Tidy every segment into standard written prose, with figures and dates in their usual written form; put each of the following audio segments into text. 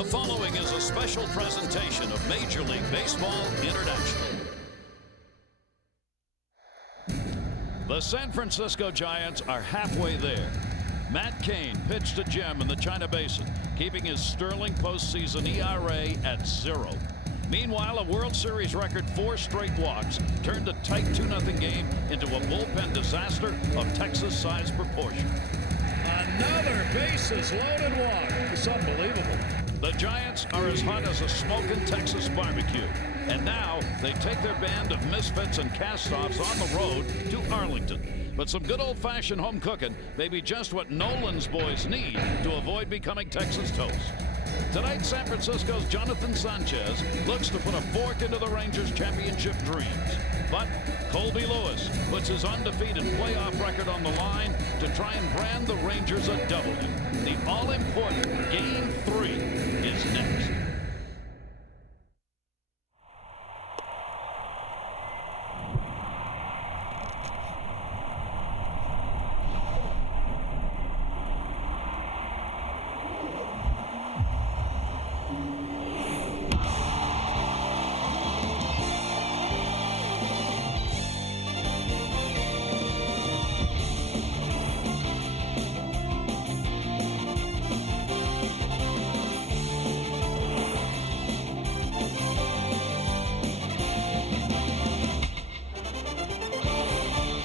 The following is a special presentation of Major League Baseball International. The San Francisco Giants are halfway there. Matt Cain pitched a gem in the China Basin, keeping his sterling postseason ERA at 0. Meanwhile, a World Series record 4 straight walks turned a tight 2-0 game into a bullpen disaster of Texas-sized proportion. Another bases-loaded walk. It's unbelievable. The Giants are as hot as a smoking Texas barbecue. And now they take their band of misfits and cast-offs on the road to Arlington. But some good old-fashioned home cooking may be just what Nolan's boys need to avoid becoming Texas toast. Tonight, San Francisco's Jonathan Sanchez looks to put a fork into the Rangers' championship dreams. But Colby Lewis puts his undefeated playoff record on the line to try and brand the Rangers a W. The all-important Game 3 is next.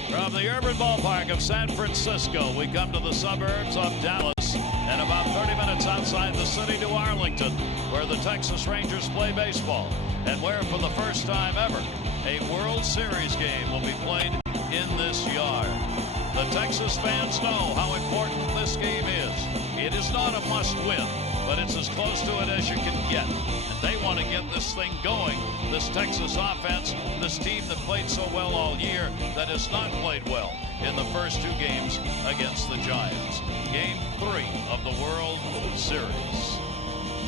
From the urban ballpark of San Francisco, we come to the suburbs of Dallas and about 30 minutes outside the city to Arlington, where the Texas Rangers play baseball and where for the first time ever a World Series game will be played in this yard. The Texas fans know how important this game is. It is not a must-win, but it's as close to it as you can get. And they want to get this thing going. This Texas offense, this team that played so well all year that has not played well in the first 2 games against the Giants. Game 3 of the World Series.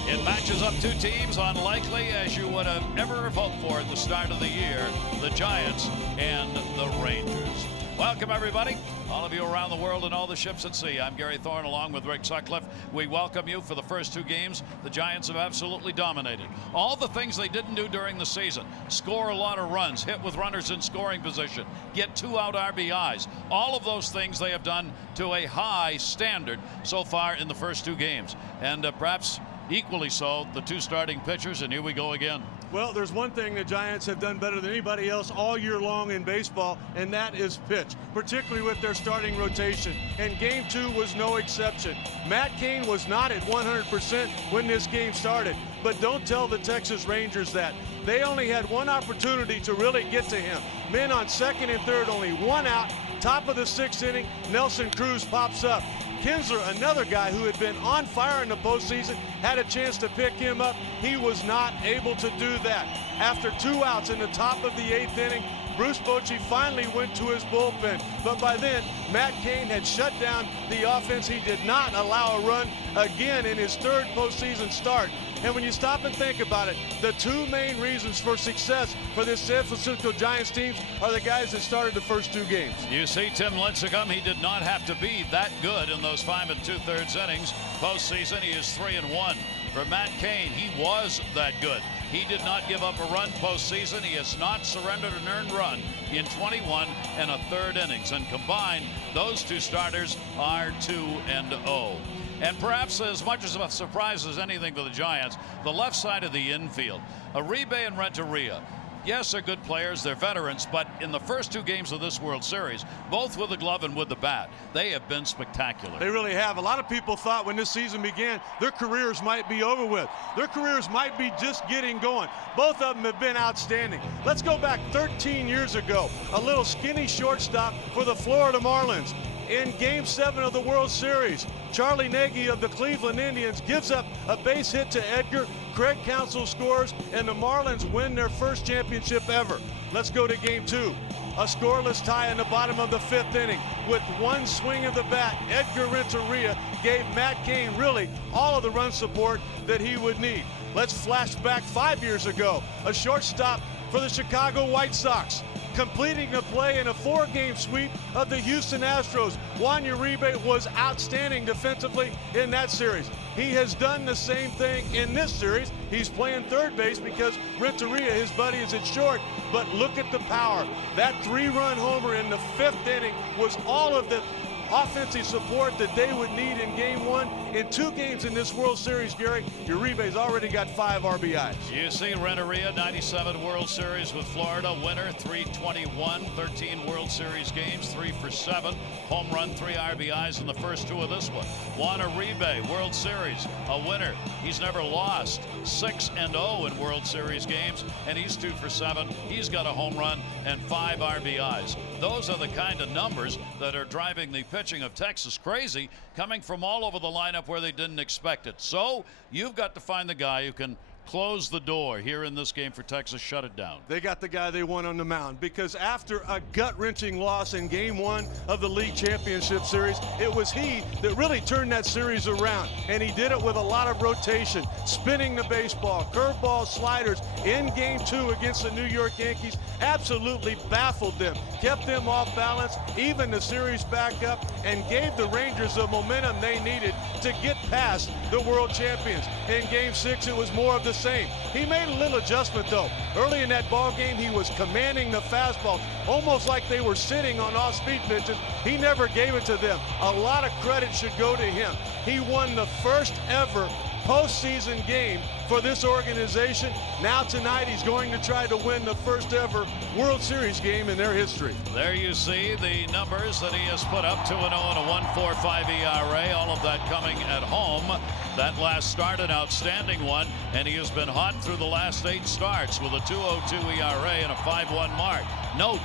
It matches up 2 teams unlikely as you would have ever hoped for at the start of the year, the Giants and the Rangers. Welcome, everybody. All of you around the world and all the ships at sea. I'm Gary Thorne along with Rick Sutcliffe. We welcome you for the first 2 games. The Giants have absolutely dominated. All the things they didn't do during the season. Score a lot of runs, hit with runners in scoring position, get 2 out RBIs. All of those things they have done to a high standard so far in the first 2 games. And perhaps equally so, the 2 starting pitchers, and here we go again. Well, there's one thing the Giants have done better than anybody else all year long in baseball, and that is pitch, particularly with their starting rotation. And Game 2 was no exception. Matt Cain was not at 100% when this game started, but don't tell the Texas Rangers that. They only had 1 opportunity to really get to him. Men on second and third, only 1 out. Top of the 6th inning, Nelson Cruz pops up. Kinsler, another guy who had been on fire in the postseason, had a chance to pick him up. He was not able to do that. After 2 outs in the top of the 8th inning, Bruce Bochy finally went to his bullpen. But by then, Matt Cain had shut down the offense. He did not allow a run again in his 3rd postseason start. And when you stop and think about it, the 2 main reasons for success for this San Francisco Giants team are the guys that started the first 2 games. You see Tim Lincecum, he did not have to be that good in those 5 2/3 innings. Postseason, he is 3-1. For Matt Cain, he was that good. He did not give up a run postseason. He has not surrendered an earned run in 21 1/3 innings. And combined, those 2 starters are 2-0. And perhaps as much as a surprise as anything for the Giants, the left side of the infield, Uribe and Renteria. Yes, they're good players, they're veterans, but in the first 2 games of this World Series, both with the glove and with the bat, they have been spectacular. They really have. A lot of people thought when this season began, their careers might be over with. Their careers might be just getting going. Both of them have been outstanding. Let's go back 13 years ago. A little skinny shortstop for the Florida Marlins. In Game 7 of the World Series, Charlie Nagy of the Cleveland Indians gives up a base hit to Edgar. Craig Counsell scores, and the Marlins win their first championship ever. Let's go to Game 2. A scoreless tie in the bottom of the 5th inning. With 1 swing of the bat, Edgar Renteria gave Matt Cain really all of the run support that he would need. Let's flash back 5 years ago. A shortstop for the Chicago White Sox completing a play in a 4-game sweep of the Houston Astros. Juan Uribe was outstanding defensively in that series. He has done the same thing in this series. He's playing third base because Renteria, his buddy, is at short. But look at the power. That 3-run homer in the 5th inning was all of the offensive support that they would need in game 1. In 2 games in this World Series, Gary, Uribe's already got 5 RBIs. You see Renteria, 97 World Series with Florida, winner, 321, 13 World Series games, 3 for 7, home run, 3 RBIs in the first 2 of this one. Juan Uribe, World Series, a winner. He's never lost, 6-0 in World Series games, and he's 2 for 7. He's got a home run and 5 RBIs. Those are the kind of numbers that are driving the pitching of Texas crazy, coming from all over the lineup where they didn't expect it. So you've got to find the guy who can close the door here in this game for Texas, shut it down. They got the guy they want on the mound, because after a gut-wrenching loss in game 1 of the league championship series, it was he that really turned that series around, and he did it with a lot of rotation, spinning the baseball, curveball, sliders. In game 2 against the New York Yankees, absolutely baffled them, kept them off balance, even the series back up, and gave the Rangers the momentum they needed to get past the world champions. In game 6, it was more of the same. He made a little adjustment though. Early in that ball game, he was commanding the fastball, almost like they were sitting on off-speed pitches. He never gave it to them. A lot of credit should go to him. He won the first ever postseason game for this organization. Now tonight he's going to try to win the first ever World Series game in their history. There you see the numbers that he has put up, 2-0 and a 1.45 ERA, all of that coming at home. That last start, an outstanding one, and he has been hot through the last 8 starts with a 2.02 ERA and a 5.1 mark. Note,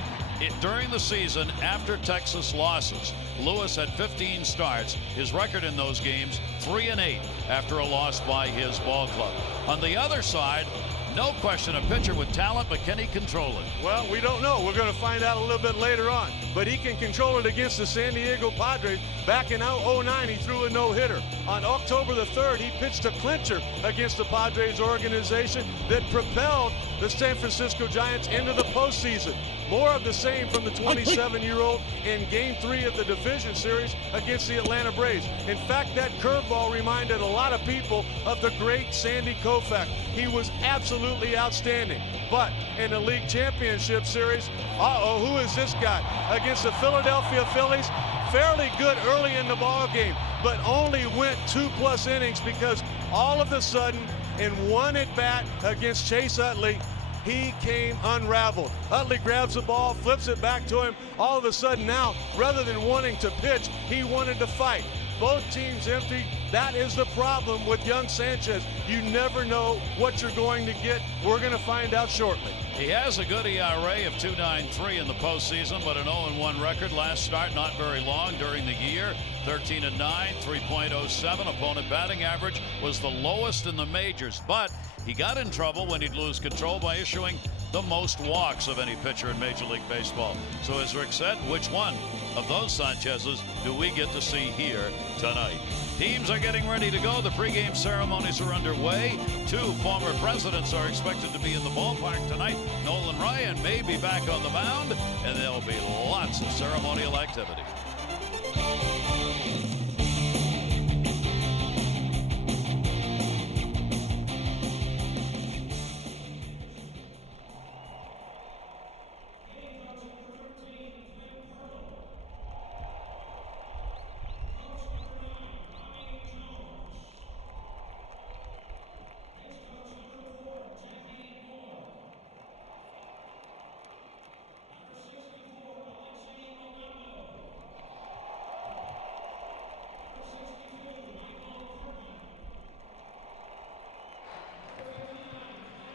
during the season after Texas losses, Lewis had 15 starts. His record in those games, 3-8 after a loss by his ball club. On the other side, no question, a pitcher with talent, but can he control it? Well, we don't know. We're going to find out a little bit later on. But he can control it against the San Diego Padres. Back in 2009, he threw a no-hitter. On October the 3rd, he pitched a clincher against the Padres organization that propelled the San Francisco Giants into the postseason. More of the same from the 27-year-old in Game 3 of the division series against the Atlanta Braves. In fact, that curveball reminded a lot of people of the great Sandy Koufax. He was absolutely outstanding. But in the league championship series, who is this guy? Against the Philadelphia Phillies, fairly good early in the ball game, but only went 2+ innings because all of a sudden, in one at-bat against Chase Utley, he came unraveled. Utley grabs the ball, flips it back to him. All of a sudden now, rather than wanting to pitch, he wanted to fight. Both teams empty. That is the problem with young Sanchez. You never know what you're going to get. We're going to find out shortly. He has a good ERA of 2.93 in the postseason, but an 0-1 record. Last start not very long during the year. 13-9, 3.07. Opponent batting average was the lowest in the majors, but he got in trouble when he'd lose control by issuing the most walks of any pitcher in Major League Baseball. So as Rick said, which one of those Sanchez's do we get to see here tonight? Teams are getting ready to go. The pregame ceremonies are underway. 2 former presidents are expected to be in the ballpark tonight. Nolan Ryan may be back on the mound, and there'll be lots of ceremonial activity.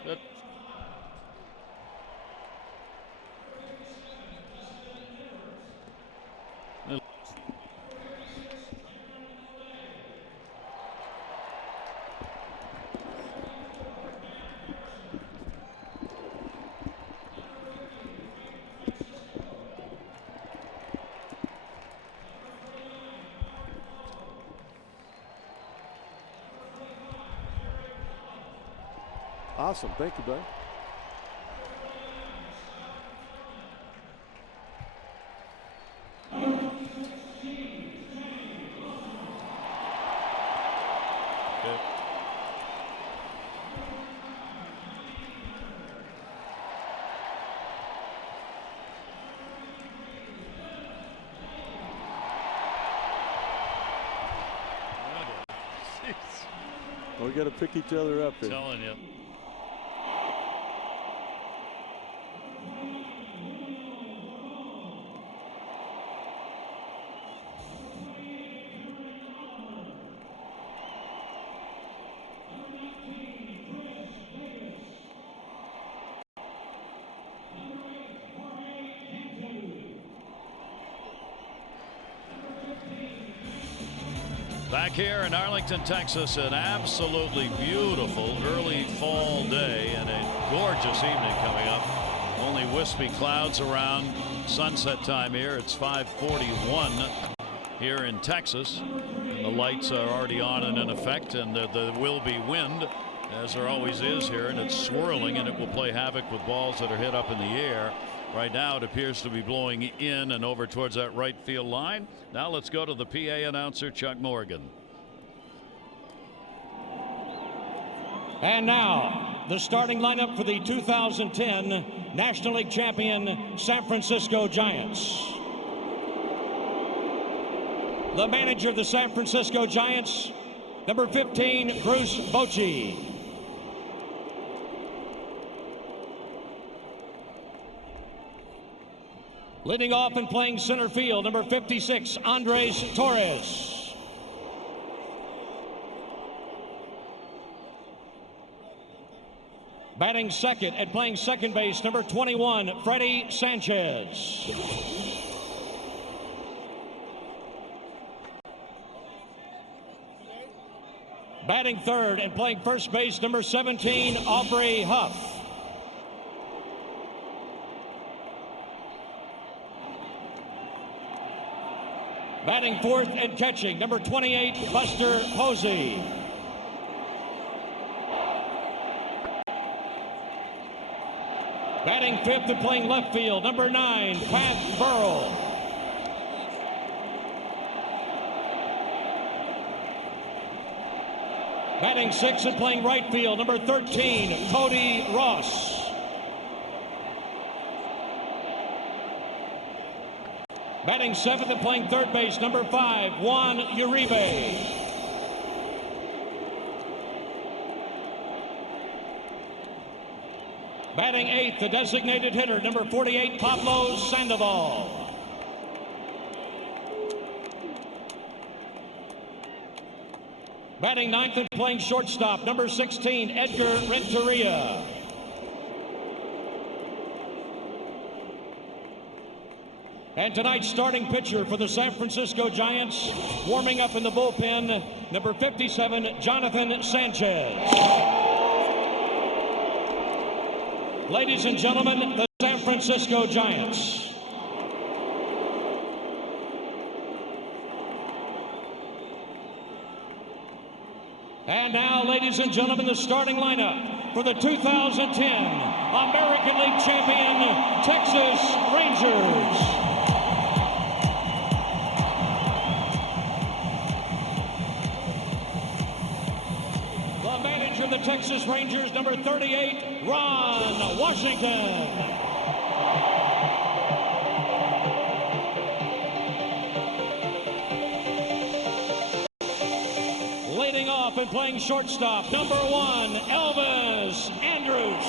Good. Awesome. Thank you, bud. We got to pick each other up here. Telling you. Back here in Arlington, Texas, an absolutely beautiful early fall day and a gorgeous evening coming up. Only wispy clouds around sunset time here. It's 5:41 here in Texas. And the lights are already on and in effect, and there will be wind, as there always is here, and it's swirling, and it will play havoc with balls that are hit up in the air. Right now it appears to be blowing in and over towards that right field line. Now let's go to the PA announcer, Chuck Morgan. And now the starting lineup for the 2010 National League champion San Francisco Giants. The manager of the San Francisco Giants, number 15, Bruce Bochy. Leading off and playing center field, number 56, Andres Torres. Batting second and playing second base, number 21, Freddie Sanchez. Batting third and playing first base, number 17, Aubrey Huff. Batting fourth and catching, number 28, Buster Posey. Batting fifth and playing left field, number 9, Pat Burrell. Batting sixth and playing right field, number 13, Cody Ross. Batting seventh and playing third base, number 5, Juan Uribe. Batting eighth, the designated hitter, number 48, Pablo Sandoval. Batting ninth and playing shortstop, number 16, Edgar Renteria. And tonight's starting pitcher for the San Francisco Giants, warming up in the bullpen, number 57, Jonathan Sanchez. Ladies and gentlemen, the San Francisco Giants. And now, ladies and gentlemen, the starting lineup for the 2010 American League champion Texas Rangers. The Texas Rangers, number 38, Ron Washington. Leading off and playing shortstop, number 1, Elvis Andrus.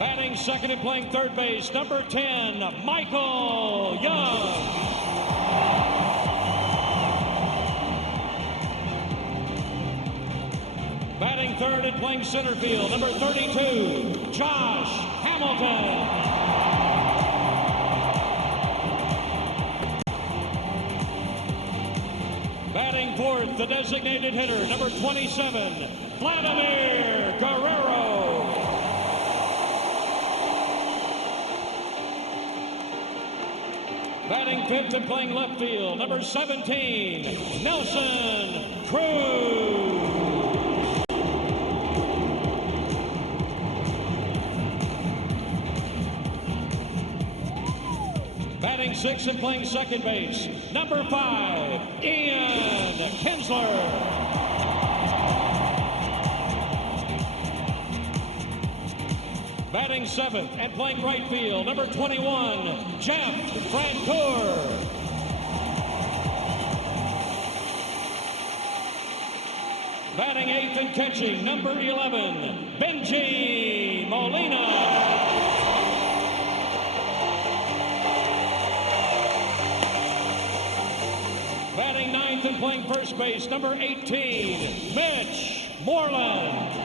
Batting second and playing third base, number 10, Michael Young. Batting third and playing center field, number 32, Josh Hamilton. Batting fourth, the designated hitter, number 27, Vladimir Guerrero. Batting fifth and playing left field, number 17, Nelson Cruz. Batting sixth and playing second base, number 5, Ian Kinsler. Batting seventh and playing right field, number 21, Jeff Francoeur. Batting eighth and catching, number 11, Benji Molina. Batting ninth and playing first base, number 18, Mitch Moreland.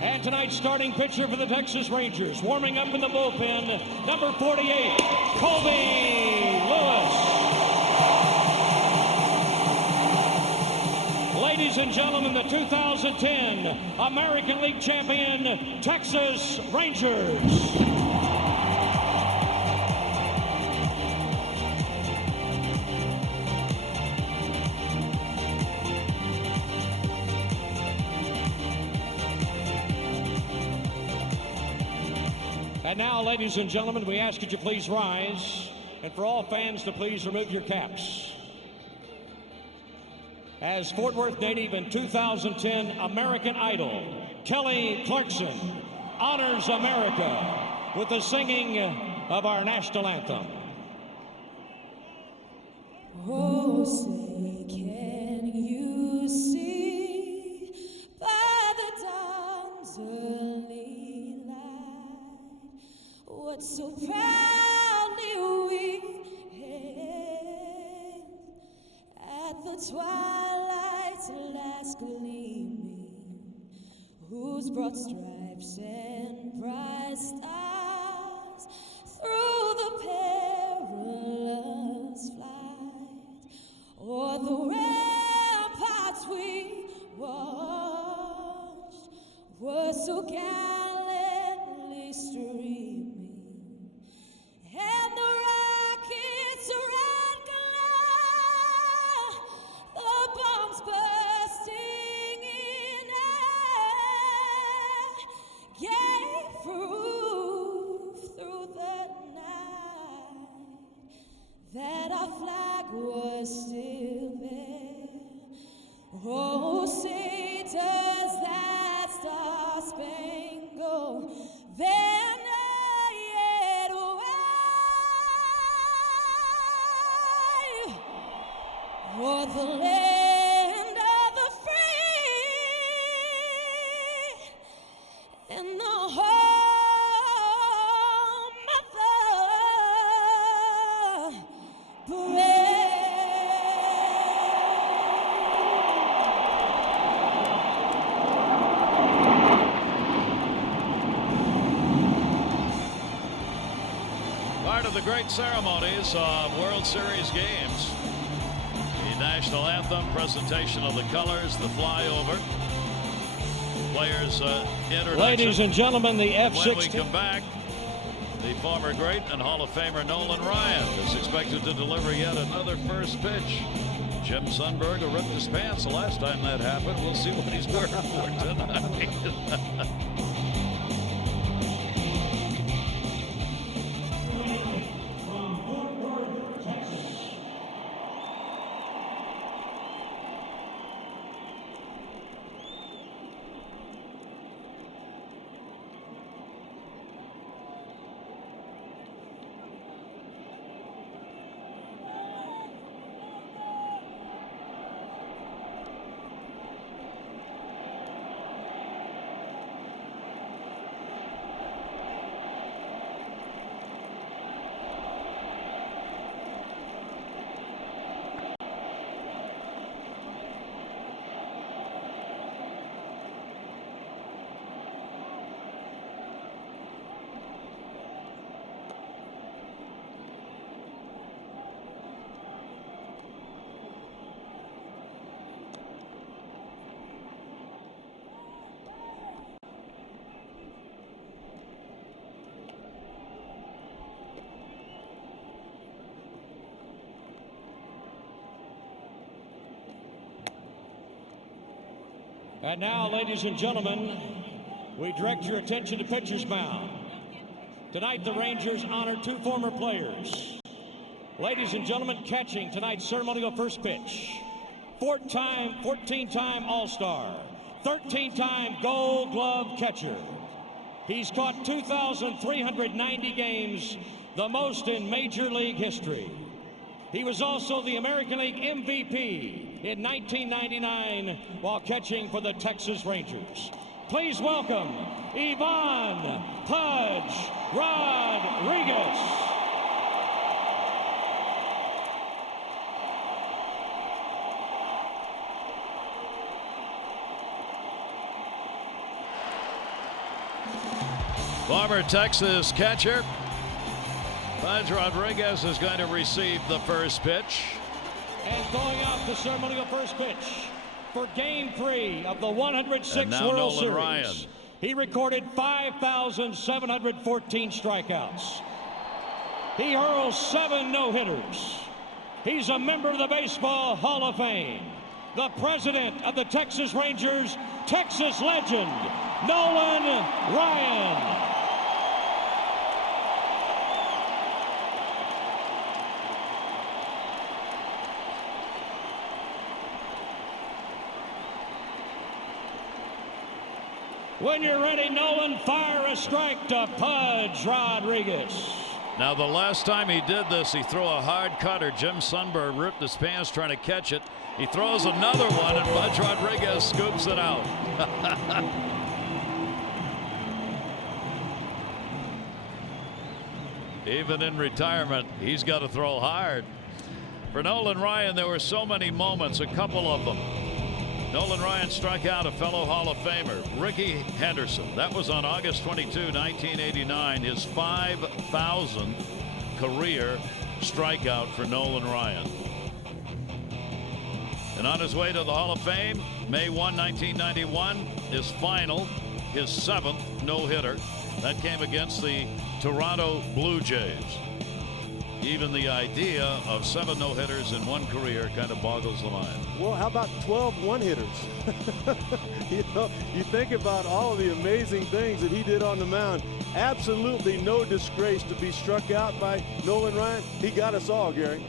And tonight's starting pitcher for the Texas Rangers, warming up in the bullpen, number 48, Colby Lewis. Ladies and gentlemen, the 2010 American League champion, Texas Rangers. And now, ladies and gentlemen, we ask that you please rise, and for all fans to please remove your caps. As Fort Worth native and 2010 American Idol, Kelly Clarkson honors America with the singing of our national anthem. Oh, say, can you see by the dawn's early light what so proudly we hailed at the twilight's last gleaming, whose broad stripes and bright stars through the perilous flight o'er the ramparts we watched were so gallantly streaming, and the rockets' red glare, the bombs bursting in air, gave proof through the night that our flag was still there. Oh, say does that star-spangled banner yet wave o'er the land of the free and the home of the brave. Part of the great ceremonies of World Series games. The national anthem, presentation of the colors, the flyover, players' introduction. Ladies and gentlemen, the When we F-16. come back, the former great and Hall of Famer Nolan Ryan is expected to deliver yet another first pitch. Jim Sundberg ripped his pants the last time that happened. We'll see what he's wearing for tonight. And now, ladies and gentlemen, we direct your attention to pitcher's mound. Tonight, the Rangers honor two former players. Ladies and gentlemen, catching tonight's ceremonial first pitch, 14-time All-Star, 13-time Gold Glove catcher. He's caught 2,390 games, the most in Major League history. He was also the American League MVP in 1999 while catching for the Texas Rangers. Please welcome Ivan Pudge Rodriguez. Former Texas catcher Pudge Rodriguez is going to receive the first pitch. And throwing out the ceremonial first pitch for Game 3 of the 106th And now World Nolan Series. Ryan. He recorded 5,714 strikeouts. He hurls 7 no-hitters. He's a member of the Baseball Hall of Fame. The president of the Texas Rangers, Texas legend, Nolan Ryan. When you're ready, Nolan, fire a strike to Pudge Rodriguez. Now, the last time he did this, he threw a hard cutter. Jim Sundberg ripped his pants trying to catch it. He throws another one, and Pudge Rodriguez scoops it out. Even in retirement, he's got to throw hard. For Nolan Ryan, there were so many moments, a couple of them. Nolan Ryan struck out a fellow Hall of Famer, Ricky Henderson. That was on August 22, 1989, his 5,000th career strikeout for Nolan Ryan. And on his way to the Hall of Fame, May 1, 1991, his final, his 7th no-hitter. That came against the Toronto Blue Jays. Even the idea of 7 no-hitters in one career kind of boggles the mind. Well, how about 12 one-hitters? You know, you think about all of the amazing things that he did on the mound. Absolutely no disgrace to be struck out by Nolan Ryan. He got us all, Gary.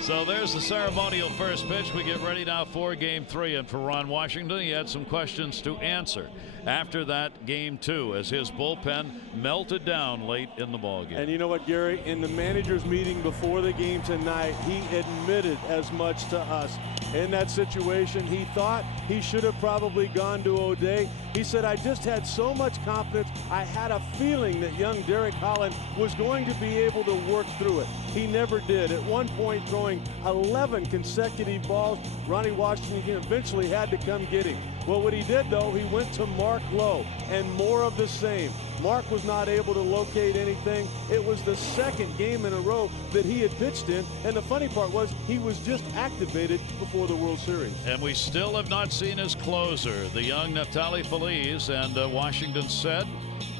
So there's the ceremonial first pitch. We get ready now for Game 3. And for Ron Washington, he had some questions to answer after that Game 2 as his bullpen melted down late in the ballgame. And you know what, Gary? In the manager's meeting before the game tonight, he admitted as much to us. In that situation, he thought he should have probably gone to O'Day. He said, I just had so much confidence. I had a feeling that young Derek Holland was going to be able to work through it. He never did. At one point, throwing 11 consecutive balls, Ronnie Washington eventually had to come get him. Well, what he did, though, he went to Mark Lowe, and more of the same. Mark was not able to locate anything. It was the second game in a row that he had pitched in, and the funny part was he was just activated before the World Series. And we still have not seen his closer, the young Neftali Feliz, and Washington said,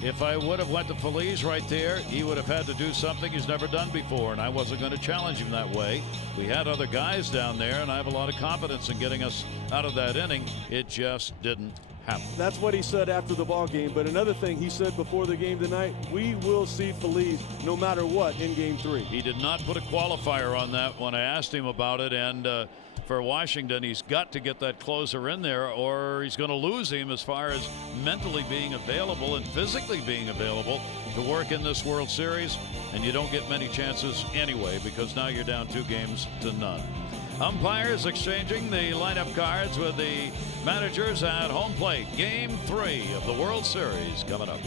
if I would have went to Feliz right there, he would have had to do something he's never done before, and I wasn't going to challenge him that way. We had other guys down there, and I have a lot of confidence in getting us out of that inning. It just didn't happen. That's what he said after the ball game. But another thing he said before the game tonight, we will see Feliz no matter what in Game 3. He did not put a qualifier on that when I asked him about it, and for Washington, he's got to get that closer in there, or he's going to lose him as far as mentally being available and physically being available to work in this World Series. And you don't get many chances anyway, because now you're down 2 games to none. Umpires exchanging the lineup cards with the managers at home plate. Game 3 of the World Series coming up.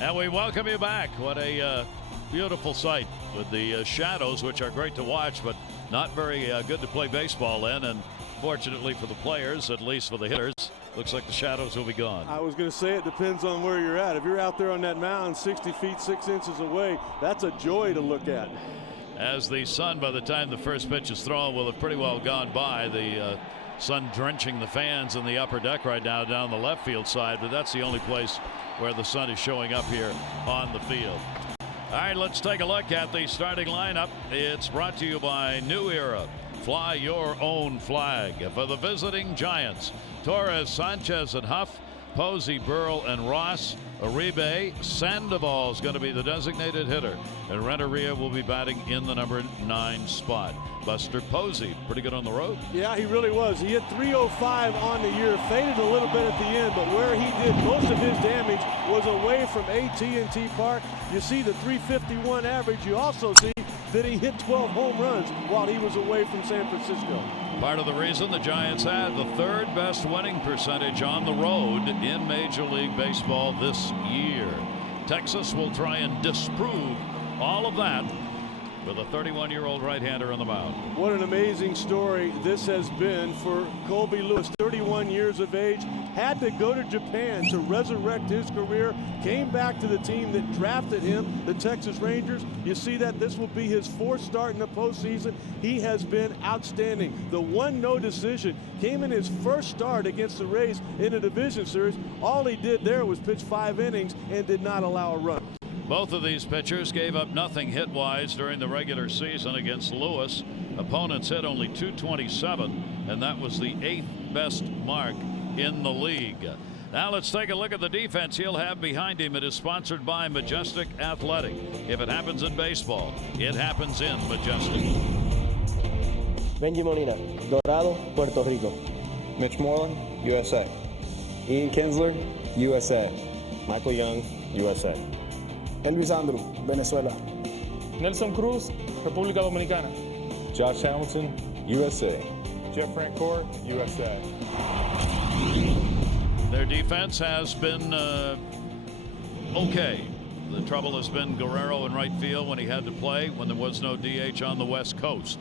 And we welcome you back. What a beautiful sight with the shadows, which are great to watch, but not very good to play baseball in. And fortunately for the players, at least for the hitters, looks like the shadows will be gone. I was going to say it depends on where you're at. If you're out there on that mound 60 feet 6 inches away, that's a joy to look at. As the sun, by the time the first pitch is thrown, will have pretty well gone by. The sun drenching the fans in the upper deck right now down the left field side, but that's the only place where the sun is showing up here on the field. All right, let's take a look at the starting lineup. It's brought to you by New Era. Fly your own flag. For the visiting Giants, Torres, Sanchez, and Huff, Posey, Burrell, and Ross. Uribe, Sandoval is going to be the designated hitter, and Renteria will be batting in the number 9 spot. Buster Posey, pretty good on the road. Yeah, he really was. He hit .305 on the year, faded a little bit at the end, but where he did most of his damage was away from AT&T Park. You see the .351 average. You also see that he hit 12 home runs while he was away from San Francisco. Part of the reason the Giants had the 3rd best winning percentage on the road in Major League Baseball this year. Texas will try and disprove all of that with a 31-year-old right-hander on the mound. What an amazing story this has been for Colby Lewis. 31 years of age, had to go to Japan to resurrect his career, came back to the team that drafted him, the Texas Rangers. You see that this will be his 4th start in the postseason. He has been outstanding. The 1-no decision came in his first start against the Rays in a division series. All he did there was pitch 5 innings and did not allow a run. Both of these pitchers gave up nothing hit-wise during the regular season against Lewis. Opponents hit only .227, and that was the 8th best mark in the league. Now let's take a look at the defense he'll have behind him. It is sponsored by Majestic Athletic. If it happens in baseball, it happens in Majestic. Benji Molina, Dorado, Puerto Rico. Mitch Moreland, USA. Ian Kinsler, USA. Michael Young, USA. Elvis Andrew, Venezuela. Nelson Cruz, República Dominicana. Josh Hamilton, USA. Jeff Francoeur, USA. Their defense has been okay. The trouble has been Guerrero in right field when he had to play, when there was no DH on the West Coast.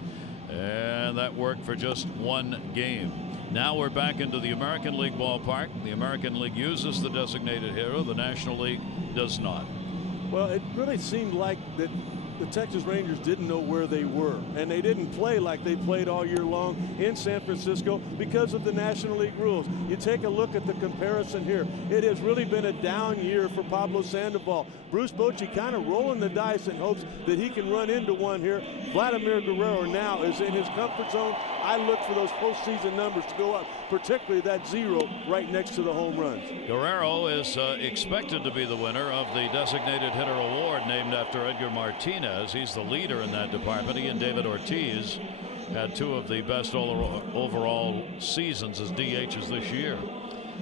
And that worked for just 1 game. Now we're back into the American League ballpark. The American League uses the designated hitter. The National League does not. Well, it really seemed like that the Texas Rangers didn't know where they were, and they didn't play like they played all year long in San Francisco because of the National League rules. You take a look at the comparison here. It has really been a down year for Pablo Sandoval. Bruce Bochy kind of rolling the dice in hopes that he can run into one here. Vladimir Guerrero now is in his comfort zone. I look for those postseason numbers to go up, particularly that 0 right next to the home runs. Guerrero is expected to be the winner of the designated hitter award named after Edgar Martinez. He's the leader in that department. He and David Ortiz had 2 of the best overall seasons as DHs this year.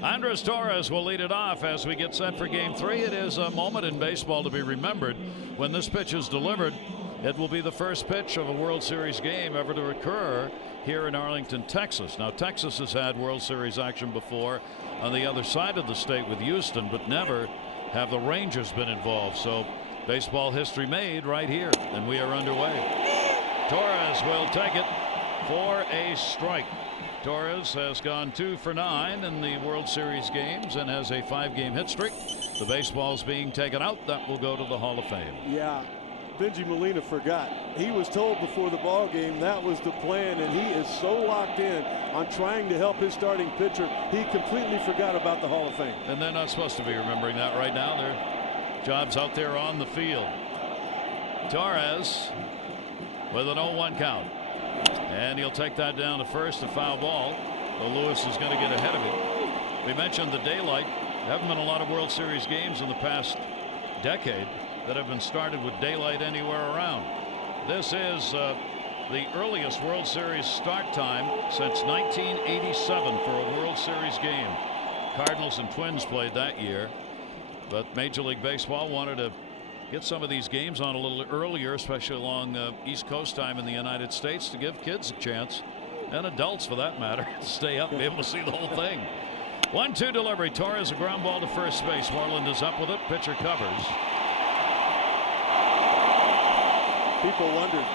Andres Torres will lead it off as we get set for Game 3. It is a moment in baseball to be remembered. When this pitch is delivered, it will be the first pitch of a World Series game ever to occur here in Arlington, Texas. Now, Texas has had World Series action before on the other side of the state with Houston, but never have the Rangers been involved. So baseball history made right here, and we are underway. Torres will take it for a strike. Torres has gone 2 for 9 in the World Series games and has a 5-game hit streak. The baseball's being taken out. That will go to the Hall of Fame. Yeah, Benji Molina forgot. He was told before the ball game that was the plan, and he is so locked in on trying to help his starting pitcher, he completely forgot about the Hall of Fame. And they're not supposed to be remembering that right now. Their job's out there on the field. Torres with an 0-1 count. And he'll take that down to first, a foul ball. But Lewis is going to get ahead of it. We mentioned the daylight. There haven't been a lot of World Series games in the past decade that have been started with daylight anywhere around. This is the earliest World Series start time since 1987 for a World Series game. Cardinals and Twins played that year, but Major League Baseball wanted to get some of these games on a little earlier, especially along East Coast time in the United States, to give kids a chance, and adults for that matter, to stay up and be able to see the whole thing. 1-2 delivery. Torres a ground ball to first base. Moreland is up with it. Pitcher covers. People wondered,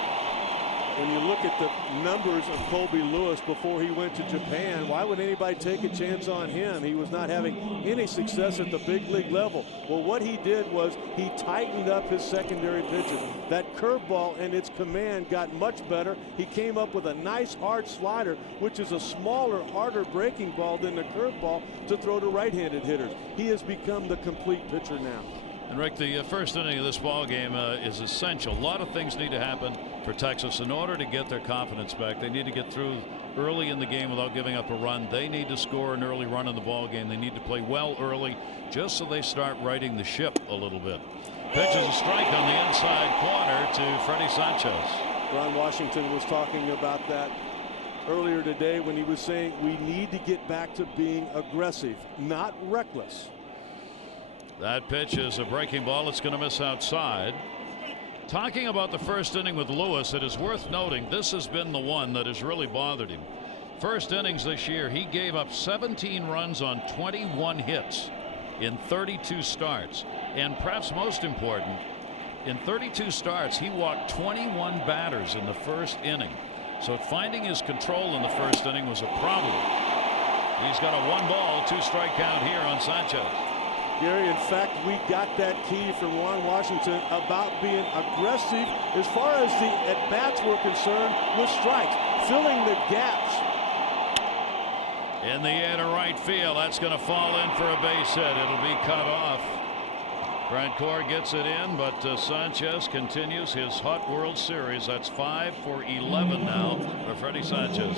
when you look at the numbers of Colby Lewis before he went to Japan, why would anybody take a chance on him? He was not having any success at the big league level. Well, what he did was he tightened up his secondary pitches. That curveball and its command got much better. He came up with a nice hard slider, which is a smaller, harder breaking ball than the curveball to throw to right-handed hitters. He has become the complete pitcher now. And Rick, the first inning of this ball game is essential. A lot of things need to happen for Texas in order to get their confidence back. They need to get through early in the game without giving up a run. They need to score an early run in the ball game. They need to play well early just so they start righting the ship a little bit. Pitches a strike on the inside corner to Freddie Sanchez. Ron Washington was talking about that earlier today when he was saying we need to get back to being aggressive, not reckless. That pitch is a breaking ball. It's going to miss outside. Talking about the first inning with Lewis, it is worth noting this has been the one that has really bothered him. First innings this year, he gave up 17 runs on 21 hits in 32 starts. And perhaps most important, in 32 starts, he walked 21 batters in the first inning. So finding his control in the first inning was a problem. He's got a 1-ball, 2-strike count here on Sanchez. Gary, in fact, we got that key from Ron Washington about being aggressive as far as the at-bats were concerned with strikes, filling the gaps. In the air to right field, that's going to fall in for a base hit. It'll be cut off. Grandcourt gets it in, but Sanchez continues his hot World Series. That's 5 for 11 now for Freddie Sanchez.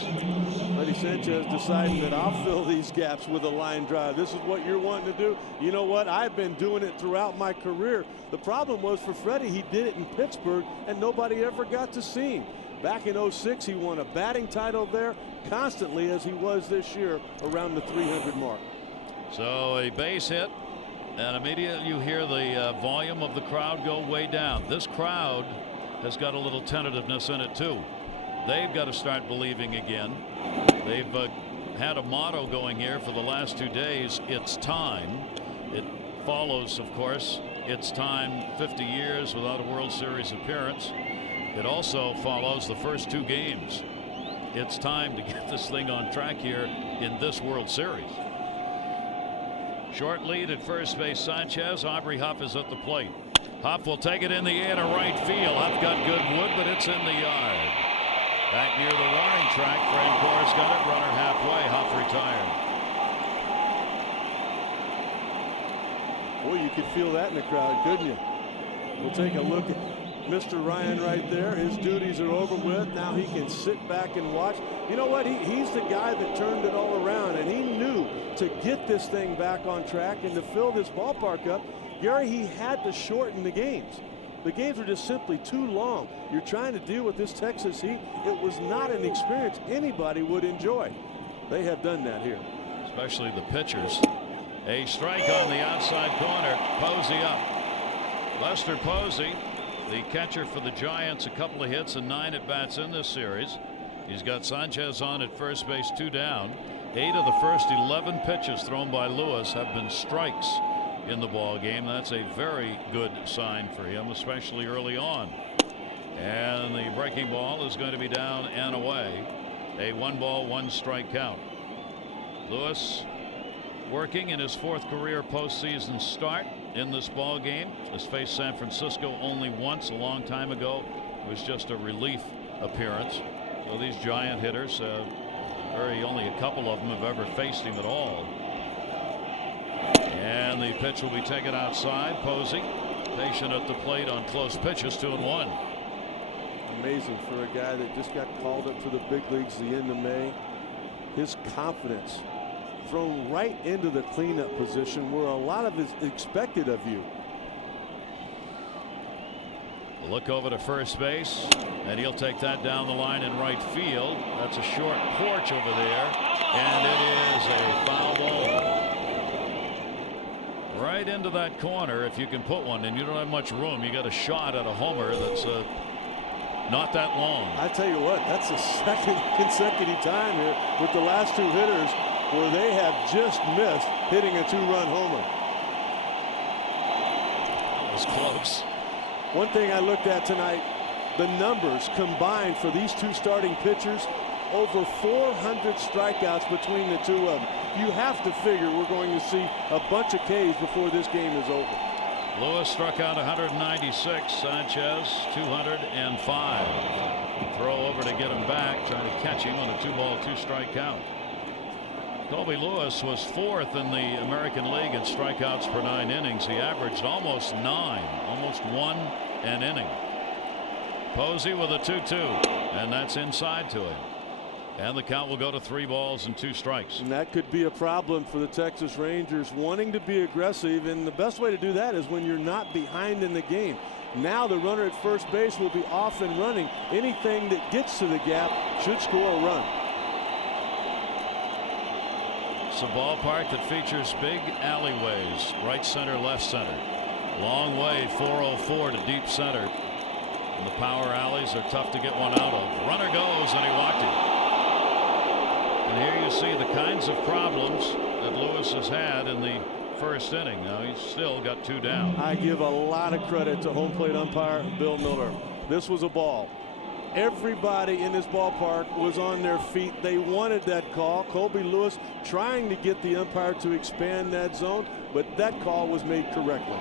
Freddie Sanchez deciding that I'll fill these gaps with a line drive. This is what you're wanting to do. You know what? I've been doing it throughout my career. The problem was for Freddie, he did it in Pittsburgh and nobody ever got to see him. Back in 06, he won a batting title there constantly, as he was this year, around the 300 mark. So a base hit. And immediately you hear the volume of the crowd go way down. This crowd has got a little tentativeness in it too. They've got to start believing again. They've had a motto going here for the last 2 days. It's time. It follows, of course, it's time 50 years without a World Series appearance. It also follows the first 2 games. It's time to get this thing on track here in this World Series. Short lead at first base. Sanchez. Aubrey Huff is at the plate. Huff will take it in the air to right field. Huff got good wood, but it's in the yard. Back near the warning track. Grandcourt's got it. Runner halfway. Huff retired. Boy, you could feel that in the crowd, couldn't you? We'll take a look at Mr. Ryan right there. His duties are over with. Now he can sit back and watch. You know what? He's the guy that turned it all around, and he knew to get this thing back on track and to fill this ballpark up. Gary, he had to shorten the games. The games were just simply too long. You're trying to deal with this Texas heat. It was not an experience anybody would enjoy. They have done that here. Especially the pitchers. A strike on the outside corner. Posey up. Lester Posey, the catcher for the Giants, a couple of hits and 9 at-bats in this series. He's got Sanchez on at first base, 2 down. 8 of the first 11 pitches thrown by Lewis have been strikes in the ball game. That's a very good sign for him, especially early on. And the breaking ball is going to be down and away. A 1-ball, 1-strike count. Lewis working in his 4th career postseason start in this ball game. Has faced San Francisco only once a long time ago. It was just a relief appearance. So these giant hitters, only a couple of them have ever faced him at all. And the pitch will be taken outside. Posey patient at the plate on close pitches. 2-1. Amazing for a guy that just got called up to the big leagues the end of May. His confidence thrown right into the cleanup position where a lot of it is expected of you. A look over to first base, and he'll take that down the line in right field. That's a short porch over there, and it is a foul ball. Right into that corner, if you can put one, and you don't have much room. You got a shot at a homer that's not that long. I tell you what, that's the 2nd consecutive time here with the last 2 hitters where they have just missed hitting a 2-run homer. That was close. One thing I looked at tonight, the numbers combined for these two starting pitchers, over 400 strikeouts between the two of them. You have to figure we're going to see a bunch of Ks before this game is over. Lewis struck out 196. Sanchez 205. Throw over to get him back, trying to catch him on a 2-ball, 2-strike count. Colby Lewis was 4th in the American League in strikeouts per 9 innings. He averaged almost 9, almost 1 an inning. Posey with a 2-2, and that's inside to him. And the count will go to 3 balls and 2 strikes. And that could be a problem for the Texas Rangers, wanting to be aggressive, and the best way to do that is when you're not behind in the game. Now the runner at first base will be off and running. Anything that gets to the gap should score a run. It's a ballpark that features big alleyways, right center, left center. Long way, 404 to deep center. And the power alleys are tough to get one out of. Runner goes, and he walked it. And here you see the kinds of problems that Lewis has had in the first inning. Now he's still got 2 down. I give a lot of credit to home plate umpire Bill Miller. This was a ball. Everybody in this ballpark was on their feet. They wanted that call. Colby Lewis trying to get the umpire to expand that zone, but that call was made correctly.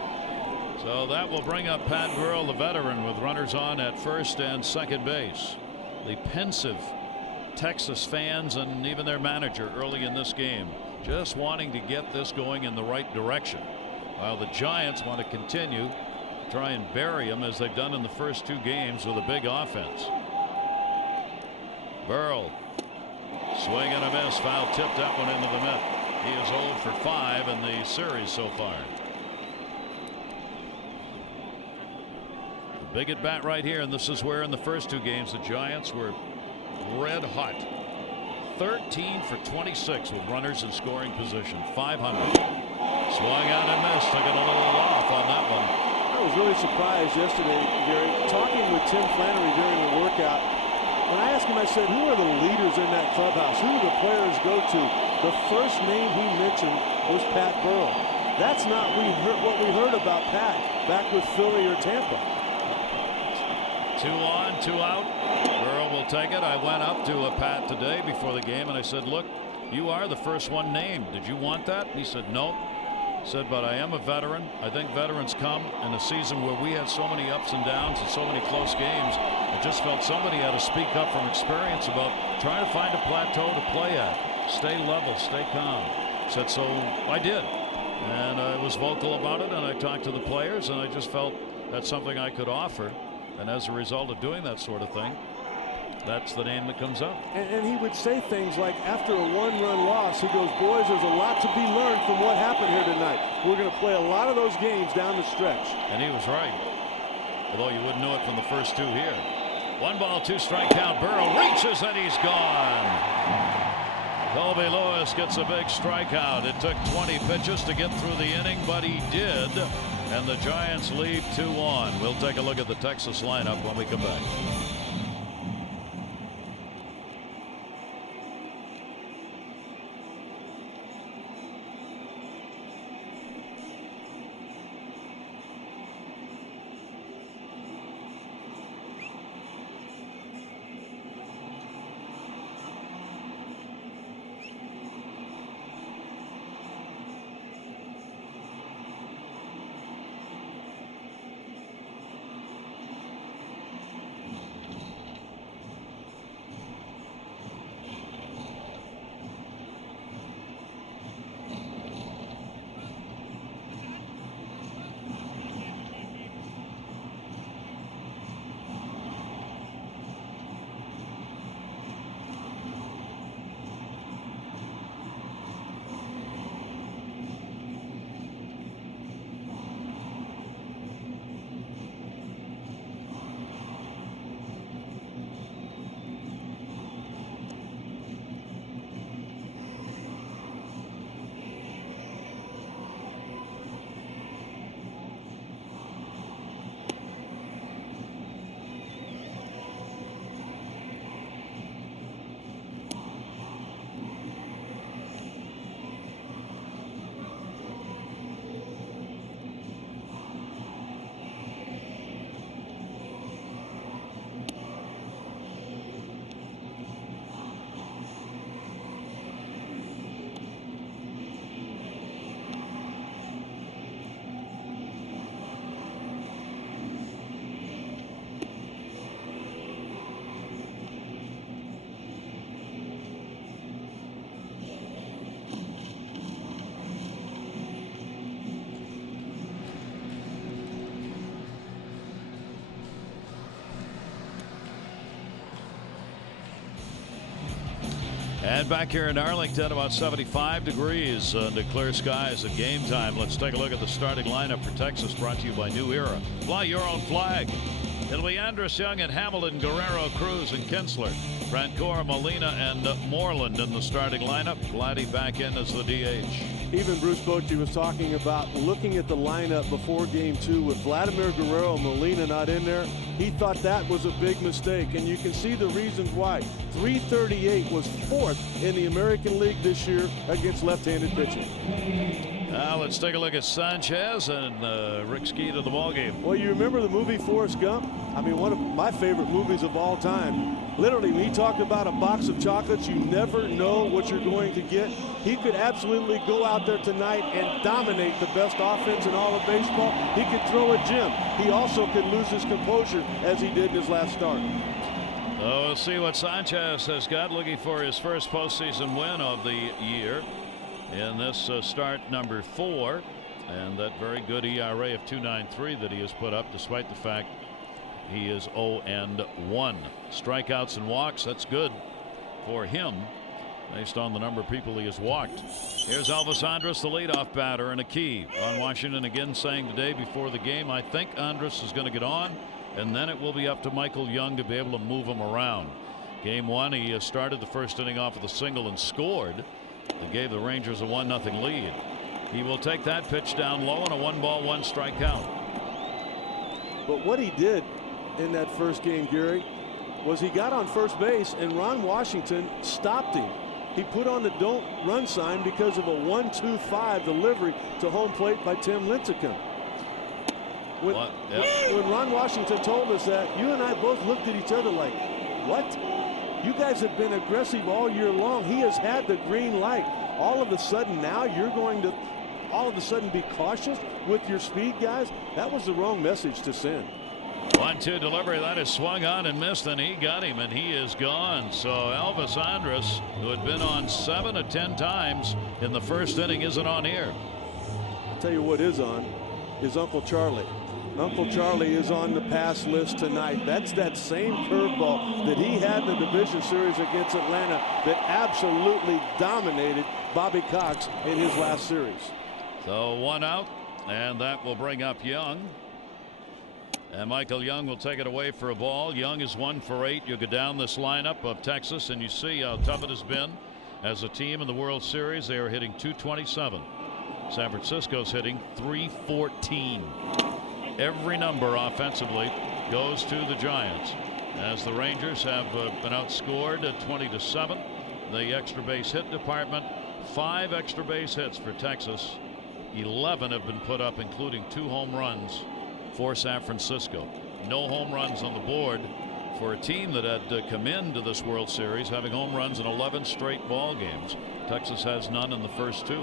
So that will bring up Pat Burrell, the veteran, with runners on at first and second base. The pensive Texas fans and even their manager early in this game just wanting to get this going in the right direction, while the Giants want to continue to try and bury them as they've done in the first 2 games with a big offense. Burrell, swing and a miss, foul tipped that one into the mitt. He is 0 for 5 in the series so far. The big at bat right here, and this is where in the first 2 games the Giants were red hot. 13 for 26 with runners in scoring position. 500. Swung out and missed. Took it a little off on that one. I was really surprised yesterday, Gary, talking with Tim Flannery during the workout. When I asked him, I said, who are the leaders in that clubhouse? Who do the players go to? The first name he mentioned was Pat Burrell. That's not what we heard about Pat back with Philly or Tampa. 2 on, 2 out. Burrell will take it. I went up to Pat today before the game and I said, look, you are the first one named. Did you want that? And he said, no. He said, but I am a veteran. I think veterans come in a season where we had so many ups and downs and so many close games. I just felt somebody had to speak up from experience about trying to find a plateau to play at. Stay level, stay calm. He said, so I did. And I was vocal about it, and I talked to the players, and I just felt that's something I could offer. And as a result of doing that sort of thing, that's the name that comes up. And he would say things like, after a 1-run loss, he goes, boys, there's a lot to be learned from what happened here tonight. We're going to play a lot of those games down the stretch. And he was right. Although you wouldn't know it from the first 2 here. 1 ball, 2 strike count. Burrell reaches and he's gone. Colby Lewis gets a big strikeout. It took 20 pitches to get through the inning, but he did. And the Giants lead 2-1. We'll take a look at the Texas lineup when we come back. And back here in Arlington, about 75 degrees under clear skies at game time. Let's take a look at the starting lineup for Texas, brought to you by New Era. Fly your own flag. It'll be Andrus Young and Hamilton, Guerrero, Cruz, and Kinsler. Francoeur, Molina, and Moreland in the starting lineup. Vladdy back in as the DH. Even Bruce Bochy was talking about looking at the lineup before game 2 with Vladimir Guerrero and Molina not in there. He thought that was a big mistake, and you can see the reasons why. 338 was 4th in the American League this year against left-handed pitching. Now let's take a look at Sanchez and Rick Ski to the ballgame. Well, you remember the movie Forrest Gump? I mean, one of my favorite movies of all time. Literally, when he talked about a box of chocolates, you never know what you're going to get. He could absolutely go out there tonight and dominate the best offense in all of baseball. He could throw a gem. He also could lose his composure as he did in his last start. So we'll see what Sanchez has got, looking for his first postseason win of the year in this start number 4, and that very good ERA of 2.93 that he has put up, despite the fact he is 0-1. Strikeouts and walks, that's good for him based on the number of people he has walked. Here's Elvis Andrus, the leadoff batter, and a key. Ron Washington again saying today before the game, I think Andrus is going to get on, and then it will be up to Michael Young to be able to move him around. Game 1, he started the first inning off with a single and scored. They gave the Rangers a 1-0 lead. He will take that pitch down low and a 1-ball, 1-strike count. But what he did in that first game, Gary, was he got on first base and Ron Washington stopped him. He put on the don't run sign because of a 1-2-5 delivery to home plate by Tim Lincecum. When Ron Washington told us that, you and I both looked at each other like, what? You guys have been aggressive all year long. He has had the green light. All of a sudden now you're going to all of a sudden be cautious with your speed, guys? That was the wrong message to send. 1-2 delivery, that is swung on and missed, and he got him, and he is gone. So Elvis Andrus, who had been on 7 of 10 times in the first inning, isn't on here. I'll tell you what is on is Uncle Charlie. Uncle Charlie is on the pass list tonight. That's that same curveball that he had in the division series against Atlanta that absolutely dominated Bobby Cox in his last series. So 1 out, and that will bring up Young. And Michael Young will take it away for a ball. Young is 1 for 8. You go down this lineup of Texas, and you see how tough it has been as a team in the World Series. They are hitting .227. San Francisco's hitting .314. Every number offensively goes to the Giants, as the Rangers have been outscored at 20-7. The extra base hit department, 5 extra base hits for Texas. 11 have been put up, including 2 home runs for San Francisco. No home runs on the board for a team that had come into this World Series having home runs in 11 straight ball games. Texas has none in the first 2.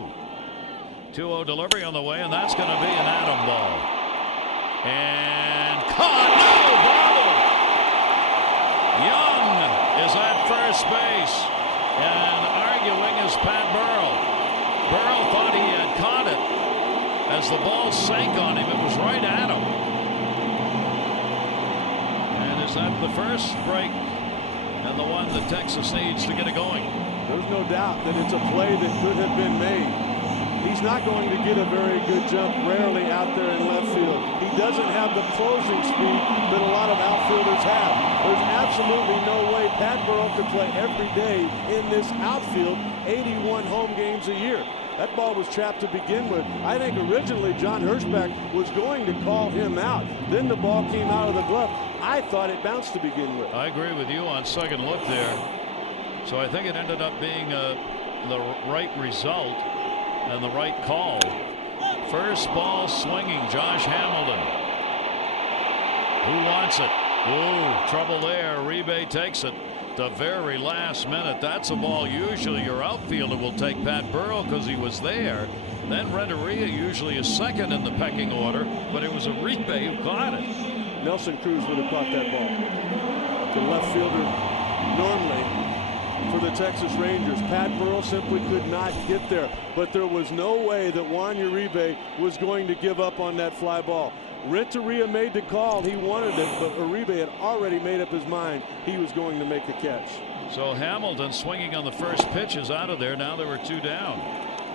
2-0 delivery on the way, and that's going to be an atom ball. And caught. No, bobble. Young is at first base, and arguing is Pat Burrell. Burrell thought he had caught it. As the ball sank on him, it was right at him. And is that the first break and the one that Texas needs to get it going? There's no doubt that it's a play that could have been made. He's not going to get a very good jump, rarely out there in left field. He doesn't have the closing speed that a lot of outfielders have. There's absolutely no way Pat Burrell could play every day in this outfield, 81 home games a year. That ball was trapped to begin with. I think originally John Hirschbeck was going to call him out. Then the ball came out of the glove. I thought it bounced to begin with. I agree with you on second look there. So I think it ended up being the right result and the right call. First ball swinging, Josh Hamilton. Who wants it? Ooh, trouble there. Uribe takes it. The very last minute. That's a ball usually your outfielder will take, Pat Burrell, because he was there. Then Renteria usually is second in the pecking order, but it was Uribe who caught it. Nelson Cruz would have caught that ball. The left fielder normally for the Texas Rangers. Pat Burrell simply could not get there, but there was no way that Juan Uribe was going to give up on that fly ball. Renteria made the call. He wanted it, but Uribe had already made up his mind he was going to make the catch. So Hamilton swinging on the first pitch is out of there. Now there were 2 down.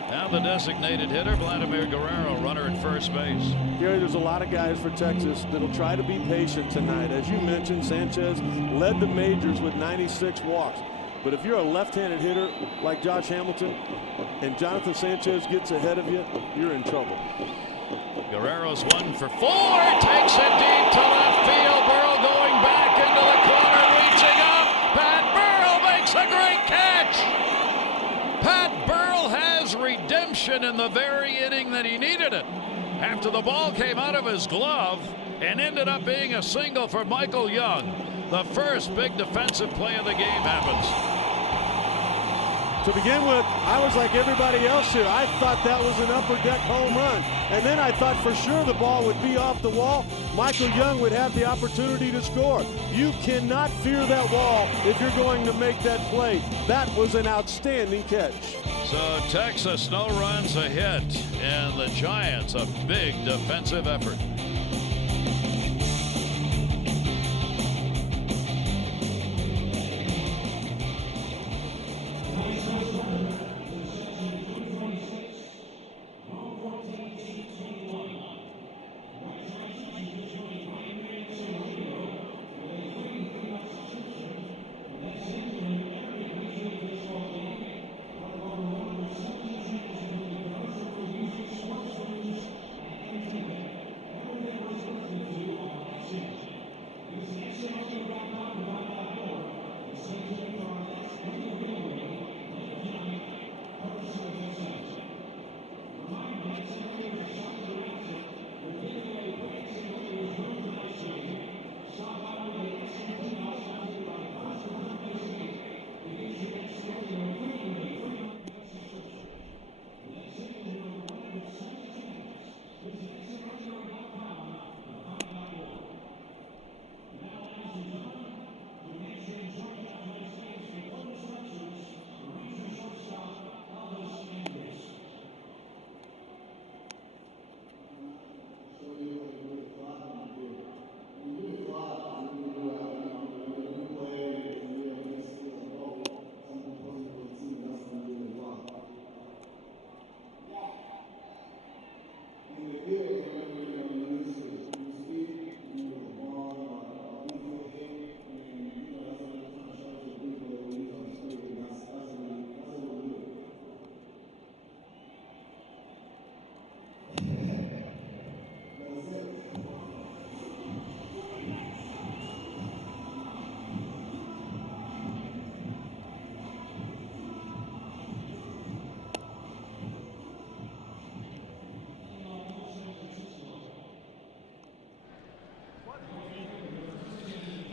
Now the designated hitter, Vladimir Guerrero, runner at first base. Gary, there's a lot of guys for Texas that'll try to be patient tonight. As you mentioned, Sanchez led the majors with 96 walks. But if you're a left-handed hitter like Josh Hamilton and Jonathan Sanchez gets ahead of you, you're in trouble. Guerrero's 1 for 4, takes it deep to left field. Burrow going back into the corner, reaching up. Pat Burrow makes a great catch. Pat Burrow has redemption in the very inning that he needed it. After the ball came out of his glove and ended up being a single for Michael Young. The first big defensive play of the game happens. To begin with, I was like everybody else here. I thought that was an upper deck home run. And then I thought for sure the ball would be off the wall. Michael Young would have the opportunity to score. You cannot fear that wall if you're going to make that play. That was an outstanding catch. So Texas no runs a hit, and the Giants a big defensive effort.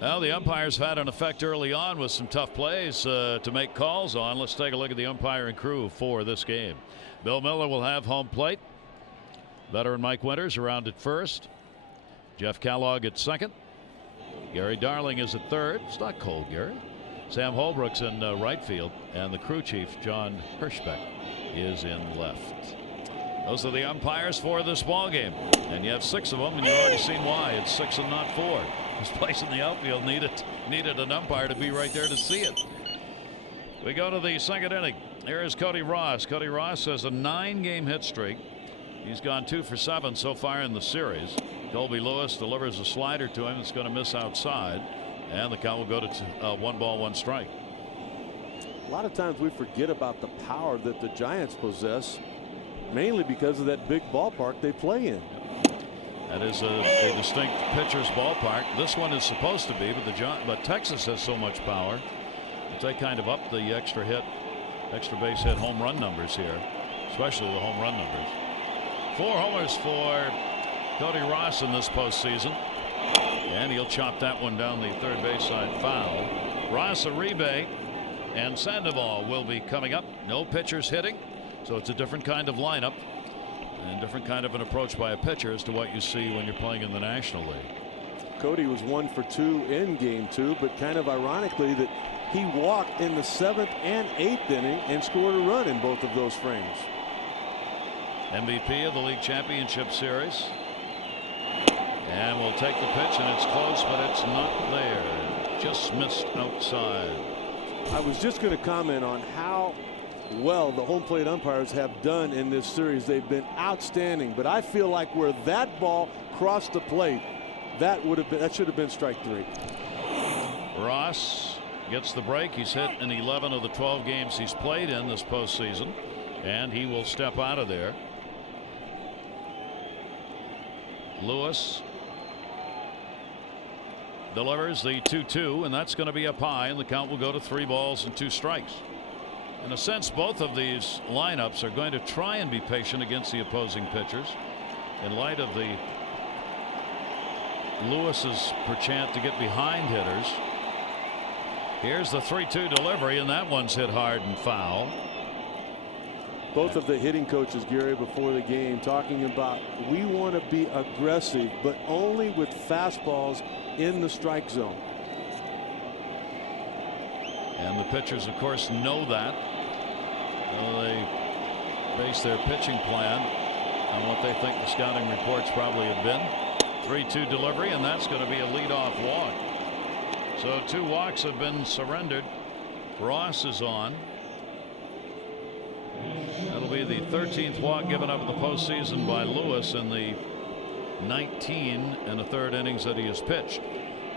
Well, the umpires had an effect early on with some tough plays to make calls on. Let's take a look at the umpiring crew for this game. Bill Miller will have home plate. Veteran Mike Winters around at first. Jeff Kellogg at second. Gary Darling is at third. It's not cold, Gary. Sam Holbrook's in right field. And the crew chief, John Hirschbeck, is in left. Those are the umpires for this ball game. And you have 6 of them, and you've already seen why. It's 6 and not 4. This place in the outfield needed an umpire to be right there to see it. We go to the second inning. Here is Cody Ross. Cody Ross has a 9-game hit streak. He's gone 2 for 7 so far in the series. Colby Lewis delivers a slider to him. It's going to miss outside. And the count will go to 1 ball, 1 strike. A lot of times we forget about the power that the Giants possess, mainly because of that big ballpark they play in. That is a distinct pitcher's ballpark. This one is supposed to be, but Texas has so much power that they kind of up the extra base hit home run numbers here, especially the home run numbers. 4 homers for Cody Ross in this postseason, and he'll chop that one down the third base side foul. Ross, Uribe, and Sandoval will be coming up. No pitchers hitting, so it's a different kind of lineup. And different kind of an approach by a pitcher as to what you see when you're playing in the National League. Cody was 1 for 2 in game 2, but kind of ironically that he walked in the 7th and 8th inning and scored a run in both of those frames. MVP of the league championship series. And we'll take the pitch, and it's close, but it's not there. Just missed outside. I was just going to comment on how well the home plate umpires have done in this series. They've been outstanding, but I feel like where that ball crossed the plate, that should have been strike 3. Ross gets the break. He's hit in 11 of the 12 games he's played in this postseason, and he will step out of there. Lewis delivers the 2-2, and that's going to be up high, and the count will go to 3 balls and 2 strikes. In a sense, both of these lineups are going to try and be patient against the opposing pitchers in light of the Lewis's perchance to get behind hitters. Here's the 3-2 delivery, and that one's hit hard and foul. Both of the hitting coaches, Gary, before the game talking about we want to be aggressive, but only with fastballs in the strike zone. And the pitchers, of course, know that. They base their pitching plan on what they think the scouting reports probably have been. 3-2 delivery, and that's going to be a leadoff walk. So 2 walks have been surrendered. Ross is on. That'll be the 13th walk given up in the postseason by Lewis in the 19 1/3 innings that he has pitched.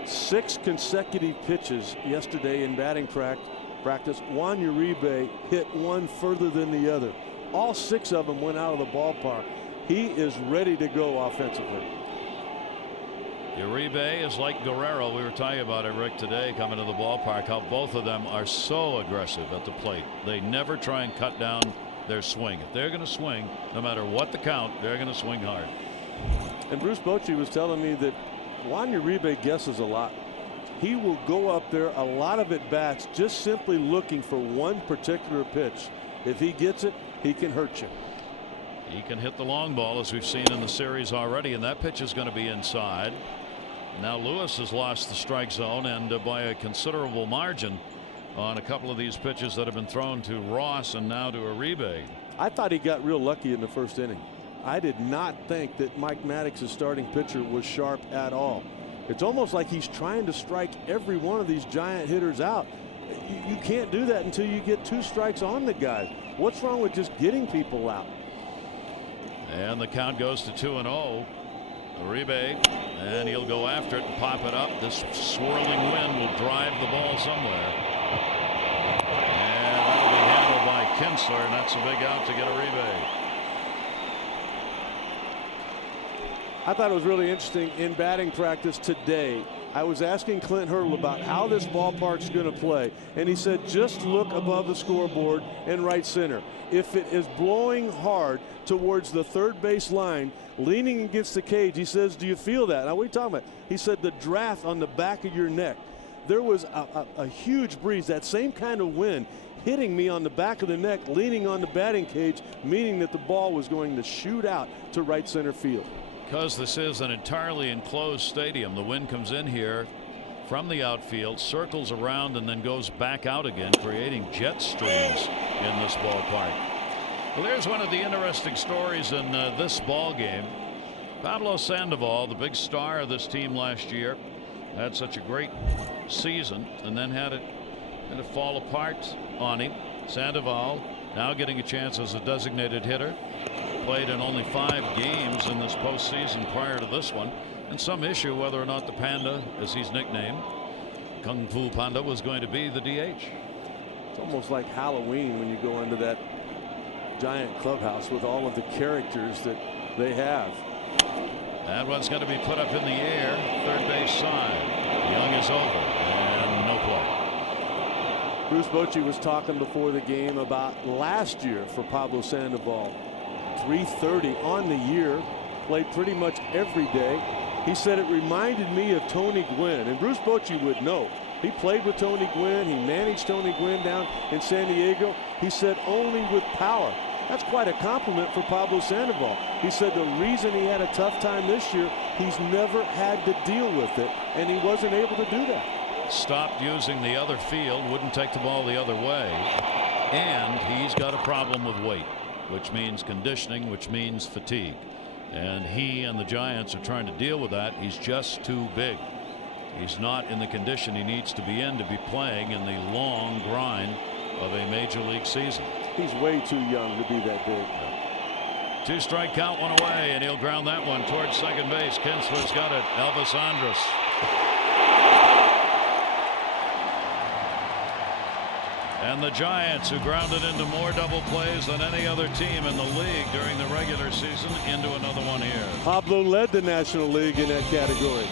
6 consecutive pitches yesterday in batting practice. Juan Uribe hit one further than the other. All 6 of them went out of the ballpark. He is ready to go offensively. Uribe is like Guerrero. We were talking about it, Rick, today coming to the ballpark, how both of them are so aggressive at the plate. They never try and cut down their swing. If they're going to swing, no matter what the count, they're going to swing hard. And Bruce Bochy was telling me that Juan Uribe guesses a lot. He will go up there a lot of at bats just simply looking for one particular pitch. If he gets it, he can hurt you. He can hit the long ball, as we've seen in the series already, and that pitch is going to be inside. Now Lewis has lost the strike zone, and by a considerable margin on a couple of these pitches that have been thrown to Ross and now to Uribe. I thought he got real lucky in the first inning. I did not think that Mike Maddox's starting pitcher was sharp at all. It's almost like he's trying to strike every one of these giant hitters out. You can't do that until you get 2 strikes on the guys. What's wrong with just getting people out? And the count goes to 2-0. Uribe, and he'll go after it and pop it up. This swirling wind will drive the ball somewhere. And that'll be handled by Kinsler, and that's a big out to get Uribe. I thought it was really interesting in batting practice today. I was asking Clint Hurdle about how this ballpark's going to play, and he said just look above the scoreboard in right center. If it is blowing hard towards the third base line, leaning against the cage, he says, do you feel that? Now, what are you talking about? He said the draft on the back of your neck. There was a huge breeze, that same kind of wind, hitting me on the back of the neck, leaning on the batting cage, meaning that the ball was going to shoot out to right center field. Because this is an entirely enclosed stadium, the wind comes in here from the outfield, circles around, and then goes back out again, creating jet streams in this ballpark. Well, there's one of the interesting stories in this ball game. Pablo Sandoval, the big star of this team last year, had such a great season and then had it kind of fall apart on him. Sandoval now getting a chance as a designated hitter. Played in only 5 games in this postseason prior to this one, and some issue whether or not the Panda, as he's nicknamed, Kung Fu Panda, was going to be the DH. It's almost like Halloween when you go into that giant clubhouse with all of the characters that they have. That one's going to be put up in the air, third base side. Young is over, and no play. Bruce Bochy was talking before the game about last year for Pablo Sandoval. 330 on the year, played pretty much every day. He said it reminded me of Tony Gwynn, and Bruce Bochy would know. He played with Tony Gwynn. He managed Tony Gwynn down in San Diego. He said only with power. That's quite a compliment for Pablo Sandoval. He said the reason he had a tough time this year, he's never had to deal with it, and he wasn't able to do that. Stopped using the other field, wouldn't take the ball the other way, and he's got a problem with weight, which means conditioning, which means fatigue. And he and the Giants are trying to deal with that. He's just too big. He's not in the condition he needs to be playing in the long grind of a major league season. He's way too young to be that big. 2-strike count, one away, and he'll ground that one towards second base. Kinsler's got it. Elvis Andrus. And the Giants, who grounded into more double plays than any other team in the league during the regular season, into another one here. Pablo led the National League in that category.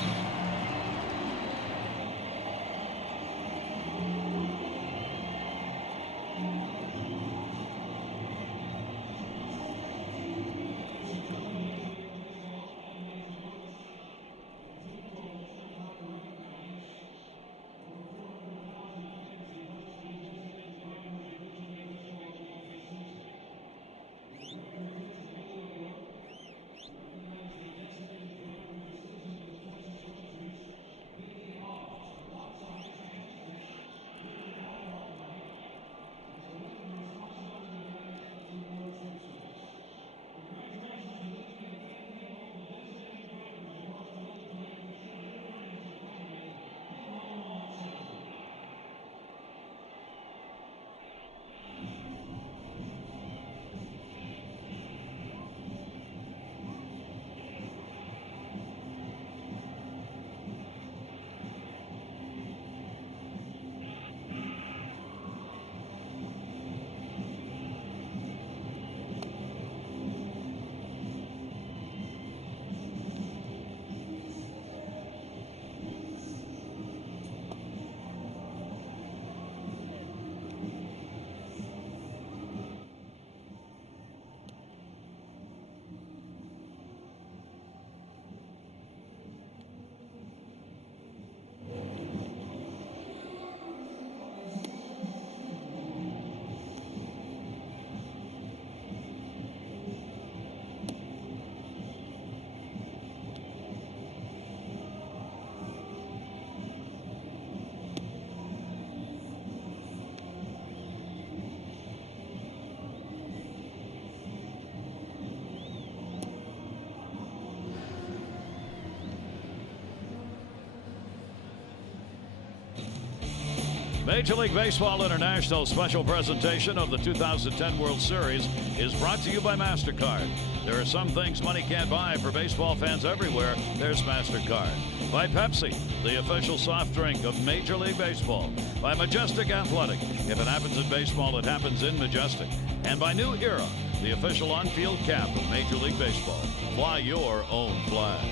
Major League Baseball International special presentation of the 2010 World Series is brought to you by MasterCard. There are some things money can't buy for baseball fans everywhere. There's MasterCard. By Pepsi, the official soft drink of Major League Baseball. By Majestic Athletic. If it happens in baseball, it happens in Majestic. And by New Era, the official on-field cap of Major League Baseball. Fly your own flag.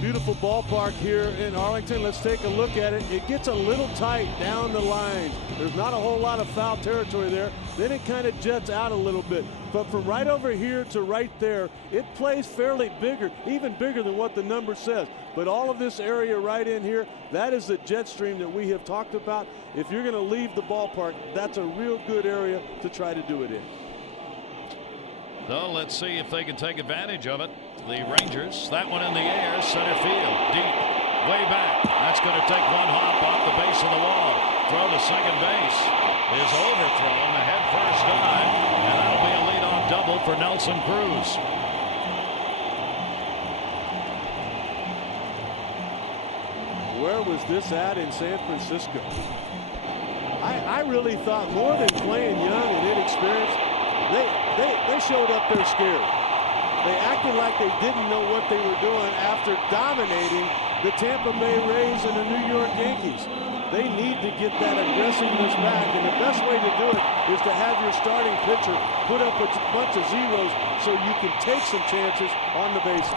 Beautiful ballpark here in Arlington. Let's take a look at it. It gets a little tight down the lines. There's not a whole lot of foul territory there. Then it kind of jets out a little bit. But from right over here to right there, it plays fairly bigger, even bigger than what the number says. But all of this area right in here, that is the jet stream that we have talked about. If you're going to leave the ballpark, that's a real good area to try to do it in. So let's see if they can take advantage of it. The Rangers, that one in the air, center field, deep, way back. That's going to take one hop off the base of the wall. Throw to second base is overthrown, the head first dive, and that'll be a leadoff double for Nelson Cruz. Where was this at in San Francisco? I really thought more than playing young and inexperienced, they showed up there scared. They acted like they didn't know what they were doing after dominating the Tampa Bay Rays and the New York Yankees. They need to get that aggressiveness back, and the best way to do it is to have your starting pitcher put up a bunch of zeros so you can take some chances on the bases.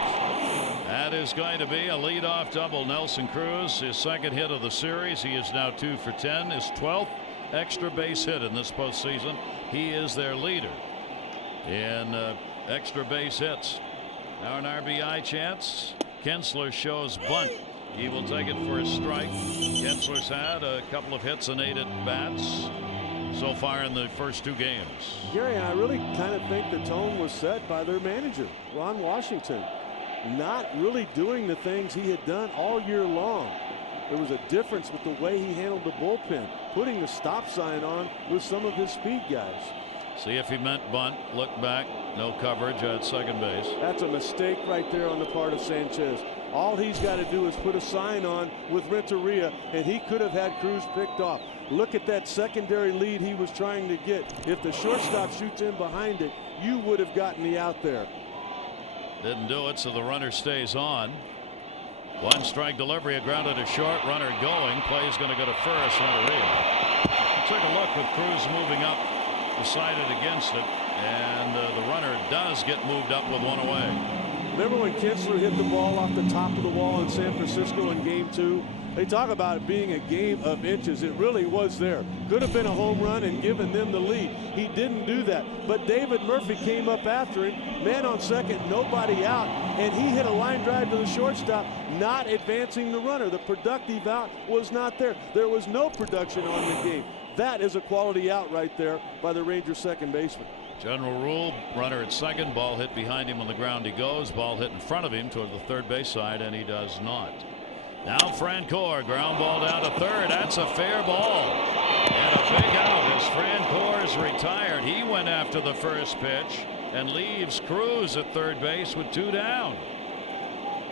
That is going to be a leadoff double. Nelson Cruz, his second hit of the series. He is now 2 for 10, his 12th extra base hit in this postseason. He is their leader in extra base hits. Now an RBI chance. Kinsler shows bunt. He will take it for a strike. Kinsler's had a couple of hits and 8 at-bats so far in the first 2 games. Gary, I really kind of think the tone was set by their manager, Ron Washington, not really doing the things he had done all year long. There was a difference with the way he handled the bullpen, putting the stop sign on with some of his speed guys. See if he meant bunt. Look back. No coverage at second base. That's a mistake right there on the part of Sanchez. All he's got to do is put a sign on with Renteria, and he could have had Cruz picked off. Look at that secondary lead he was trying to get. If the shortstop shoots in behind it, you would have gotten the out there. Didn't do it, so the runner stays on. One strike delivery, a grounded to short, runner going. Play is going to go to first. Renteria. Take a look with Cruz moving up, decided against it, and the runner does get moved up with one away. Remember when Kinsler hit the ball off the top of the wall in San Francisco in Game 2? They talk about it being a game of inches. It really was there. Could have been a home run and given them the lead. He didn't do that. But David Murphy came up after him. Man on second, nobody out. And he hit a line drive to the shortstop, not advancing the runner. The productive out was not there. There was no production on the game. That is a quality out right there by the Rangers second baseman. General rule, runner at second, ball hit behind him on the ground he goes, ball hit in front of him toward the third base side, and he does not. Now Francoeur, ground ball down to third. That's a fair ball. And a big out as Francoeur is retired. He went after the first pitch and leaves Cruz at third base with 2 down.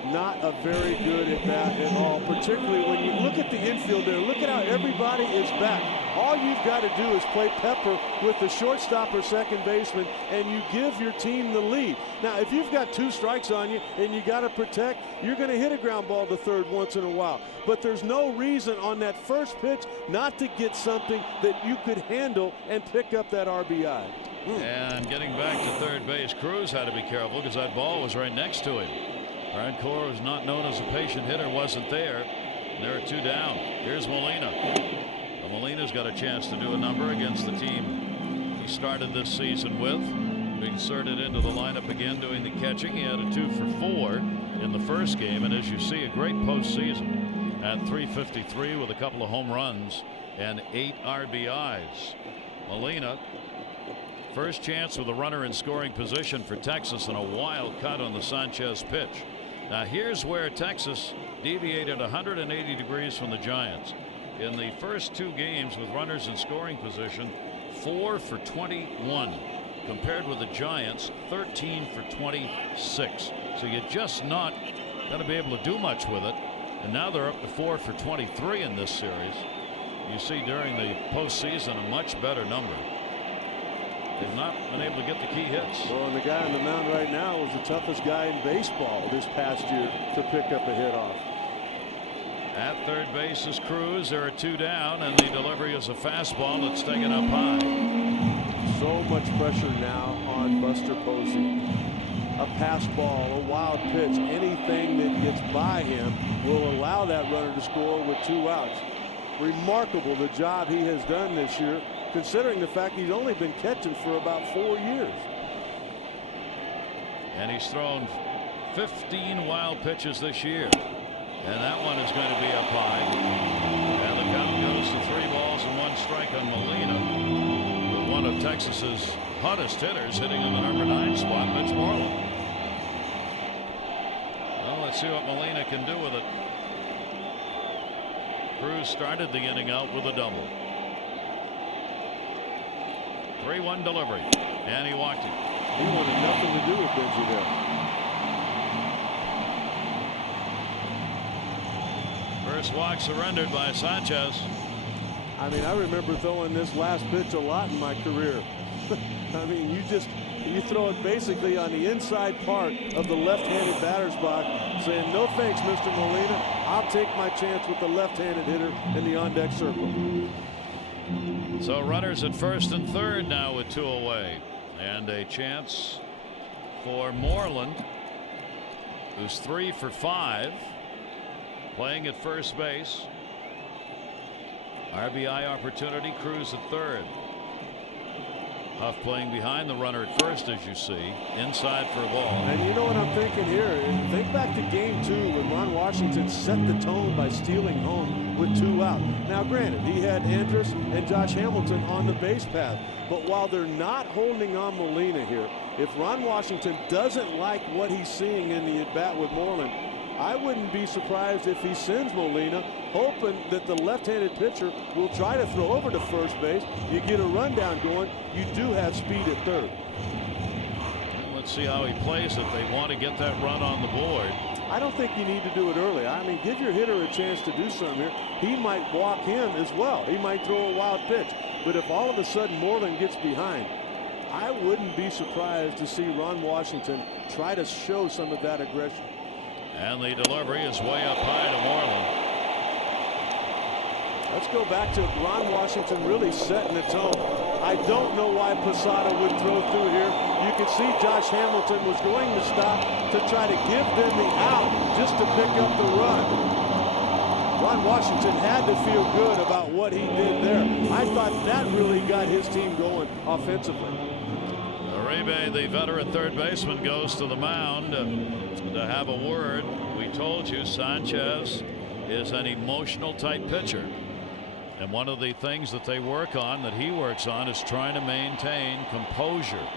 Not a very good at bat at all, particularly when you look at the infield there. Look at how everybody is back. All you've got to do is play pepper with the shortstop or second baseman, and you give your team the lead. Now, if you've got 2 strikes on you and you got to protect, you're going to hit a ground ball to third once in a while. But there's no reason on that first pitch not to get something that you could handle and pick up that RBI. And getting back to third base, Cruz had to be careful because that ball was right next to him. Francoeur was not known as a patient hitter, wasn't there. There are 2 down. Here's Molina. Well, Molina's got a chance to do a number against the team he started this season with. Being inserted into the lineup again, doing the catching. He had a 2 for 4 in the first game, and as you see, a great postseason at .353 with a couple of home runs and 8 RBIs. Molina, first chance with a runner in scoring position for Texas, and a wild cut on the Sanchez pitch. Now here's where Texas deviated 180 degrees from the Giants. In the first 2 games with runners in scoring position, 4 for 21, compared with the Giants 13 for 26. So you're just not going to be able to do much with it. And now they're up to 4 for 23 in this series. You see during the postseason a much better number. They've not been able to get the key hits. Well, and the guy on the mound right now was the toughest guy in baseball this past year to pick up a hit off. At third base is Cruz. There are 2 down, and the delivery is a fastball that's taken up high. So much pressure now on Buster Posey. A pass ball, a wild pitch, anything that gets by him will allow that runner to score with 2 outs. Remarkable the job he has done this year, considering the fact he's only been catching for about 4 years. And he's thrown 15 wild pitches this year. And that one is going to be up high. And the count goes to 3 balls and 1 strike on Molina, with one of Texas's hottest hitters hitting in the number 9 spot, Mitch Moreland. Well, let's see what Molina can do with it. Cruz started the inning out with a double. 3-1 delivery, and he walked it. He wanted nothing to do with Benji there. First walk surrendered by Sanchez. I mean, I remember throwing this last pitch a lot in my career. I mean, you throw it basically on the inside part of the left-handed batter's box, saying, no thanks, Mr. Molina. I'll take my chance with the left-handed hitter in the on-deck circle. So runners at first and third now with 2 away, and a chance for Moreland, who's 3 for 5, playing at first base. RBI opportunity. Cruz at third. Huff playing behind the runner at first, as you see, inside for a ball. And you know what I'm thinking here? Think back to Game 2 when Ron Washington set the tone by stealing home with 2 out. Now, granted, he had Andrus and Josh Hamilton on the base path. But while they're not holding on Molina here, if Ron Washington doesn't like what he's seeing in the at-bat with Moreland, I wouldn't be surprised if he sends Molina, hoping that the left-handed pitcher will try to throw over to first base. You get a rundown going. You do have speed at third. Let's see how he plays it. They want to get that run on the board. I don't think you need to do it early. I mean, give your hitter a chance to do something here. He might walk him as well. He might throw a wild pitch. But if all of a sudden Moreland gets behind, I wouldn't be surprised to see Ron Washington try to show some of that aggression. And the delivery is way up high to Moreland. Let's go back to Ron Washington really setting the tone. I don't know why Posada would throw through here. You can see Josh Hamilton was going to stop to try to give them the out just to pick up the run. Ron Washington had to feel good about what he did there. I thought that really got his team going offensively. Uribe, the veteran third baseman, goes to the mound to have a word. We told you Sanchez is an emotional type pitcher. And one of the things that they work on, that he works on, is trying to maintain composure.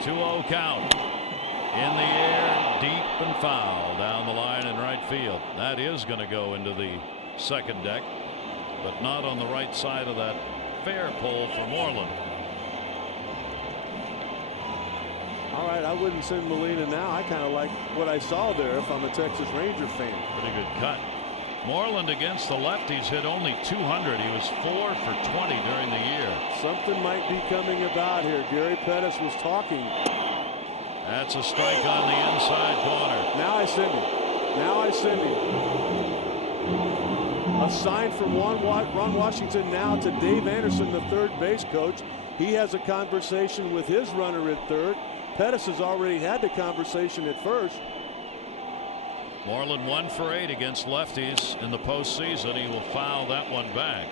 2-0 count. In the air, deep and foul down the line in right field. That is going to go into the second deck, but not on the right side of that fair pole for Moreland. All right, I wouldn't send Molina now. I kind of like what I saw there if I'm a Texas Ranger fan. Pretty good cut. Moreland against the lefties hit only 200. He was 4 for 20 during the year. Something might be coming about here. Gary Pettis was talking. That's a strike on the inside corner. Now I send him. Now I send him. A sign from Ron Washington now to Dave Anderson, the third base coach. He has a conversation with his runner at third. Pettis has already had the conversation at first. Moreland 1 for 8 against lefties in the postseason. He will foul that one back.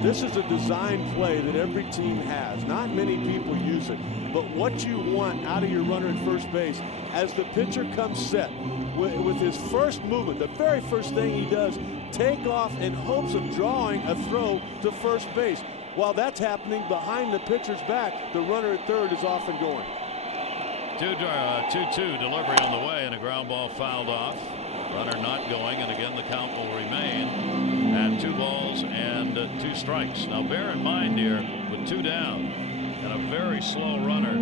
This is a design play that every team has. Not many people use it. But what you want out of your runner at first base, as the pitcher comes set with his first movement, the very first thing he does, take off in hopes of drawing a throw to first base. While that's happening behind the pitcher's back, the runner at third is off and going. 2-2 delivery on the way, and a ground ball fouled off. Runner not going, and again the count will remain at 2 balls and 2 strikes. Now bear in mind here, with 2 down and a very slow runner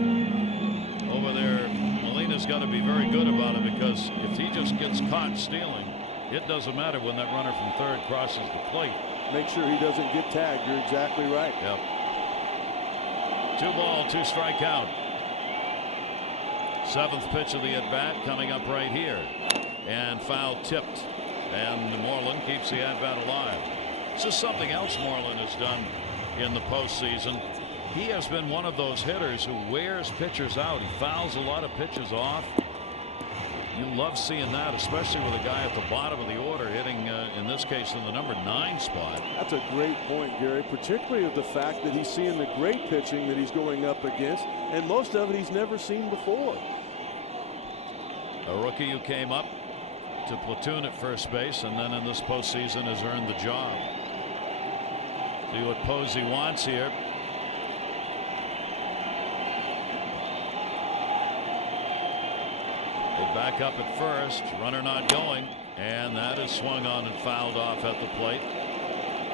over there, Molina's got to be very good about it, because if he just gets caught stealing, it doesn't matter when that runner from third crosses the plate. Make sure he doesn't get tagged. You're exactly right. Yep. 2 ball, 2 strike count. 7th pitch of the at-bat coming up right here, and foul tipped, and Moreland keeps the at-bat alive. This is something else Moreland has done in the postseason. He has been one of those hitters who wears pitchers out. He fouls a lot of pitches off. You love seeing that, especially with a guy at the bottom of the order hitting, in this case, in the number 9 spot. That's a great point, Gary, particularly of the fact that he's seeing the great pitching that he's going up against, and most of it he's never seen before. A rookie who came up to platoon at first base, and then in this postseason has earned the job. See what Posey wants here. They back up at first, runner not going, and that is swung on and fouled off at the plate,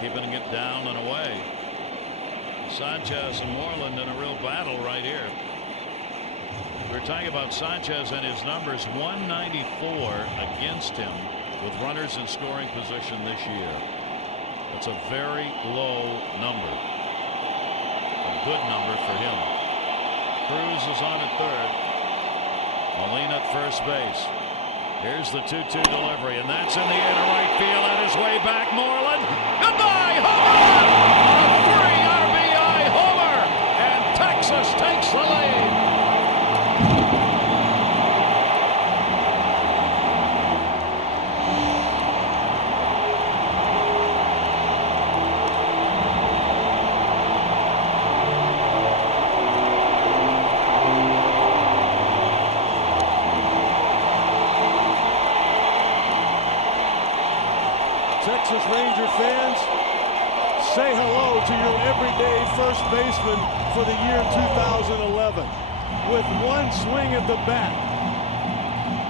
keeping it down and away. Sanchez and Moreland in a real battle right here. We're talking about Sanchez and his numbers, 194 against him with runners in scoring position this year. That's a very low number. A good number for him. Cruz is on at third. Molina at first base. Here's the 2-2 delivery, and that's in the air to right field. On his way back, Moreland. Goodbye, home run! A 3 RBI homer, and Texas takes the lead. Texas Ranger fans, say hello to your everyday first baseman for the year 2011. With one swing at the bat,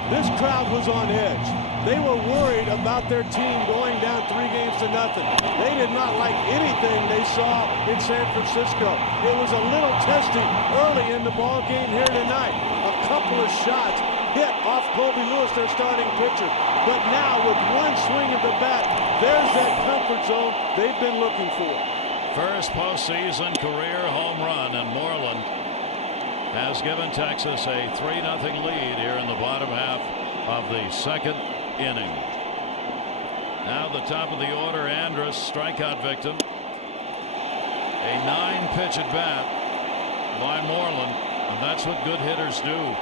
This crowd was on edge. They were worried about their team going down 3-0. They did not like anything they saw in San Francisco. It was a little testy early in the ball game here tonight. A couple of shots hit off Colby Lewis, their starting pitcher. But now with one swing of the bat, there's that comfort zone they've been looking for. First postseason career home run, and Moreland has given Texas a 3-0 lead here in the bottom half of the second inning. Now the top of the order, Andrus, strikeout victim. A 9-pitch at bat by Moreland, and that's what good hitters do.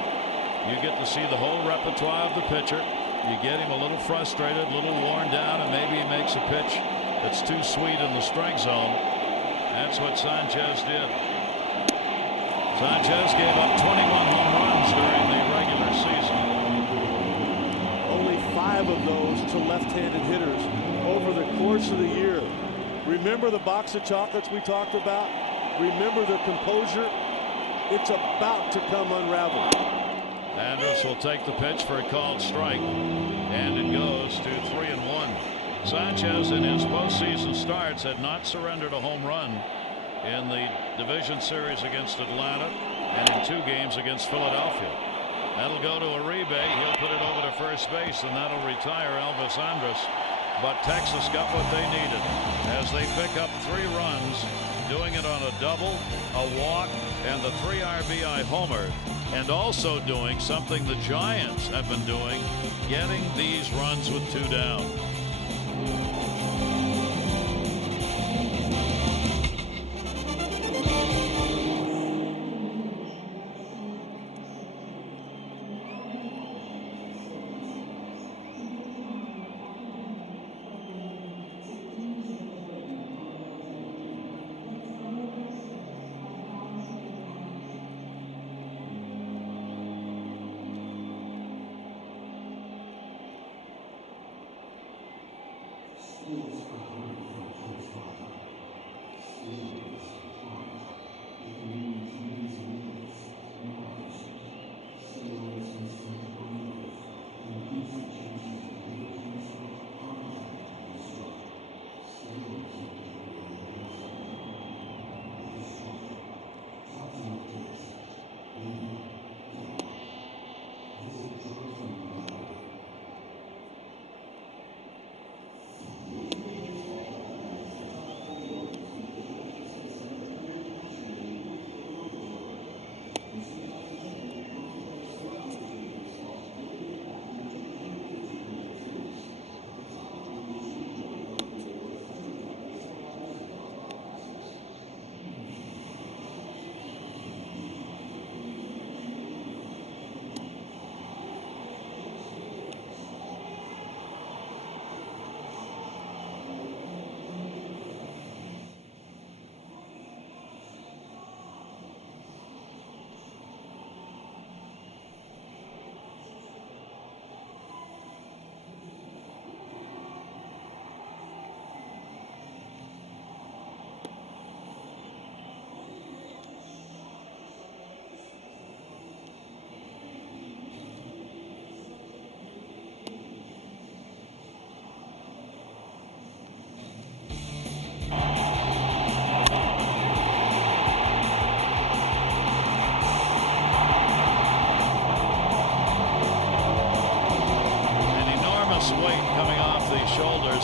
You get to see the whole repertoire of the pitcher. You get him a little frustrated, a little worn down, and maybe he makes a pitch that's too sweet in the strike zone. That's what Sanchez did. Sanchez gave up 21 home runs during the regular season. Only 5 of those to left-handed hitters over the course of the year. Remember the box of chocolates we talked about? Remember the composure? It's about to come unraveled. Andrus will take the pitch for a called strike, and it goes to 3-1. Sanchez in his postseason starts had not surrendered a home run in the division series against Atlanta and in 2 games against Philadelphia. That'll go to Uribe. He'll put it over to first base, and that'll retire Elvis Andrus. But Texas got what they needed as they pick up 3 runs, doing it on a double, a walk, and the 3 RBI homer, and also doing something the Giants have been doing, getting these runs with 2 down.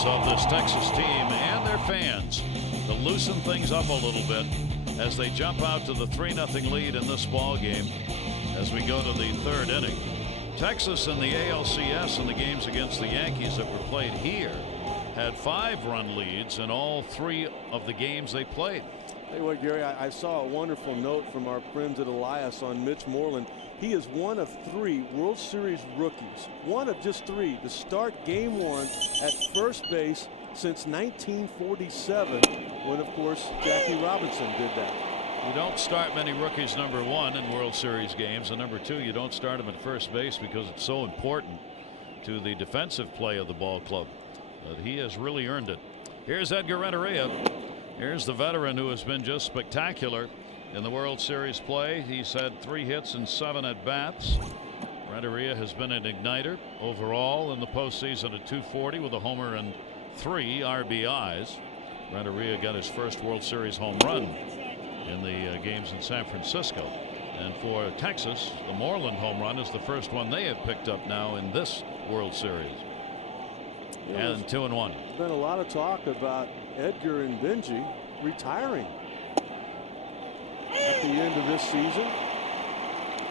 Of this Texas team and their fans to loosen things up a little bit as they jump out to the 3-0 lead in this ball game as we go to the 3rd inning. Texas in the ALCS in the games against the Yankees that were played here had 5-run leads in all 3 of the games they played. Hey, what, Gary, I saw a wonderful note from our friends at Elias on Mitch Moreland. He is one of 3 World Series rookies, one of just 3 to start game 1 at first base since 1947, when, of course, Jackie Robinson did that. You don't start many rookies number 1 in World Series games, and number 2, you don't start them at first base because it's so important to the defensive play of the ball club. But he has really earned it. Here's Edgar Renteria. Here's the veteran who has been just spectacular in the World Series play. He's had 3 hits and 7 at bats. Renteria has been an igniter overall in the postseason at .240 with a homer and 3 RBIs. Renteria got his first World Series home run in the games in San Francisco. And for Texas, the Moreland home run is the first one they have picked up now in this World Series. And 2-1. There's been a lot of talk about Edgar and Benji retiring at the end of this season.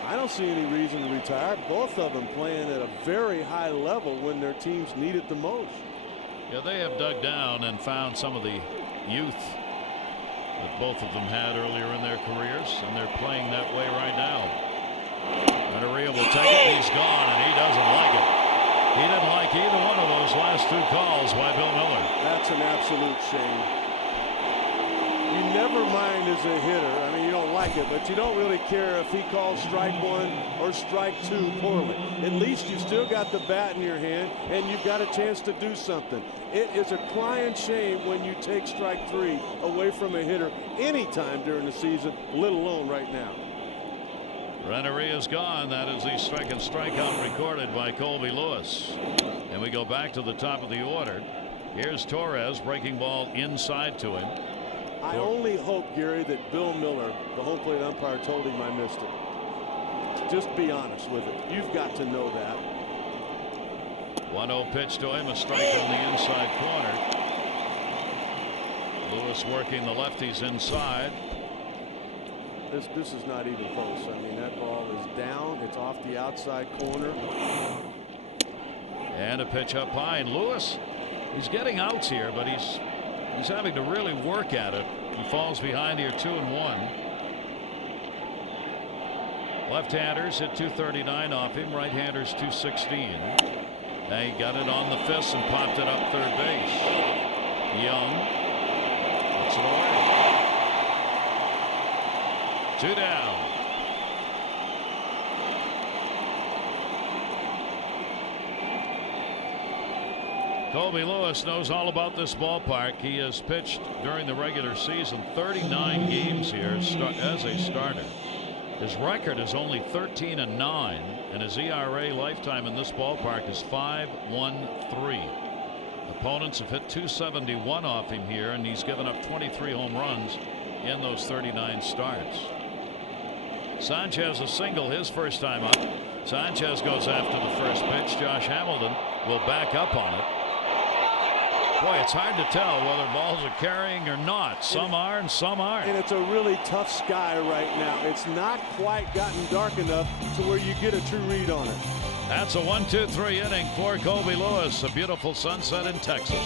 I don't see any reason to retire. Both of them playing at a very high level when their teams need it the most. Yeah, they have dug down and found some of the youth that both of them had earlier in their careers, and they're playing that way right now. Renteria will take it, and he's gone, and he doesn't like it. He didn't like either one of those last 2 calls by Bill Miller. That's an absolute shame. You never mind as a hitter. I mean, you don't like it, but you don't really care if he calls strike 1 or strike 2 poorly. At least you still got the bat in your hand, and you've got a chance to do something. It is a crying shame when you take strike 3 away from a hitter anytime during the season, let alone right now. Renteria is gone. That is the second strikeout recorded by Colby Lewis. And we go back to the top of the order. Here's Torres, breaking ball inside to him. I only hope, Gary, that Bill Miller, the home plate umpire, told him I missed it. Just be honest with it. You've got to know that. 1-0 pitch to him, a strike on the inside corner. Lewis working the lefties inside. This is not even close. I mean, that ball is down. It's off the outside corner. And a pitch up high. And Lewis, he's getting outs here, but he's having to really work at it. He falls behind here 2-1. Left-handers hit 239 off him. Right-handers 216. Now he got it on the fist and popped it up third base. Young puts it away. 2 down. Colby Lewis knows all about this ballpark. He has pitched during the regular season 39 games here as a starter. His record is only 13-9, and his ERA lifetime in this ballpark is 5.13. Opponents have hit 271 off him here, and he's given up 23 home runs in those 39 starts. Sanchez a single his first time up. Sanchez goes after the first pitch. Josh Hamilton will back up on it. Boy, it's hard to tell whether balls are carrying or not. Some are and some aren't. And it's a really tough sky right now. It's not quite gotten dark enough to where you get a true read on it. That's a 1-2-3 inning for Colby Lewis. A beautiful sunset in Texas.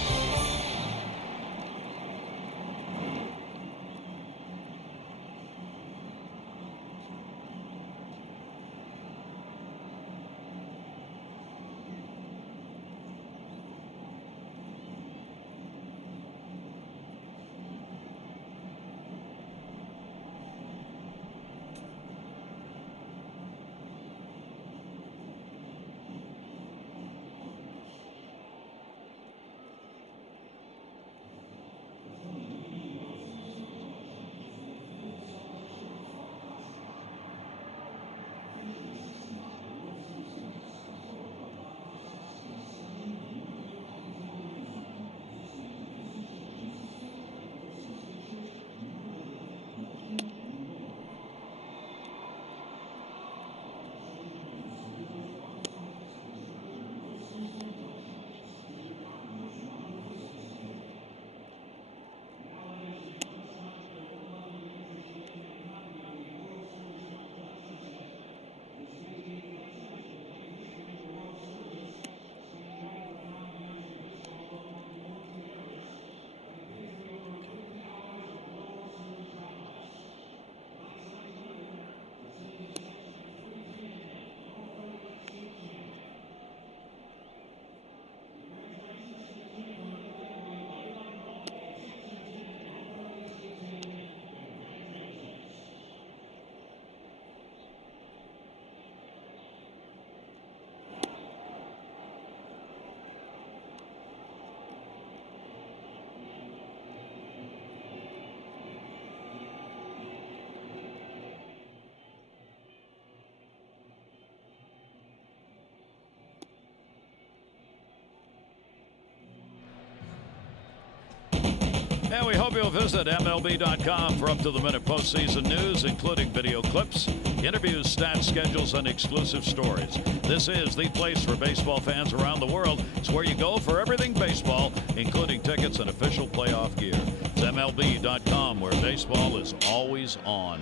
hope you'll visit MLB.com for up-to-the-minute postseason news, including video clips, interviews, stats, schedules, and exclusive stories. This is the place for baseball fans around the world. It's where you go for everything baseball, including tickets and official playoff gear. It's MLB.com, where baseball is always on.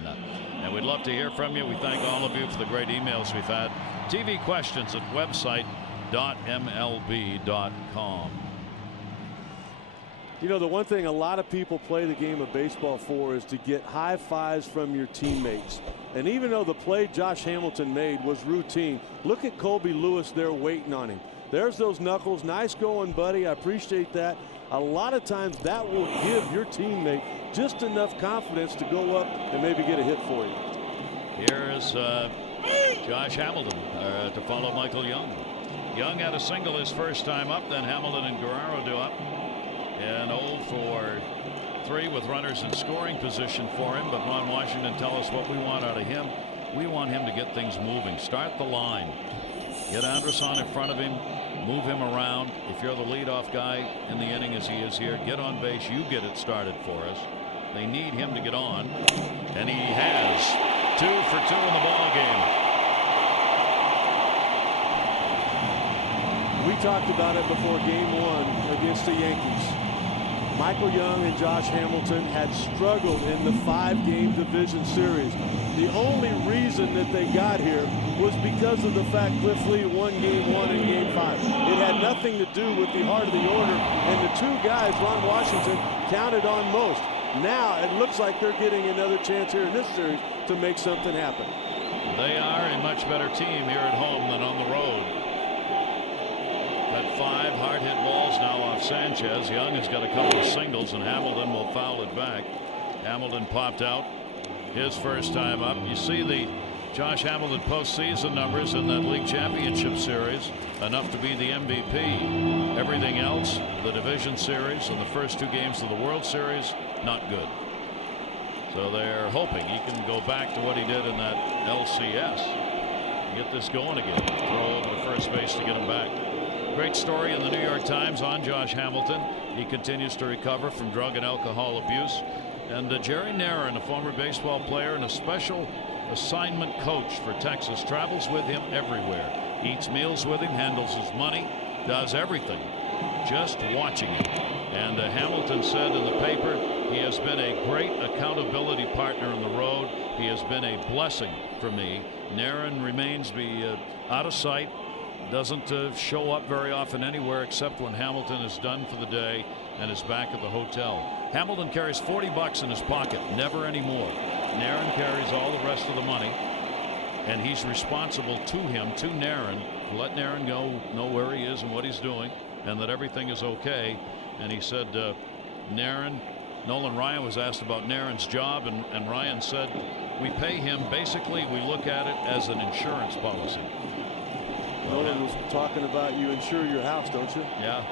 And we'd love to hear from you. We thank all of you for the great emails we've had. TV questions at website.mlb.com. You know, the one thing a lot of people play the game of baseball for is to get high fives from your teammates. And even though the play Josh Hamilton made was routine, look at Colby Lewis there waiting on him. There's those knuckles. Nice going, buddy. I appreciate that. A lot of times that will give your teammate just enough confidence to go up and maybe get a hit for you. Here's Josh Hamilton to follow Michael Young. Young had a single his first time up, then Hamilton and Guerrero do up. And 0 for 3 with runners in scoring position for him. But Ron Washington, tell us what we want out of him. We want him to get things moving. Start the line. Get Anderson in front of him. Move him around. If you're the leadoff guy in the inning as he is here, get on base. You get it started for us. They need him to get on. And he has. 2 for 2 in the ball game. We talked about it before game 1 against the Yankees. Michael Young and Josh Hamilton had struggled in the 5-game division series. The only reason that they got here was because of the fact Cliff Lee won game 1 and game 5. It had nothing to do with the heart of the order, and the 2 guys Ron Washington counted on most. Now it looks like they're getting another chance here in this series to make something happen. They are a much better team here at home than on the road. Got 5 hard hit balls now off Sanchez. Young has got a couple of singles, and Hamilton will foul it back. Hamilton popped out his first time up. You see the Josh Hamilton postseason numbers in that league championship series, enough to be the MVP. Everything else, the division series and the first 2 games of the World Series, not good. So they're hoping he can go back to what he did in that LCS and get this going again. Throw over to first base to get him back. Great story in the New York Times on Josh Hamilton. He continues to recover from drug and alcohol abuse. And Jerry Narron, a former baseball player and a special assignment coach for Texas, travels with him everywhere. Eats meals with him, handles his money, does everything. Just watching him. And Hamilton said in the paper, he has been a great accountability partner on the road. He has been a blessing for me. Narron remains out of sight. Doesn't show up very often anywhere except when Hamilton is done for the day and is back at the hotel. Hamilton carries $40 in his pocket, never any more. Narron carries all the rest of the money, and he's responsible to him, to Narron, to let Narron know where he is and what he's doing, and that everything is okay. And he said, Nolan Ryan was asked about Narron's job, and Ryan said, we pay him, basically we look at it as an insurance policy. Nolan was talking about you insure your house, don't you? Yeah.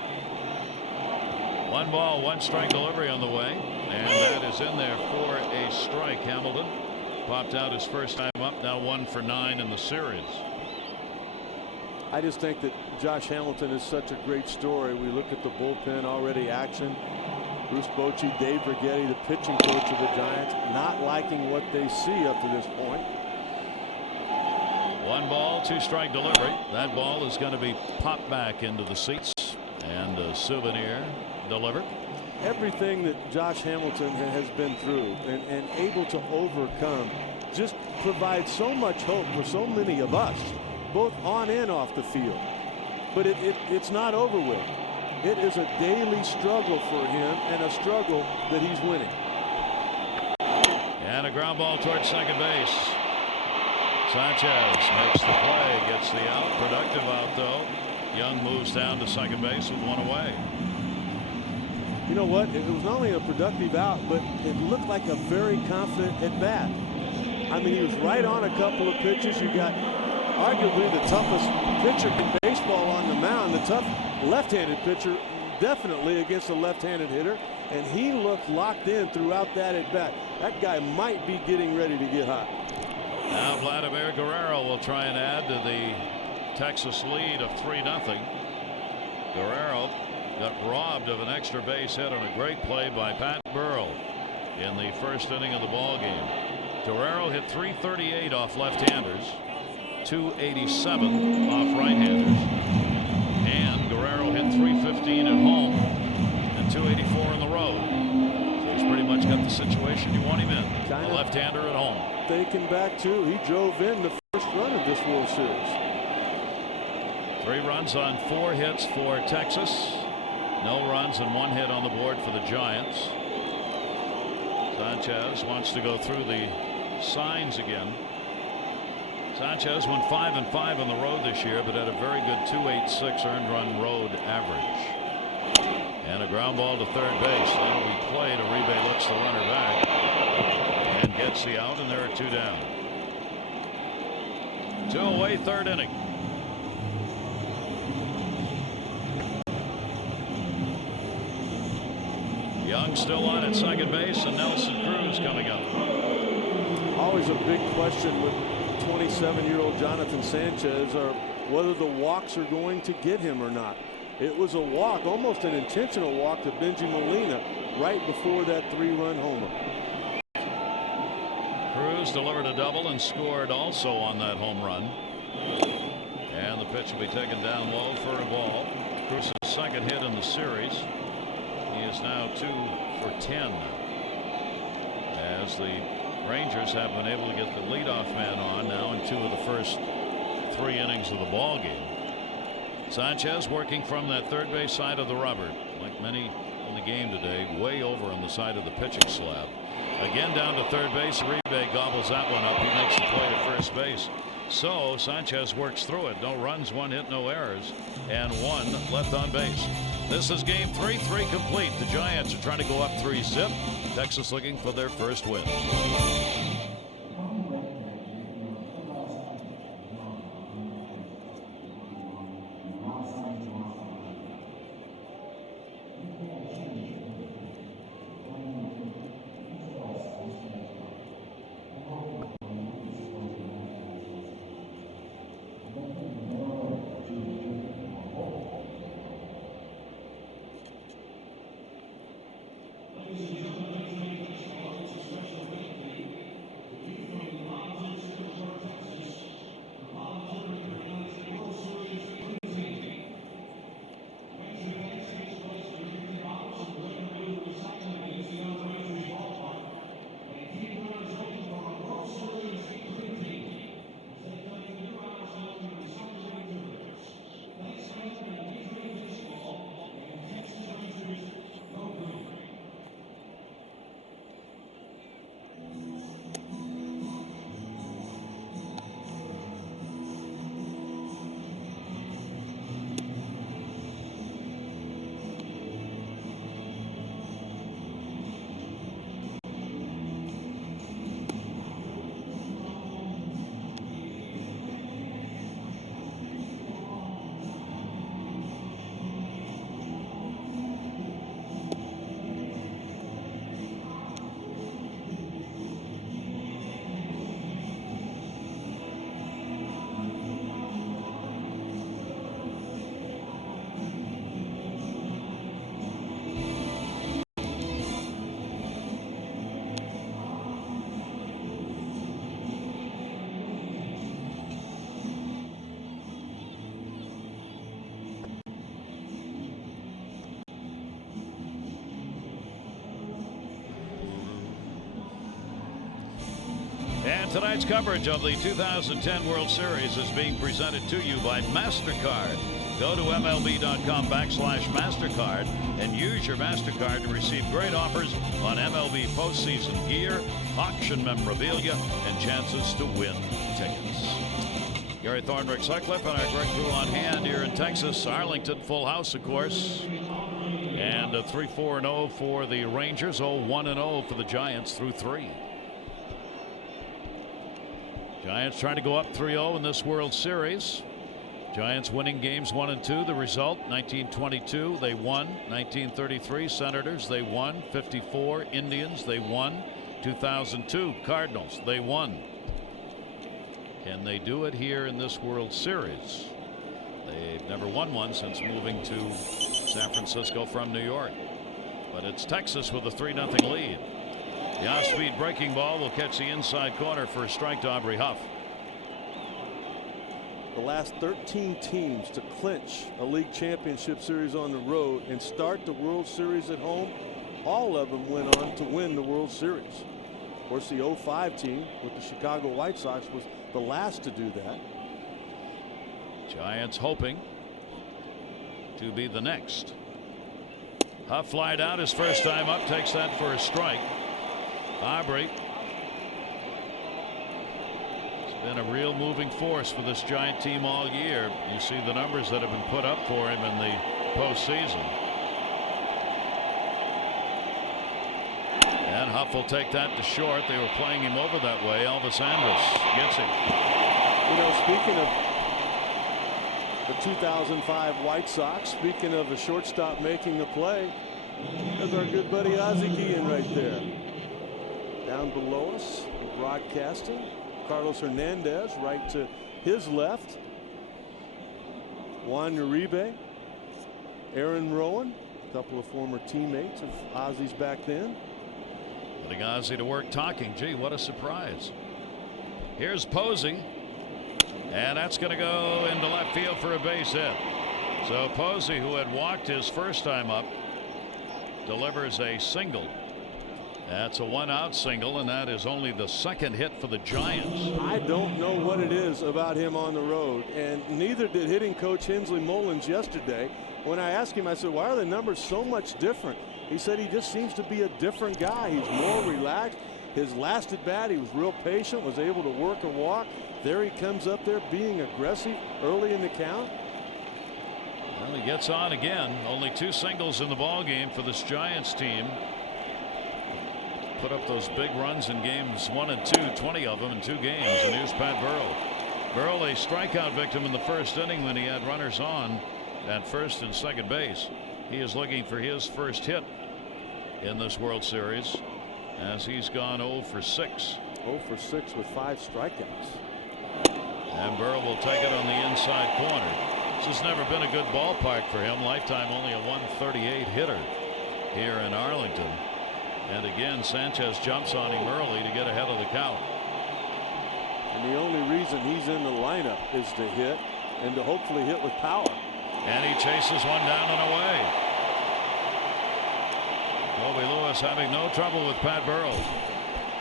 1 ball, 1 strike delivery on the way, and that is in there for a strike. Hamilton popped out his first time up, now 1 for 9 in the series. I just think that Josh Hamilton is such a great story. We look at the bullpen already action. Bruce Bochy, Dave Brigetti, the pitching coach of the Giants, not liking what they see up to this point. 1 ball, 2 strike delivery. That ball is going to be popped back into the seats, and a souvenir delivered. Everything that Josh Hamilton has been through and able to overcome just provides so much hope for so many of us, both on and off the field. But it's not over with. It is a daily struggle for him, and a struggle that he's winning. And a ground ball towards second base. Sanchez makes the play, gets the out. Productive out, though. Young moves down to second base with 1 away. You know what? It was not only a productive out, but it looked like a very confident at bat. I mean, he was right on a couple of pitches. You got arguably the toughest pitcher in baseball on the mound, the tough left-handed pitcher, definitely against a left-handed hitter, and he looked locked in throughout that at bat. That guy might be getting ready to get hot. Now Vladimir Guerrero will try and add to the Texas lead of 3-0. Guerrero got robbed of an extra base hit on a great play by Pat Burrell in the first inning of the ball game. Guerrero hit .338 off left-handers, .287 off right-handers, and Guerrero hit .315 at home and .284 on the road. So he's pretty much got the situation you want him in. A left-hander at home. Thinking back too, he drove in the first run of this World Series. 3 runs on 4 hits for Texas. No runs and 1 hit on the board for the Giants. Sanchez wants to go through the signs again. Sanchez went 5-5 on the road this year, but had a very good .286 earned run road average. And a ground ball to third base. That'll be played. Uribe looks the runner back and gets the out, and there are 2 down. 2 away, third inning. Young still on at second base, and Nelson Cruz coming up. Always a big question with 27-year-old Jonathan Sanchez are whether the walks are going to get him or not. It was a walk, almost an intentional walk to Benji Molina right before that 3-run homer. Cruz delivered a double and scored also on that home run. And the pitch will be taken down low for a ball. Cruz's second hit in the series. He is now 2 for 10 as the Rangers have been able to get the leadoff man on now in 2 of the first 3 innings of the ball game. Sanchez working from that third base side of the rubber, like many in the game today, way over on the side of the pitching slab. Again down to third base. Uribe gobbles that one up. He makes the play to first base. So Sanchez works through it. No runs, 1 hit, no errors, and 1 left on base. This is game 3, 3 complete. The Giants are trying to go up 3-zip. Texas looking for their first win. And tonight's coverage of the 2010 World Series is being presented to you by MasterCard. Go to MLB.com/MasterCard and use your MasterCard to receive great offers on MLB postseason gear, auction memorabilia, and chances to win tickets. Gary Thornberg, Sutcliffe, and our great crew on hand here in Texas. Arlington, full house, of course. And a 3-4-0 for the Rangers, 0-1-0 for the Giants through 3. Giants trying to go up 3-0 in this World Series. Giants winning games 1 and 2. The result, 1922 they won. 1933 Senators they won. 54 Indians they won. 2002 Cardinals they won. Can they do it here in this World Series? They've never won one since moving to San Francisco from New York. But it's Texas with a 3-0 lead. The off-speed breaking ball will catch the inside corner for a strike to Aubrey Huff. The last 13 teams to clinch a league championship series on the road and start the World Series at home, all of them went on to win the World Series. Of course, the 05 team with the Chicago White Sox was the last to do that. Giants hoping to be the next. Huff flied out his first time up, takes that for a strike. Aubrey been a real moving force for this Giant team all year. You see the numbers that have been put up for him in the postseason. And Huff will take that to short. They were playing him over that way. Elvis Andrus gets him. You know, speaking of the 2005 White Sox, speaking of a shortstop making a play, there's our good buddy Ozzie Guillen right there. Down below us, broadcasting. Carlos Hernandez right to his left. Juan Uribe, Aaron Rowan, a couple of former teammates of Ozzie's back then. Putting Ozzie to work talking. Gee, what a surprise. Here's Posey. And that's going to go into left field for a base hit. So Posey, who had walked his first time up, delivers a single. That's a one-out single, and that is only the second hit for the Giants. I don't know what it is about him on the road, and neither did hitting coach Hensley Mullins yesterday. When I asked him, I said, why are the numbers so much different? He said he just seems to be a different guy. He's more relaxed. His last at bat, he was real patient, was able to work and walk. There he comes up there being aggressive early in the count. Well, he gets on again. Only 2 singles in the ball game for this Giants team. Put up those big runs in games 1 and 2, 20 of them in 2 games. And here's Pat Burrell. Burrell, a strikeout victim in the first inning when he had runners on at first and second base. He is looking for his first hit in this World Series as he's gone 0 for 6. 0 for 6 with 5 strikeouts. And Burrell will take it on the inside corner. This has never been a good ballpark for him. Lifetime only a 138 hitter here in Arlington. And again, Sanchez jumps on him early to get ahead of the count. And the only reason he's in the lineup is to hit and to hopefully hit with power. And he chases one down and away. Colby Lewis having no trouble with Pat Burrell.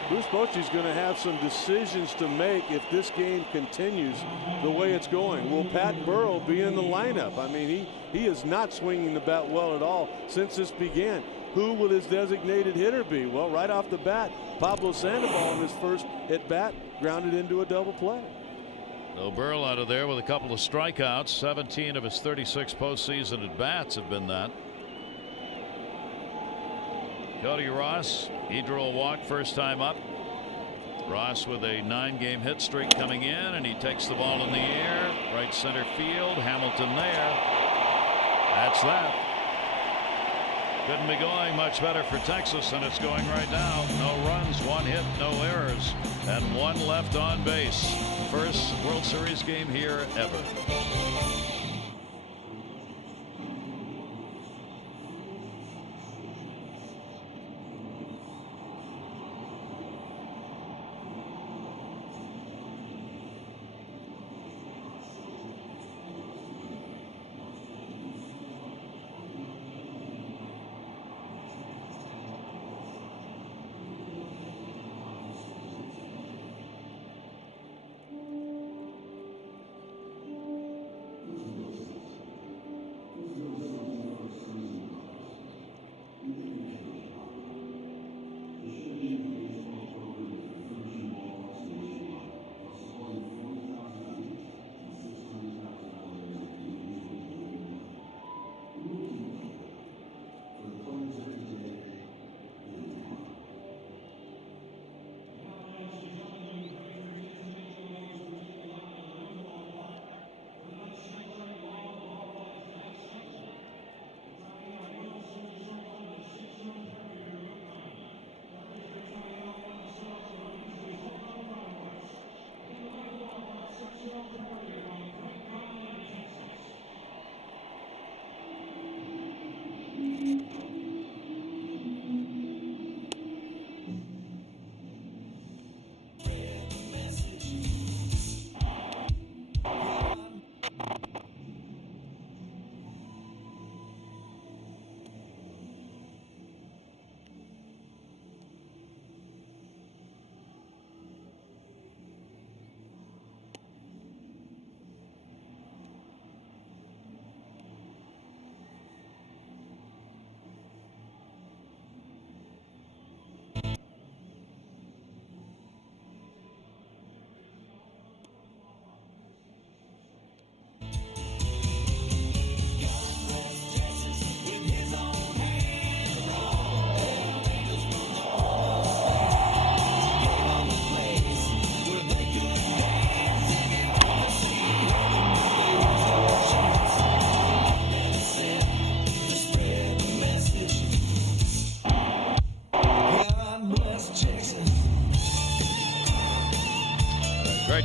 Bruce Bochy's going to have some decisions to make if this game continues the way it's going. Will Pat Burrell be in the lineup? I mean, he is not swinging the bat well at all since this began. Who will his designated hitter be? Well, right off the bat, Pablo Sandoval in his first at bat grounded into a double play. So Burrell out of there with a couple of strikeouts. 17 of his 36 postseason at bats have been that. Cody Ross, he drew a walk first time up. Ross with a 9-game hit streak coming in, and he takes the ball in the air, right center field. Hamilton there. That's that. Couldn't be going much better for Texas than it's going right now. No runs, 1 hit, no errors, and 1 left on base. First World Series game here ever.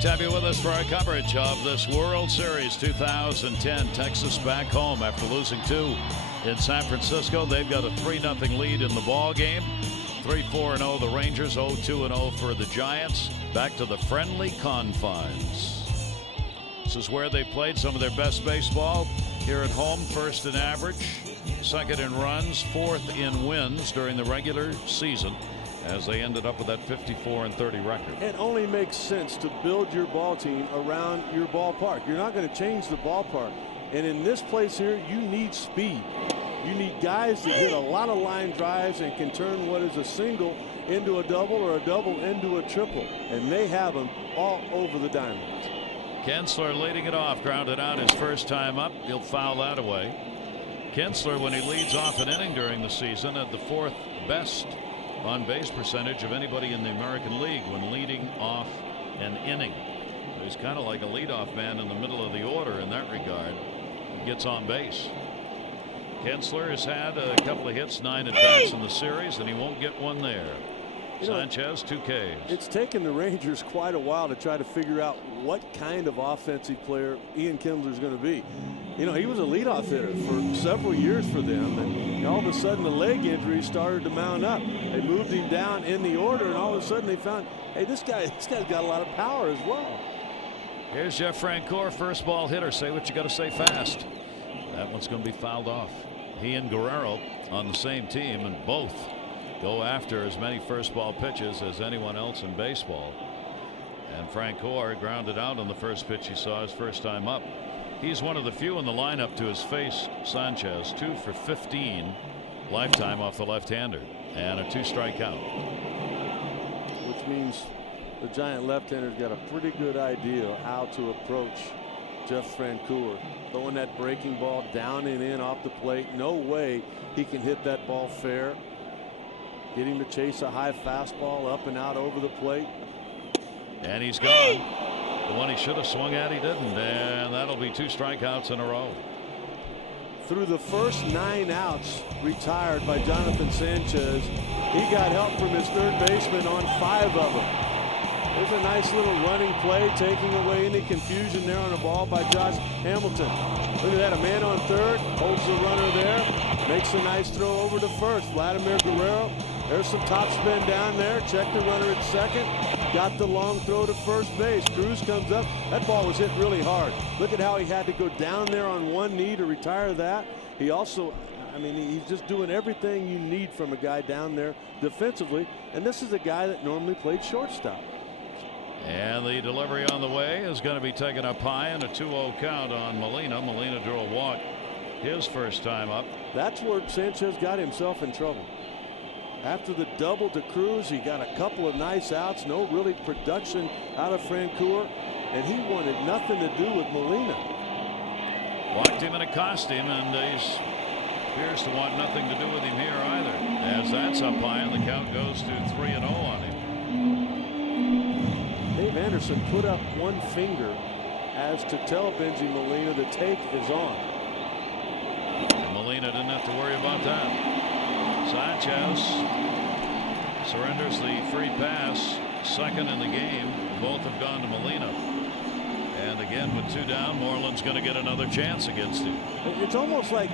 to have you with us for our coverage of this World Series 2010. Texas back home after losing 2 in San Francisco. They've got a 3-0 lead in the ball game. 3-4-0 the Rangers, 0-2-0 for the Giants. Back to the friendly confines. This is where they played some of their best baseball. Here at home, first in average, second in runs, fourth in wins during the regular season, as they ended up with that 54-30 record. It only makes sense to build your ball team around your ballpark. You're not going to change the ballpark. And in this place here, you need speed. You need guys that hit a lot of line drives and can turn what is a single into a double or a double into a triple. And they have them all over the diamond. Kinsler leading it off, grounded out his first time up. He'll foul that away. Kinsler, when he leads off an inning during the season, had the 4th best on base percentage of anybody in the American League when leading off an inning. He's kind of like a leadoff man in the middle of the order in that regard. He gets on base. Kinsler has had a couple of hits, 9 at bats in the series, and he won't get one there. Sanchez, 2 Ks. It's taken the Rangers quite a while to try to figure out what kind of offensive player Ian Kinsler is going to be. You know, he was a leadoff hitter for several years for them, and all of a sudden the leg injury started to mount up. They moved him down in the order, and all of a sudden they found, hey, this guy's got a lot of power as well. Here's Jeff Francoeur, first ball hitter. Say what you got to say fast. That one's going to be fouled off. He and Guerrero on the same team, and both go after as many first ball pitches as anyone else in baseball. And Francoeur grounded out on the first pitch he saw his first time up. He's one of the few in the lineup to his face Sanchez, 2 for 15 lifetime off the left-hander, and a 2-strike count. Which means the Giant left-hander's got a pretty good idea of how to approach Jeff Francoeur. Throwing that breaking ball down and in off the plate. No way he can hit that ball fair. Get him to chase a high fastball up and out over the plate. And he's gone. The one he should have swung at, he didn't. And that'll be 2 strikeouts in a row. Through the first 9 outs retired by Jonathan Sanchez, he got help from his third baseman on 5 of them. There's a nice little running play, taking away any confusion there on the ball by Josh Hamilton. Look at that, a man on third, holds the runner there, makes a nice throw over to first. Vladimir Guerrero, there's some topspin down there, check the runner at second, got the long throw to first base. Cruz comes up, that ball was hit really hard. Look at how he had to go down there on one knee to retire that. He also, I mean, he's just doing everything you need from a guy down there defensively, and this is a guy that normally played shortstop. And the delivery on the way is going to be taken up high, and a 2-0 count on Molina. Molina drew a walk his first time up. That's where Sanchez got himself in trouble. After the double to Cruz, he got a couple of nice outs, no really production out of Francoeur, and he wanted nothing to do with Molina. Walked him and it cost him, and he appears to want nothing to do with him here either, as that's up high and the count goes to 3-0 on him. Dave Anderson put up one finger as to tell Benji Molina the take is on. And Molina didn't have to worry about that. Sanchez surrenders the free pass, second in the game. Both have gone to Molina. And again, with 2 down, Moreland's going to get another chance against him. It's almost like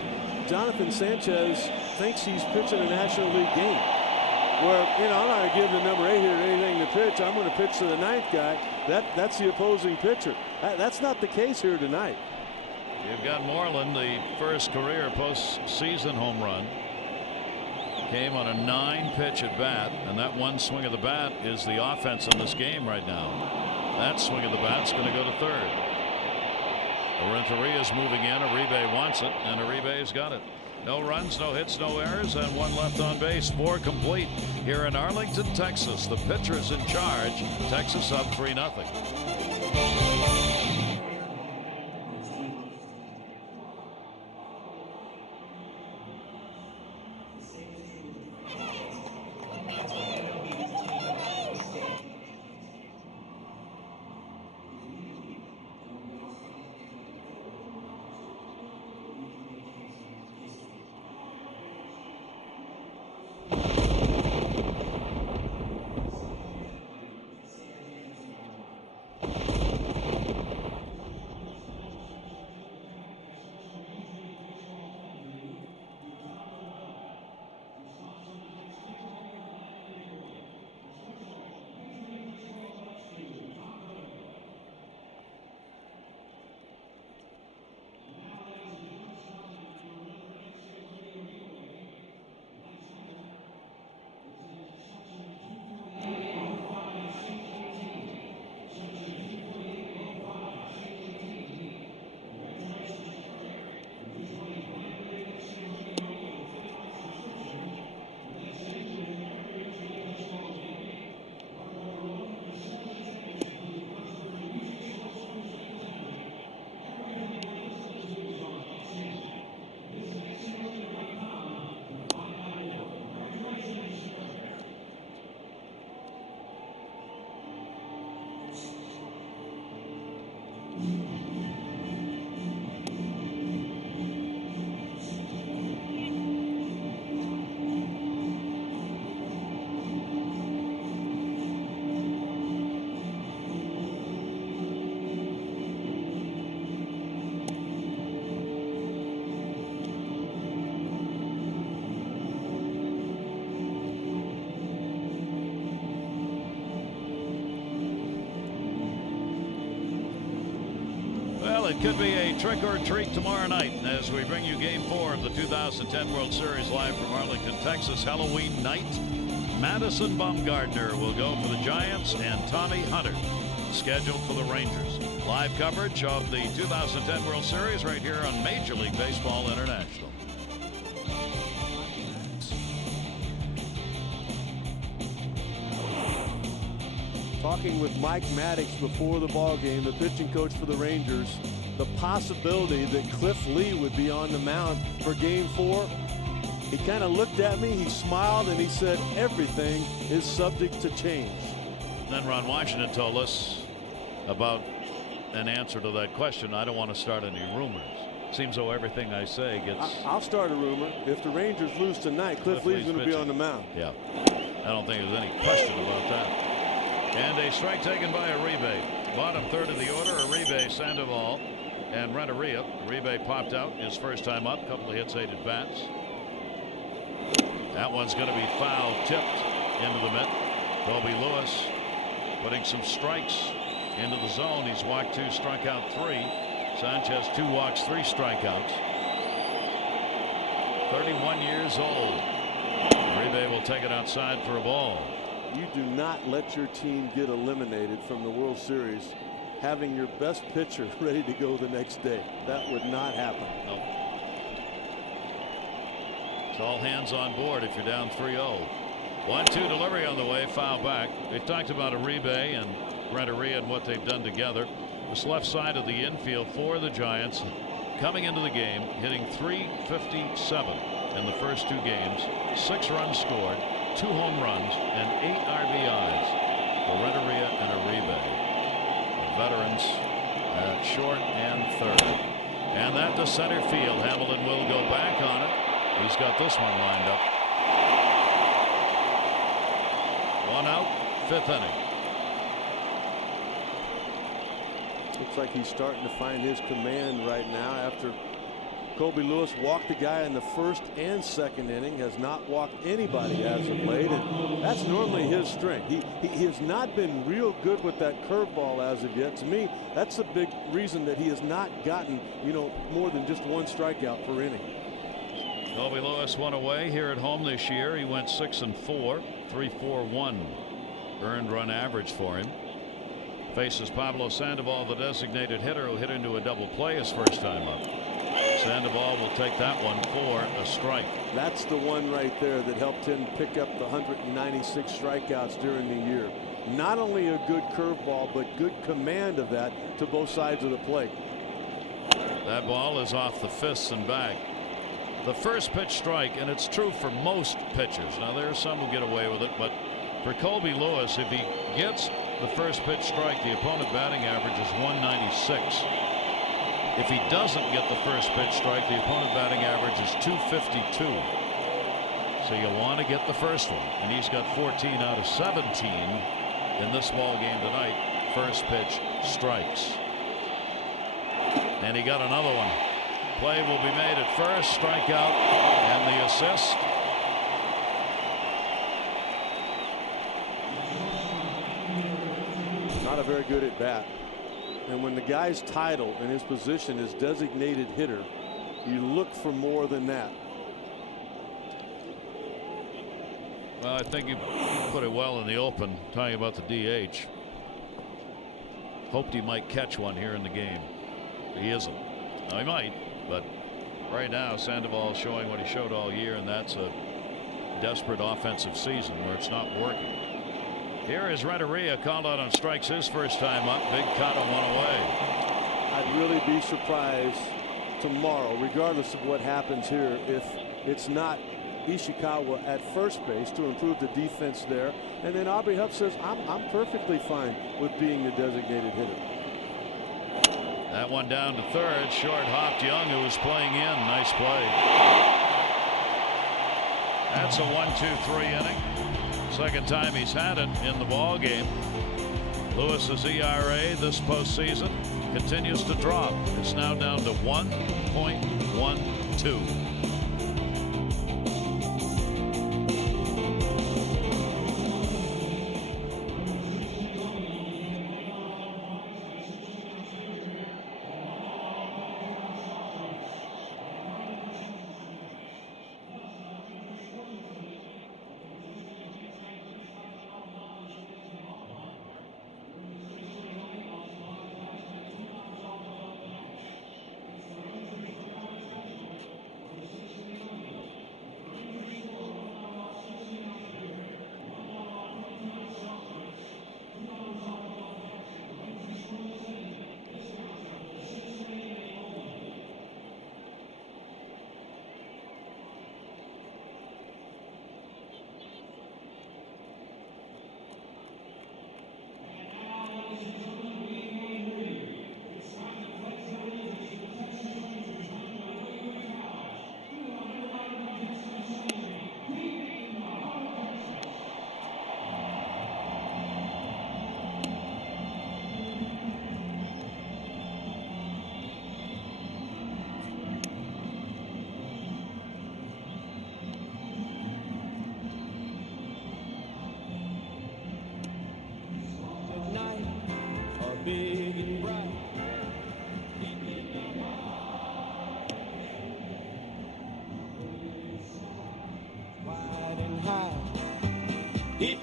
Jonathan Sanchez thinks he's pitching a National League game, where, you know, I'm not going to give the number 8 here anything to pitch. I'm going to pitch to the 9th guy. That's the opposing pitcher. That's not the case here tonight. You've got Moreland, the first career postseason home run. Came on a 9-pitch at bat, and that one swing of the bat is the offense in this game right now. That swing of the bat's going to go to third. Renteria is moving in. Uribe wants it, and Uribe's got it. No runs, no hits, no errors, and 1 left on base. 4 complete here in Arlington, Texas. The pitcher's in charge. Texas up 3-0. it could be a trick or treat tomorrow night as we bring you Game 4 of the 2010 World Series live from Arlington, Texas. Halloween night. Madison Bumgarner will go for the Giants and Tommy Hunter scheduled for the Rangers. Live coverage of the 2010 World Series right here on Major League Baseball International. Talking with Mike Maddox before the ball game, the pitching coach for the Rangers, the possibility that Cliff Lee would be on the mound for Game 4. He kind of looked at me, he smiled, and he said, everything is subject to change. Then Ron Washington told us about an answer to that question. I don't want to start any rumors. Seems though everything I say gets... I'll start a rumor. If the Rangers lose tonight, Cliff Lee's going to be on the mound. Yeah, I don't think there's any question about that. And a strike taken by Uribe. Bottom third of the order, Uribe, Sandoval, and Renteria. Uribe popped out his first time up. Couple of hits, 8 at bats. That one's going to be foul tipped into the mitt. Colby Lewis putting some strikes into the zone. He's walked 2, struck out 3. Sanchez 2 walks, 3 strikeouts. 31 years old. Uribe will take it outside for a ball. You do not let your team get eliminated from the World Series having your best pitcher ready to go the next day. That would not happen. No. It's all hands on board if you're down 3-0. 1-2 delivery on the way, foul back. We've talked about Uribe and Renteria and what they've done together. This left side of the infield for the Giants coming into the game, hitting .357 in the first 2 games, 6 runs scored, 2 home runs, and 8 RBIs for Renteria and Uribe. The veterans at short and third. And that to center field. Hamilton will go back on it. He's got this one lined up. 1 out, 5th inning. Looks like he's starting to find his command right now after Colby Lewis walked the guy in the first and second inning, has not walked anybody as of late, and that's normally his strength. He has not been real good with that curveball as of yet. To me, that's the big reason that he has not gotten, more than just 1 strikeout per inning. Colby Lewis won away here at home this year. He went 6-4, 3.41 earned run average for him. Faces Pablo Sandoval, the designated hitter, who hit into a double play his first time up. Sandoval will take that one for a strike. That's the one right there that helped him pick up the 196 strikeouts during the year. Not only a good curveball, but good command of that to both sides of the plate. That ball is off the fists and back. The first pitch strike, and it's true for most pitchers. Now there are some who get away with it, but for Colby Lewis, if he gets the first pitch strike, the opponent batting average is 196. If he doesn't get the first pitch strike, the opponent batting average is 252. So you want to get the first one, and he's got 14 out of 17 in this ball game tonight. First pitch strikes, and he got another one. Play will be made at first, strikeout, and the assist. Not a very good at bat. And when the guy's title and his position is designated hitter, you look for more than that. Well, I think you put it well in the open, talking about the DH. Hoped he might catch one here in the game. He isn't. Now, he might, but right now Sandoval is showing what he showed all year, and that's a desperate offensive season where it's not working. Here is Renteria, called out on strikes his first time up. Big cut and one away. I'd really be surprised tomorrow, regardless of what happens here, if it's not Ishikawa at first base to improve the defense there. And then Aubrey Huff says, I'm perfectly fine with being the designated hitter. That one down to third. Short hopped Young, who was playing in. Nice play. That's a 1-2-3 inning. Second time he's had it in the ball game. Lewis's ERA this postseason continues to drop. It's now down to 1.12.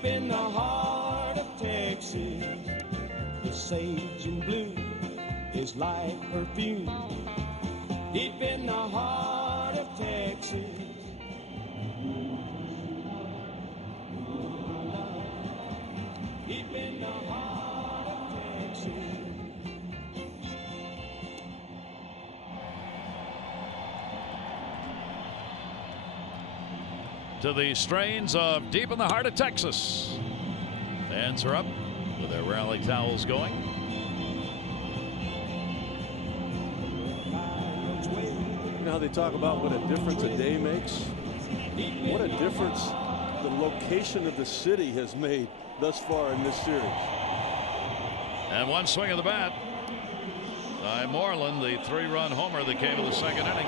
in the heart of Texas, the sage and blue is like perfume. Deep in the heart of Texas, deep in the heart of Texas. To the strains of Deep in the Heart of Texas. Fans are up with their rally towels going. You know how they talk about what a difference a day makes? What a difference the location of the city has made thus far in this series. And one swing of the bat by Moreland, the 3-run homer that came in the second inning,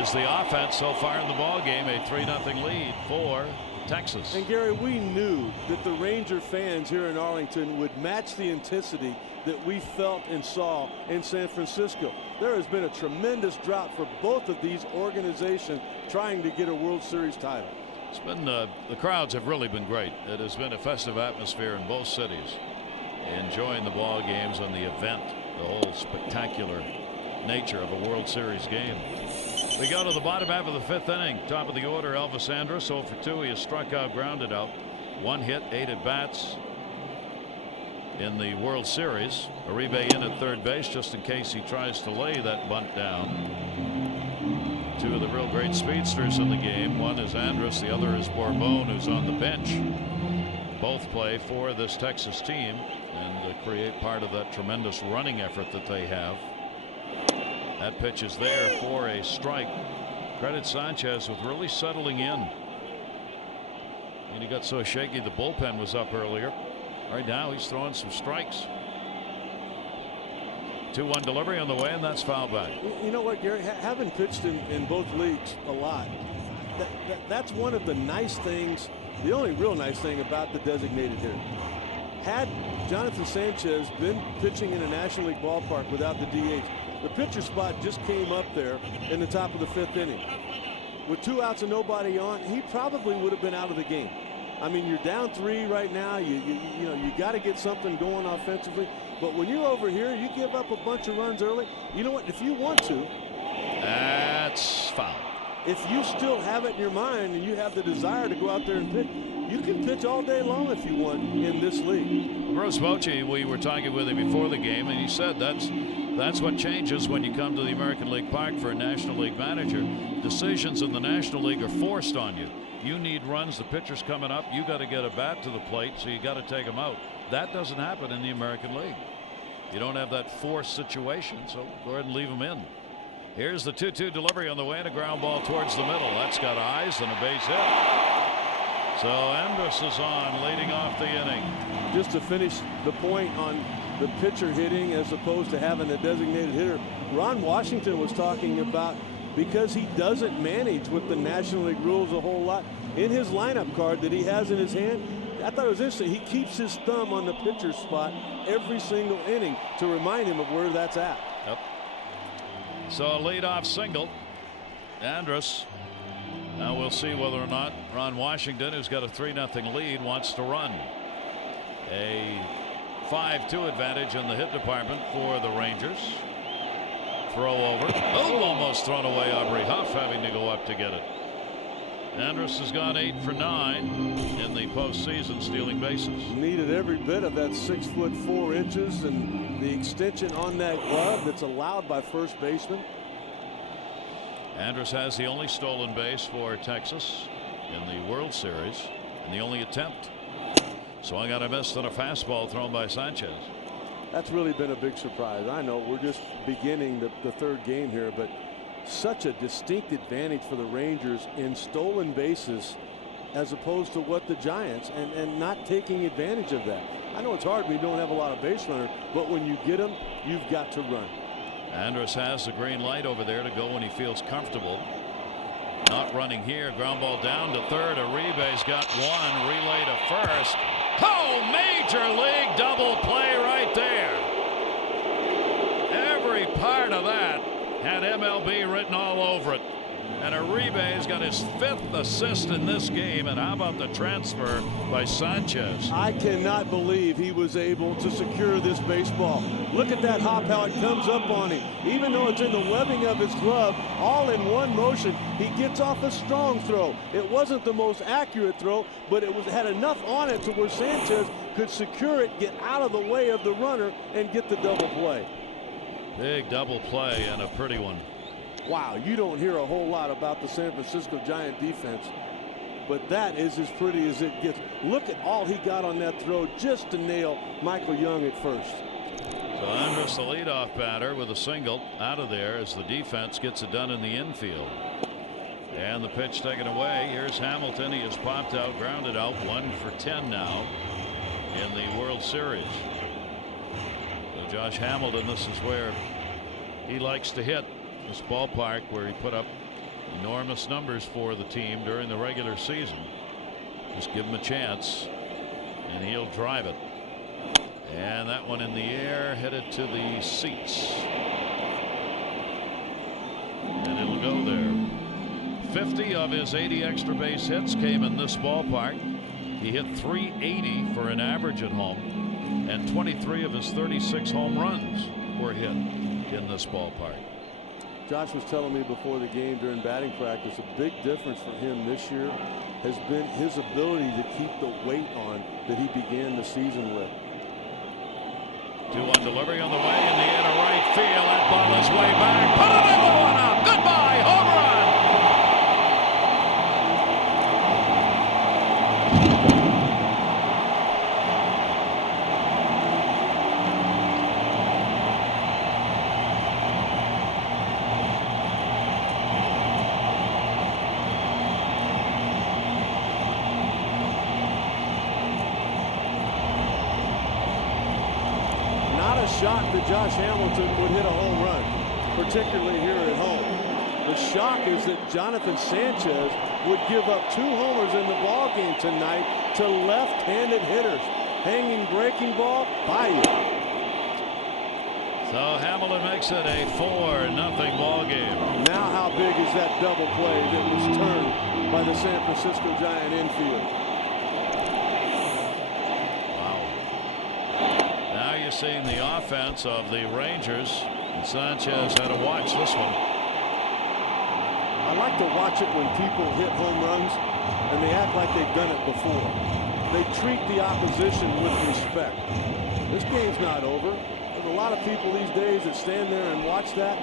is the offense so far in the ball game. A 3-0 lead for Texas. And Gary, we knew that the Ranger fans here in Arlington would match the intensity that we felt and saw in San Francisco. There has been a tremendous drought for both of these organizations trying to get a World Series title. It's been the crowds have really been great. It has been a festive atmosphere in both cities, enjoying the ball games and the event, the whole spectacular nature of a World Series game. We go to the bottom half of the 5th inning. Top of the order, Elvis Andrus 0 for 2. He has struck out, grounded out. 1 hit, 8 at bats in the World Series. Uribe in at third base just in case he tries to lay that bunt down. 2 of the real great speedsters in the game. One is Andrus, the other is Bourbon, who's on the bench. Both play for this Texas team and create part of that tremendous running effort that they have. That pitch is there for a strike. Credit Sanchez with really settling in. And he got so shaky the bullpen was up earlier. Right now he's throwing some strikes. 2-1 delivery on the way, and that's foul back. You know what, Gary, having pitched in both leagues a lot, that's one of the nice things, the only real nice thing about the designated hitter. Had Jonathan Sanchez been pitching in a National League ballpark without the DH, the pitcher spot just came up there in the top of the 5th inning. With 2 outs and nobody on, he probably would have been out of the game. I mean, you're down 3 right now. You got to get something going offensively. But when you're over here, you give up a bunch of runs early. You know what? If you want to, that's foul. If you still have it in your mind and you have the desire to go out there and pitch, you can pitch all day long if you want in this league. Bruce Bochy, we were talking with him before the game, and he said that's what changes when you come to the American League Park for a National League manager. Decisions in the National League are forced on you. You need runs. The pitcher's coming up. You got to get a bat to the plate, so you got to take him out. That doesn't happen in the American League. You don't have that forced situation, so go ahead and leave him in. Here's the 2-2 delivery on the way, and a ground ball towards the middle. That's got eyes and a base hit. So Andrus is on, leading off the inning. Just to finish the point on the pitcher hitting as opposed to having a designated hitter, Ron Washington was talking about, because he doesn't manage with the National League rules a whole lot, in his lineup card that he has in his hand, I thought it was interesting. He keeps his thumb on the pitcher's spot every single inning to remind him of where that's at. Yep. So a leadoff single. Andrus. Now we'll see whether or not Ron Washington, who's got a 3-0 lead, wants to run. A 5-2 advantage in the hit department for the Rangers. Throw over. Oh, almost thrown away. Aubrey Huff having to go up to get it. Andrus has gone 8 for 9 in the postseason, stealing bases. Needed every bit of that 6'4" and the extension on that glove that's allowed by first baseman. Andrus has the only stolen base for Texas in the World Series, and the only attempt. Swung on a miss on a fastball thrown by Sanchez. That's really been a big surprise. I know we're just beginning the 3rd game here, but such a distinct advantage for the Rangers in stolen bases as opposed to what the Giants, and not taking advantage of that. I know it's hard when you don't have a lot of base runners, but when you get them, you've got to run. Andrus has the green light over there to go when he feels comfortable. Not running here. Ground ball down to third. Uribe's got one. Relay to first. Oh, major league double play right there. Every part of that had MLB written all over it. And Uribe's got his 5th assist in this game. And how about the transfer by Sanchez? I cannot believe he was able to secure this baseball. Look at that hop, how it comes up on him. Even though it's in the webbing of his glove, all in one motion, he gets off a strong throw. It wasn't the most accurate throw, but it had enough on it to where Sanchez could secure it, get out of the way of the runner, and get the double play. Big double play and a pretty one. Wow, you don't hear a whole lot about the San Francisco Giant defense, but that is as pretty as it gets. Look at all he got on that throw just to nail Michael Young at first. So Andrus, the leadoff batter, with a single out of there as the defense gets it done in the infield. And the pitch taken away. Here's Hamilton. He has popped out, grounded out, 1 for 10 now in the World Series. So Josh Hamilton, this is where he likes to hit. This ballpark where he put up enormous numbers for the team during the regular season. Just give him a chance and he'll drive it. And that one in the air, headed to the seats. And it'll go there. 50 of his 80 extra base hits came in this ballpark. He hit .380 for an average at home, and 23 of his 36 home runs were hit in this ballpark. Josh was telling me before the game during batting practice, a big difference for him this year has been his ability to keep the weight on that he began the season with. 2-1 delivery on the way in the air to right field. That ball is way back. Put another one up. Goodbye. Home run. Shock that Josh Hamilton would hit a home run, particularly here at home. The shock is that Jonathan Sanchez would give up 2 homers in the ball game tonight to left-handed hitters. Hanging breaking ball by you. So Hamilton makes it a 4-0 ball game. Now how big is that double play that was turned by the San Francisco Giant infield? Seeing the offense of the Rangers, and Sanchez had to watch this one. I like to watch it when people hit home runs and they act like they've done it before. They treat the opposition with respect. This game's not over. There's a lot of people these days that stand there and watch that.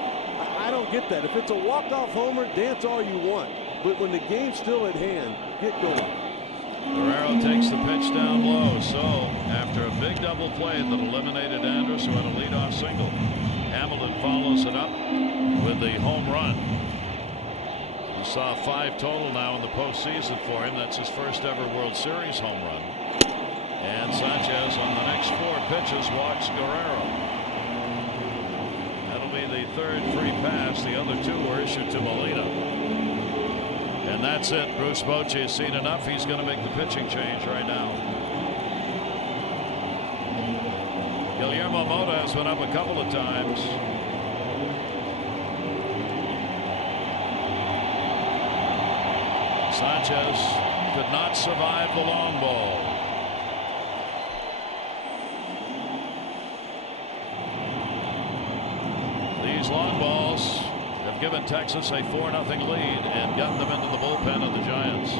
I don't get that. If it's a walk-off homer, dance all you want. But when the game's still at hand, get going. Guerrero takes the pitch down low. So after a big double play that eliminated Andrus, who had a leadoff single, Hamilton follows it up with the home run. We saw 5 total now in the postseason for him. That's his first ever World Series home run. And Sanchez on the next 4 pitches walks Guerrero. That'll be the 3rd free pass. The other 2 were issued to Molina. And that's it. Bruce Bochy has seen enough. He's going to make the pitching change right now. Guillermo Mota has been up a couple of times. Sanchez could not survive the long ball. These long balls have given Texas a 4-0 lead and gotten them into the bullpen of the Giants.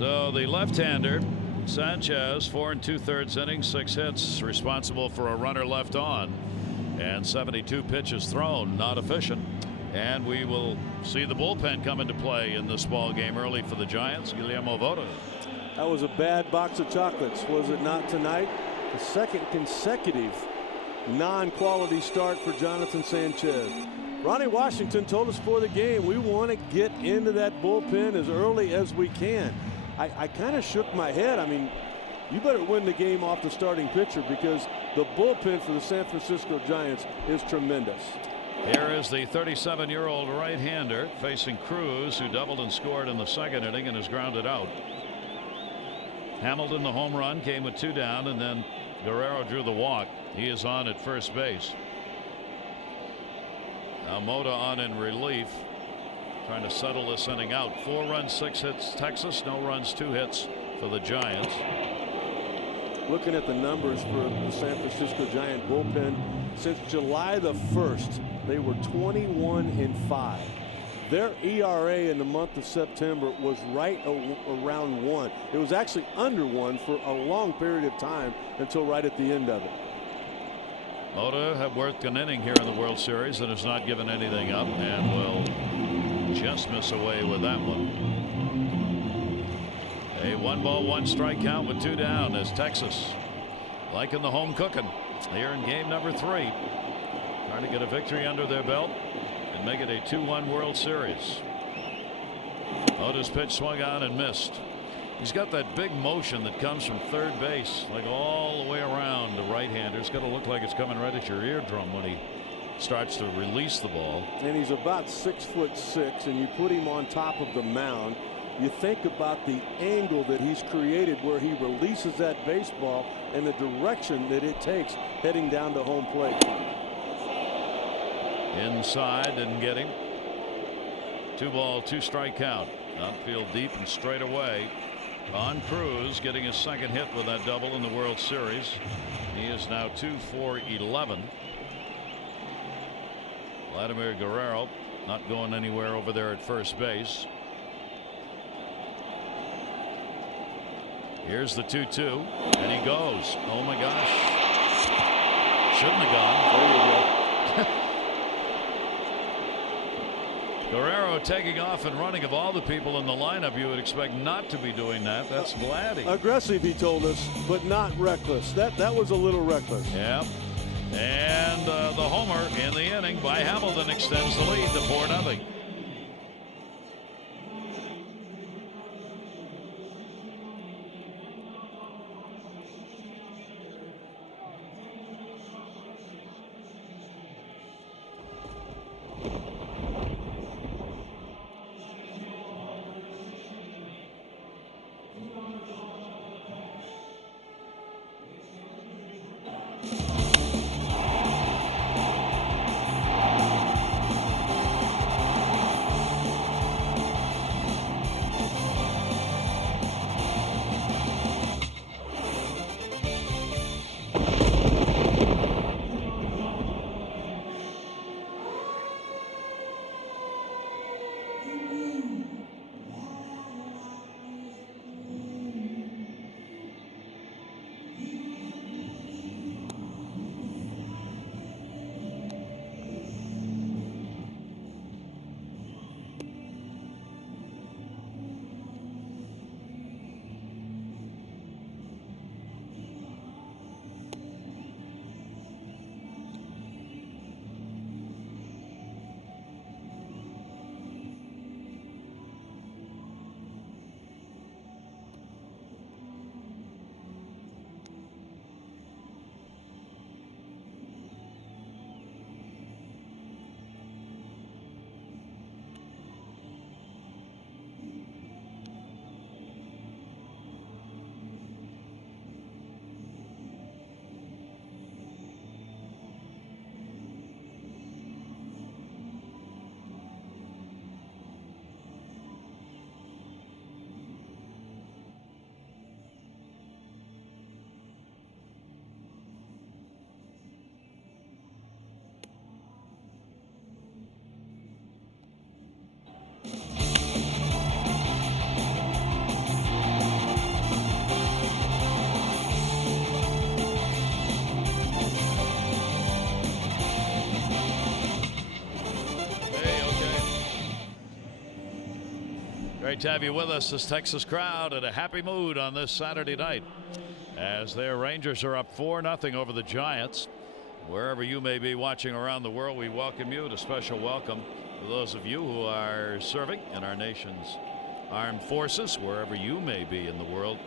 So the left-hander, Sanchez, 4 2/3 innings, 6 hits, responsible for a runner left on, and 72 pitches thrown, not efficient. And we will see the bullpen come into play in this ball game early for the Giants. Guillermo Vota. That was a bad box of chocolates, was it not tonight? The second consecutive non-quality start for Jonathan Sanchez. Ronnie Washington told us before the game, we want to get into that bullpen as early as we can. I kind of shook my head. I mean, you better win the game off the starting pitcher, because the bullpen for the San Francisco Giants is tremendous. Here is the 37-year-old right-hander facing Cruz, who doubled and scored in the second inning and is grounded out. Hamilton, the home run, came with 2 down, and then Guerrero drew the walk. He is on at first base. Now Mota on in relief, trying to settle this inning out. 4 runs, 6 hits Texas, no runs, 2 hits for the Giants. Looking at the numbers for the San Francisco Giant bullpen, since July the 1st, they were 21-5. Their ERA in the month of September was right around 1. It was actually under 1 for a long period of time until right at the end of it. Mota had worked an inning here in the World Series and has not given anything up, and will just miss away with that one. A 1-ball, 1-strike count with 2 down as Texas, liking the home cooking here in game number 3, trying to get a victory under their belt and make it a 2-1 World Series. Mota's pitch swung on and missed. He's got that big motion that comes from third base, like all the way around the right-hander. It's going to look like it's coming right at your eardrum when he starts to release the ball. And he's about 6'6", and you put him on top of the mound. You think about the angle that he's created where he releases that baseball and the direction that it takes heading down to home plate. Inside, didn't get him. 2-ball, 2-strike count. Outfield deep and straight away. On Cruz, getting his second hit with that double in the World Series. He is now 2 for 11. Vladimir Guerrero not going anywhere over there at first base. Here's the 2-2, and he goes. Oh my gosh. Shouldn't have gone. There you go. Guerrero taking off and running. Of all the people in the lineup, you would expect not to be doing that. That's Vladdy. Aggressive, he told us, but not reckless. That was a little reckless. Yeah. And the homer in the inning by Hamilton extends the lead to 4-0. Great to have you with us. This Texas crowd in a happy mood on this Saturday night as their Rangers are up 4-0 over the Giants. Wherever you may be watching around the world, we welcome you. A special welcome to those of you who are serving in our nation's armed forces. Wherever you may be in the world,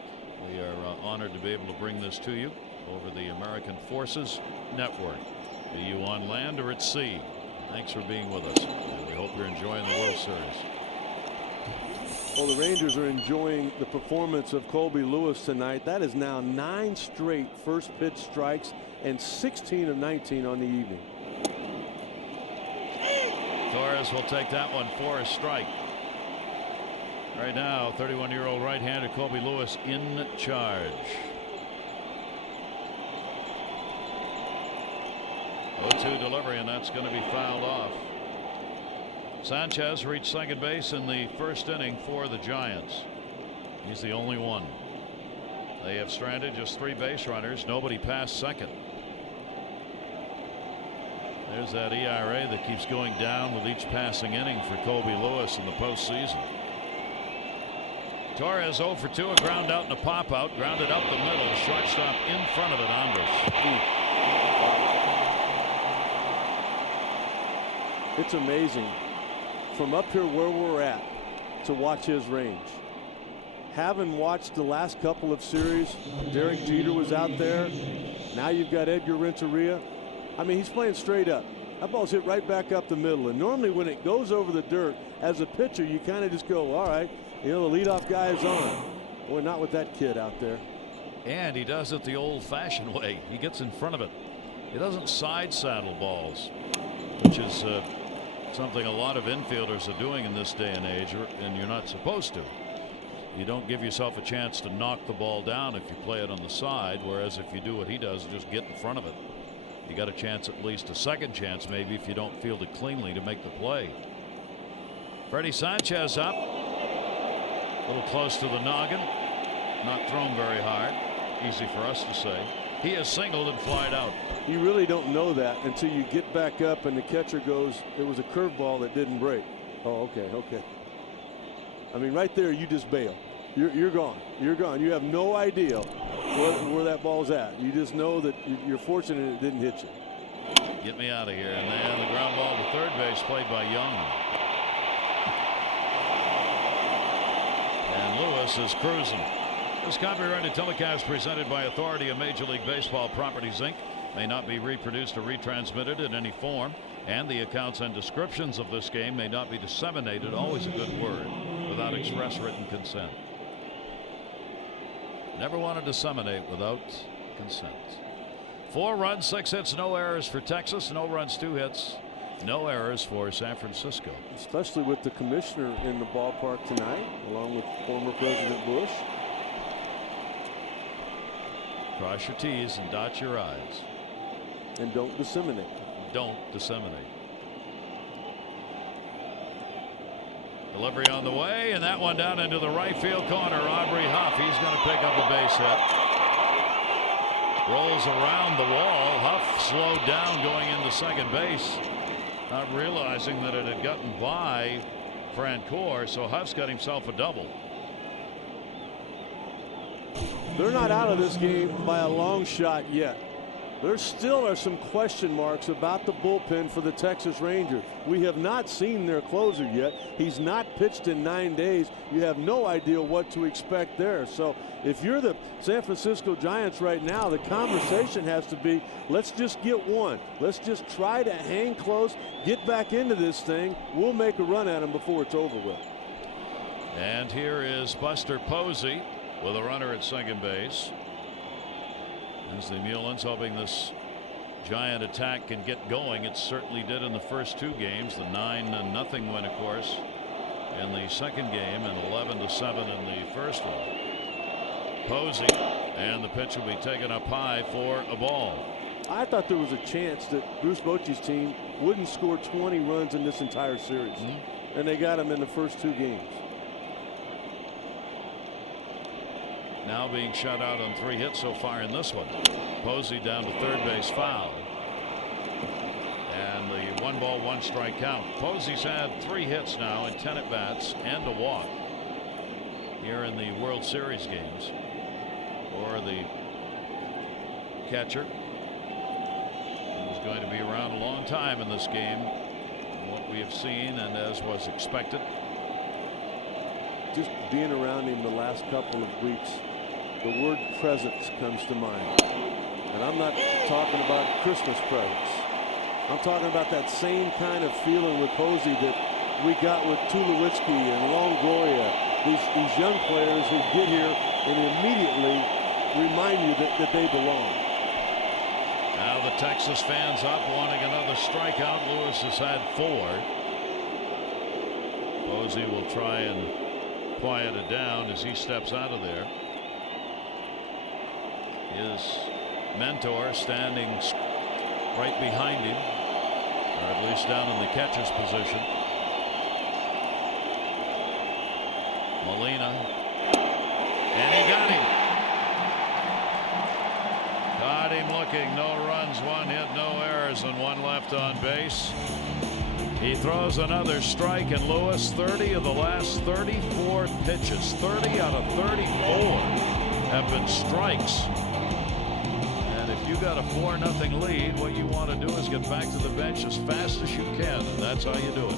we are honored to be able to bring this to you over the American Forces Network. Be you on land or at sea, thanks for being with us, and we hope you're enjoying the World Series. Well, the Rangers are enjoying the performance of Colby Lewis tonight. That is now 9 straight first pitch strikes and 16 of 19 on the evening. Torres will take that one for a strike. Right now, 31-year-old right-hander Colby Lewis in charge. 0-2 delivery, and that's going to be fouled off. Sanchez reached second base in the first inning for the Giants. He's the only one. They have stranded just 3 base runners. Nobody past second. There's that ERA that keeps going down with each passing inning for Colby Lewis in the postseason. Torres 0 for 2, a ground out and a pop out, grounded up the middle, shortstop in front of it, Andres. It's amazing from up here where we're at to watch his range. Having watched the last couple of series, Derek Jeter was out there. Now you've got Edgar Renteria. I mean, he's playing straight up. That ball's hit right back up the middle. And normally when it goes over the dirt, as a pitcher, you kind of just go, all right, you know, the leadoff guy is on. Boy, not with that kid out there. And he does it the old-fashioned way. He gets in front of it. He doesn't side saddle balls, which is something a lot of infielders are doing in this day and age, and you're not supposed to. You don't give yourself a chance to knock the ball down if you play it on the side, whereas if you do what he does, just get in front of it. You got a chance, at least a second chance maybe, if you don't field it cleanly, to make the play. Freddie Sanchez up. A little close to the noggin. Not thrown very hard. Easy for us to say. He has singled and flied out. You really don't know that until you get back up and the catcher goes, it was a curveball that didn't break. Oh, okay. I mean, right there, you just bail. You're gone. You're gone. You have no idea where that ball's at. You just know that you're fortunate it didn't hit you. Get me out of here. And then the ground ball to third base, played by Young. And Lewis is cruising. This copyrighted telecast presented by authority of Major League Baseball Properties, Inc. may not be reproduced or retransmitted in any form, and the accounts and descriptions of this game may not be disseminated, always a good word, without express written consent. Never want to disseminate without consent. 4 runs, 6 hits, no errors for Texas. No runs, 2 hits, no errors for San Francisco. Especially with the commissioner in the ballpark tonight, along with former President Bush. Cross your T's and dot your I's. And don't disseminate. Don't disseminate. Delivery on the way, and that one down into the right field corner. Aubrey Huff, he's going to pick up a base hit. Rolls around the wall. Huff slowed down going into second base, not realizing that it had gotten by Francoeur, so Huff's got himself a double. They're not out of this game by a long shot yet. There still are some question marks about the bullpen for the Texas Rangers. We have not seen their closer yet. He's not pitched in 9 days. You have no idea what to expect there. So if you're the San Francisco Giants right now, the conversation has to be, let's just get one. Let's just try to hang close, get back into this thing. We'll make a run at them before it's over with. And here is Buster Posey with a runner at second base. As the Mulans hoping this Giant attack can get going. It certainly did in the first 2 games. The 9-0 win, of course, in the second game, and 11-7 in the first one. Posey, and the pitch will be taken up high for a ball. I thought there was a chance that Bruce Bochy's team wouldn't score 20 runs in this entire series. And they got him in the first 2 games. Now being shut out on 3 hits so far in this one. Posey down to third base, foul. And the 1-ball, 1-strike count. Posey's had 3 hits now and 10 at bats and a walk. here in the World Series games, or the catcher, who's going to be around a long time in this game, what we have seen and as was expected. Just being around him the last couple of weeks, the word presence comes to mind. And I'm not talking about Christmas presents. I'm talking about that same kind of feeling with Posey that we got with Tulowitzki and Longoria. These young players who get here and immediately remind you that they belong. Now the Texas fans up, wanting another strikeout. Lewis has had 4. Posey will try and quiet it down as he steps out of there. His mentor standing right behind him, or at least down in the catcher's position. Molina, and he got him. Got him looking. No runs, 1 hit, no errors, and 1 left on base. He throws another strike, and Lewis, 30 of the last 34 pitches, 30 out of 34 have been strikes. And if you got a 4-0 lead, what you want to do is get back to the bench as fast as you can, and that's how you do it.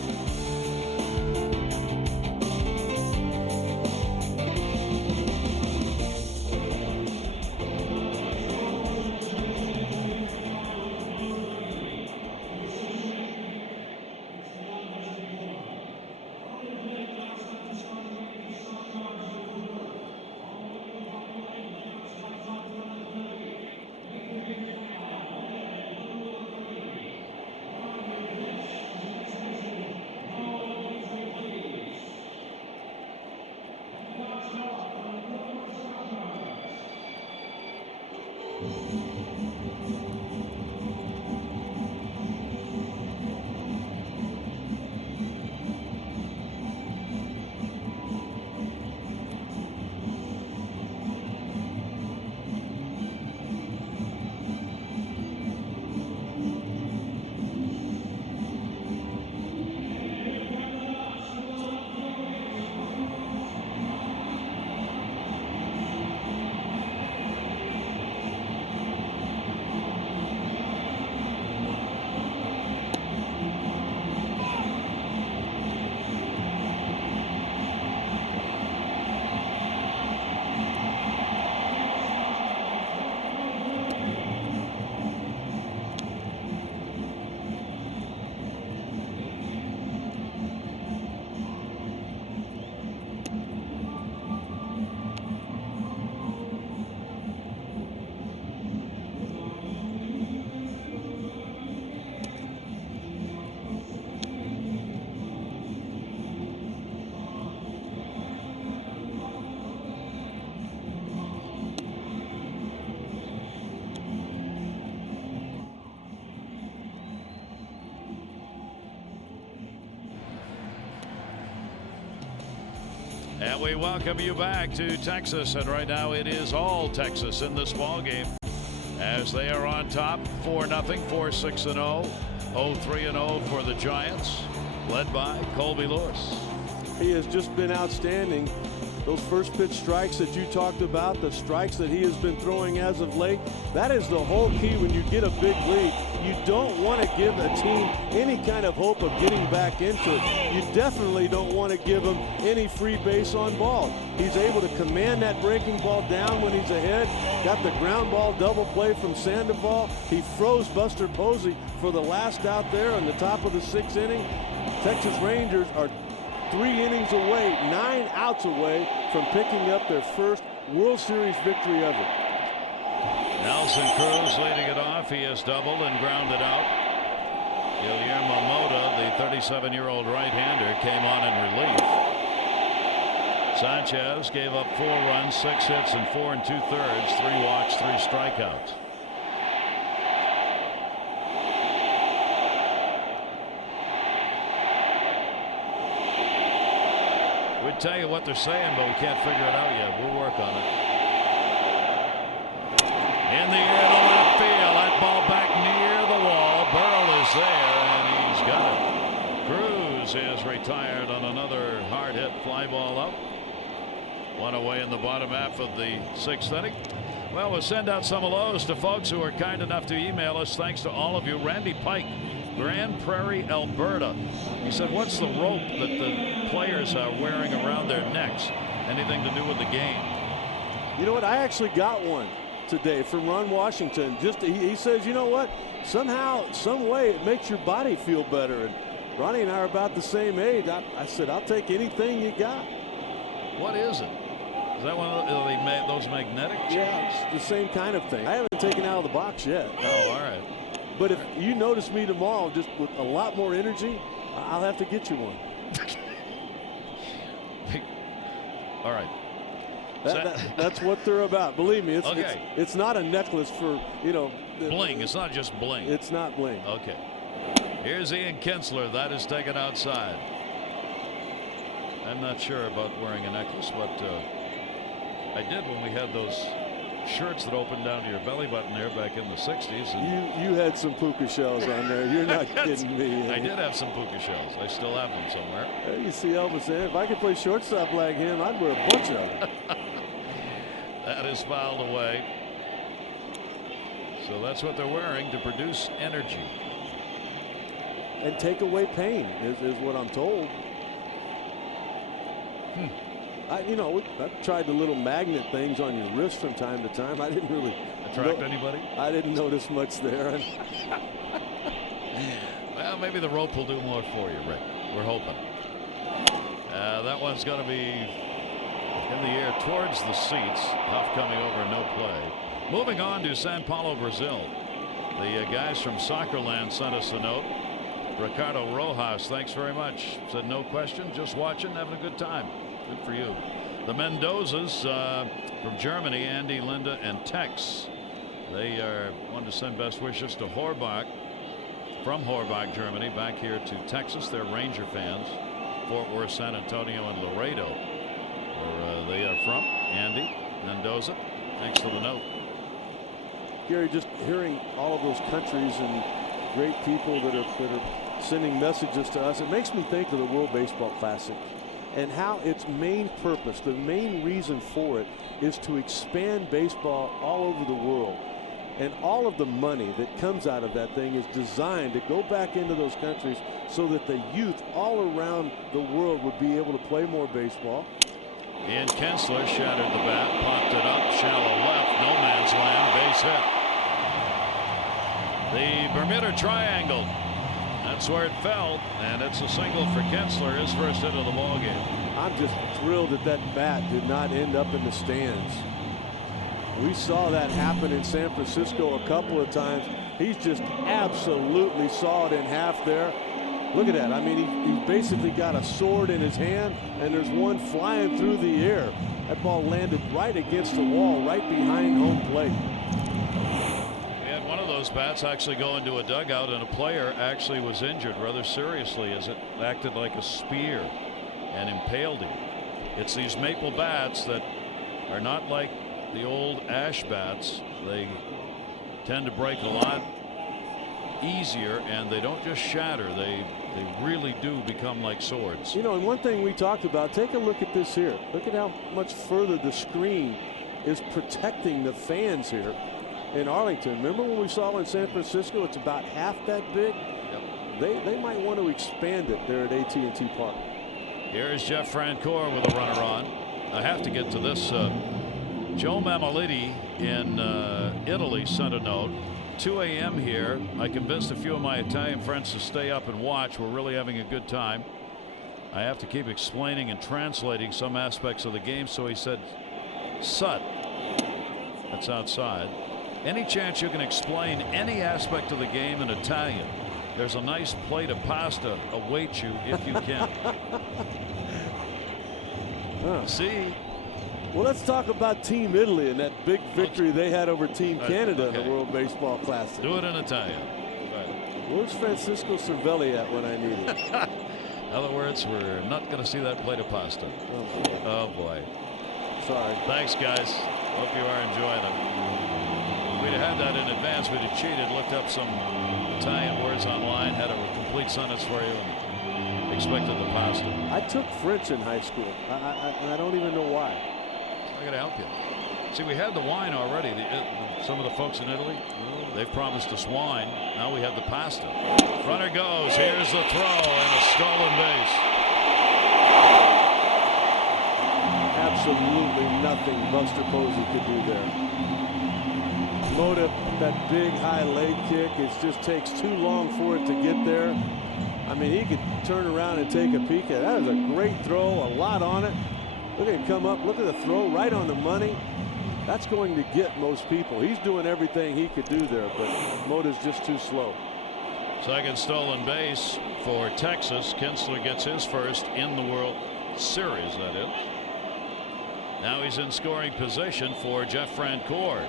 And we welcome you back to Texas, and right now it is all Texas in this ball game as they are on top 4-0, 4-6-0, 0-3-0 for the Giants, led by Colby Lewis. He has just been outstanding. Those first pitch strikes that you talked about, the strikes that he has been throwing as of late, that is the whole key when you get a big lead. You don't want to give a team any kind of hope of getting back into it. You definitely don't want to give him any free base on ball. He's able to command that breaking ball down when he's ahead. Got the ground ball double play from Sandoval. He froze Buster Posey for the last out there on the top of the 6th inning. Texas Rangers are 3 innings away, 9 outs away from picking up their first World Series victory ever. Nelson Cruz leading it off. He has doubled and grounded out. Guillermo Mota, the 37-year-old right-hander, came on in relief. Sanchez gave up 4 runs, 6 hits, and 4 2/3, 3 walks, 3 strikeouts. We'd tell you what they're saying, but we can't figure it out yet. We'll work on it. In the air to left field. That ball back near the wall. Burrell is there, and he's got it. Cruz is retired on another hard hit fly ball up. One away in the bottom half of the 6th inning. Well, we'll send out some of those to folks who are kind enough to email us. Thanks to all of you. Randy Pike, Grand Prairie, Alberta. He said, what's the rope that the players are wearing around their necks? Anything to do with the game? You know what? I actually got one today from Ron Washington. He says, you know what? Somehow, some way, it makes your body feel better. And Ronnie and I are about the same age. I said, I'll take anything you got. What is it? Is that one of those magnetic chains? Yeah, it's the same kind of thing. I haven't taken it out of the box yet. Oh, all right. But if you notice me tomorrow just with a lot more energy, I'll have to get you one. All right. That's what they're about. Believe me, it's not a necklace for, bling. It's not just bling. It's not bling. Okay. Here's Ian Kinsler. That is taken outside. I'm not sure about wearing a necklace, but I did when we had those shirts that opened down to your belly button there back in the 60s. And you had some puka shells on there. You're not kidding me. I did have some puka shells. I still have them somewhere. There you see Elvis saying, if I could play shortstop like him, I'd wear a bunch of them. That is fouled away. So that's what they're wearing to produce energy. And take away pain is what I'm told. I've tried the little magnet things on your wrist from time to time. I didn't really attract anybody. I didn't notice much there. Well, maybe the rope will do more for you, Rick. We're hoping. That one's going to be in the air towards the seats. Huff coming over, no play. Moving on to Sao Paulo, Brazil. The guys from Soccerland sent us a note. Ricardo Rojas, thanks very much. Said no question, just watching, having a good time. Good for you. The Mendozas from Germany, Andy, Linda, and Tex. They wanted to send best wishes to Horbach from Horbach, Germany, back here to Texas. They're Ranger fans. Fort Worth, San Antonio, and Laredo, where they are from. Andy Mendoza, thanks for the note. Gary, just hearing all of those countries and great people that are sending messages to us, it makes me think of the World Baseball Classic and how its main purpose, the main reason for it, is to expand baseball all over the world. And all of the money that comes out of that thing is designed to go back into those countries so that the youth all around the world would be able to play more baseball. Ian Kinsler shattered the bat, popped it up, shallow left, no man's land, base hit. The Bermuda Triangle. That's where it fell, and it's a single for Kinsler, his first hit of the ball game. I'm just thrilled that that bat did not end up in the stands. We saw that happen in San Francisco a couple of times. He's just absolutely sawed in half there. Look at that. I mean, he's basically got a sword in his hand, and there's one flying through the air. That ball landed right against the wall, right behind home plate. We had one of those bats actually go into a dugout, and a player actually was injured rather seriously as it acted like a spear and impaled him. It's these maple bats that are not like the old ash bats. They tend to break a lot easier, and they don't just shatter. They really do become like swords. You know, and one thing we talked about, take a look at this here. Look at how much further the screen is protecting the fans here in Arlington. Remember when we saw in San Francisco, it's about half that big? Yep. They might want to expand it there at AT&T Park. Here is Jeff Francoeur with a runner on. I have to get to this. Joe Mamaliti in Italy sent a note. 2 a.m. here. I convinced a few of my Italian friends to stay up and watch. We're really having a good time. I have to keep explaining and translating some aspects of the game, so he said, Sut. That's outside. Any chance you can explain any aspect of the game in Italian? There's a nice plate of pasta awaits you if you can. See? Well, let's talk about Team Italy and that big victory they had over Team Canada in the World Baseball Classic. Do it in Italian. Right. Where's Francisco Cervelli at when I need him? In other words, we're not going to see that plate of pasta. Oh, boy. Sorry. Thanks, guys. Hope you are enjoying it. If we'd have had that in advance, we'd have cheated, looked up some Italian words online, had a complete sentence for you, and expected the pasta. I took French in high school. I don't even know why. I got to help you. See, we had the wine already. Some of the folks in Italy, they've promised us wine. Now we have the pasta. Runner goes. Here's the throw and a stolen base. Absolutely nothing Buster Posey could do there. Mota, that big high leg kick, it just takes too long for it to get there. I mean, he could turn around and take a peek at it. That was a great throw, a lot on it. Look at him come up. Look at the throw right on the money. That's going to get most people. He's doing everything he could do there, but Mota's just too slow. Second stolen base for Texas. Kinsler gets his first in the World Series, that is. Now he's in scoring position for Jeff Francoeur.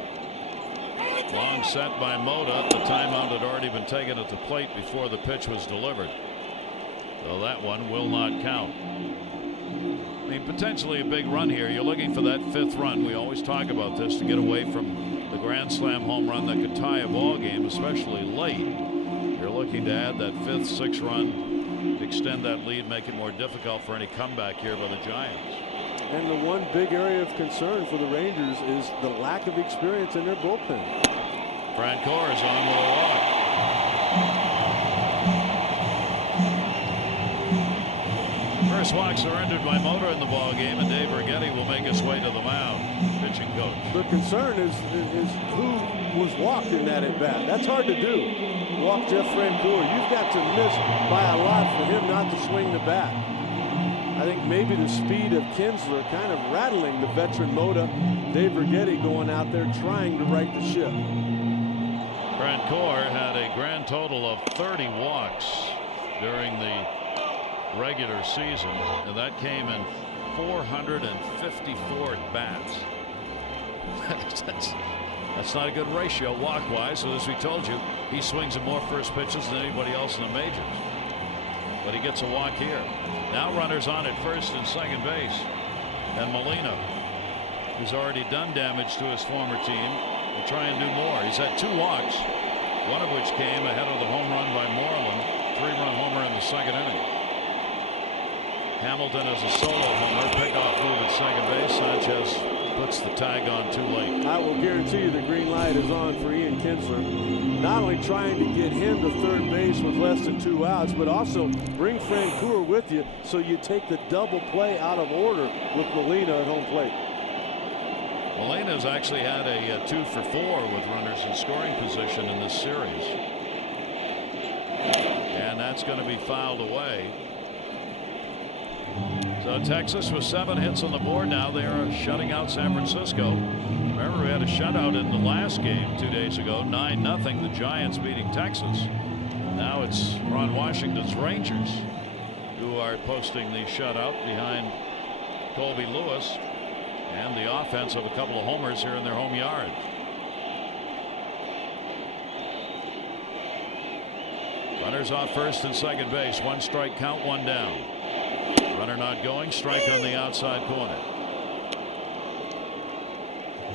Long set by Mota. The timeout had already been taken at the plate before the pitch was delivered. So that one will not count. I mean, potentially a big run here. You're looking for that 5th run. We always talk about this to get away from the grand slam home run that could tie a ball game, especially late. You're looking to add that 5th, 6th run, extend that lead, make it more difficult for any comeback here by the Giants. And the one big area of concern for the Rangers is the lack of experience in their bullpen. Francoeur is on with a walk. First walk surrendered by Mota in the ball game, and Dave Righetti will make his way to the mound. Pitching coach. The concern is who was walked in that at bat. That's hard to do. Walk Jeff Francoeur. You've got to miss by a lot for him not to swing the bat. I think maybe the speed of Kinsler kind of rattling the veteran Mota. Dave Righetti going out there trying to right the ship. Francoeur had a grand total of 30 walks during the regular season, and that came in 454 at bats. That's not a good ratio walk-wise. So as we told you, he swings at more first pitches than anybody else in the majors. But he gets a walk here. Now runners on at first and second base, and Molina, who's already done damage to his former team, will try and do more. He's had 2 walks, one of which came ahead of the home run by Moreland, 3-run homer in the second inning. Hamilton has a solo homer, pickoff move at second base. Sanchez puts the tag on too late. I will guarantee you the green light is on for Ian Kinsler. Not only trying to get him to third base with less than 2 outs, but also bring Francoeur with you so you take the double play out of order with Molina at home plate. Molina's actually had a 2 for 4 with runners in scoring position in this series. And that's going to be fouled away. So Texas with 7 hits on the board now. They are shutting out San Francisco. Remember, we had a shutout in the last game 2 days ago, 9-0, the Giants beating Texas. Now it's Ron Washington's Rangers who are posting the shutout behind Colby Lewis and the offense of a couple of homers here in their home yard. Runners off first and second base. 1 strike count, 1 down. Runner not going. Strike on the outside corner.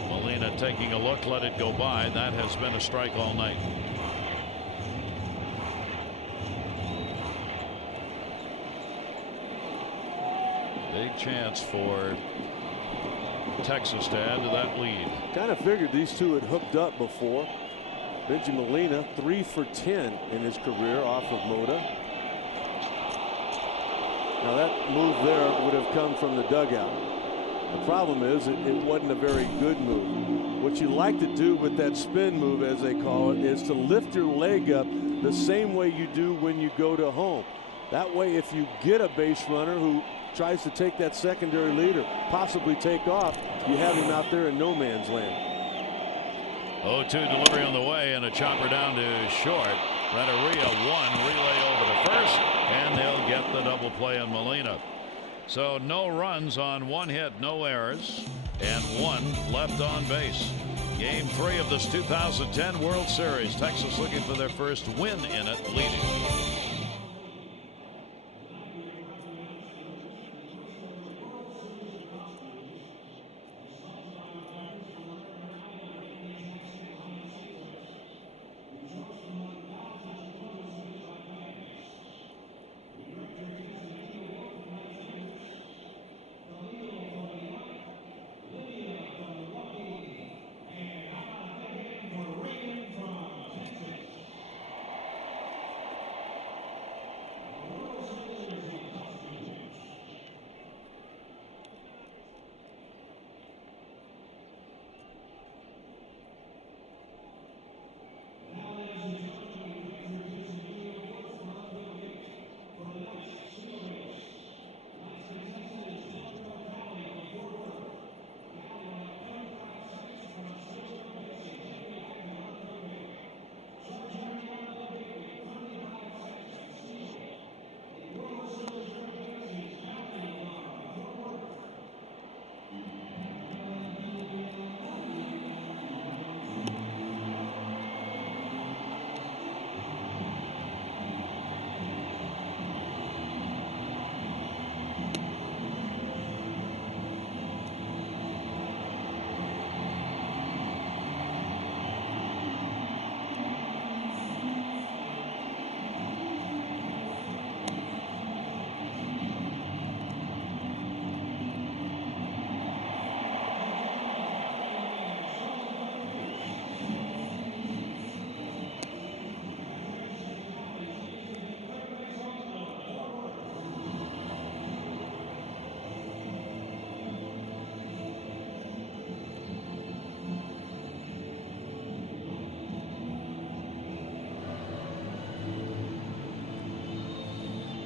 Molina taking a look, let it go by. That has been a strike all night. Big chance for Texas to add to that lead. Kind of figured these two had hooked up before. Benji Molina 3 for 10 in his career off of Mota. Now that move there would have come from the dugout. The problem is it wasn't a very good move. What you like to do with that spin move, as they call it, is to lift your leg up the same way you do when you go to home. That way, if you get a base runner who tries to take that secondary lead or possibly take off, you have him out there in no man's land. 0-2 delivery on the way, and a chopper down to short. Renteria 1 relay over to first, and they'll get the double play on Molina. So no runs on 1 hit, no errors, and 1 left on base. Game 3 of this 2010 World Series. Texas looking for their first win in it, leading.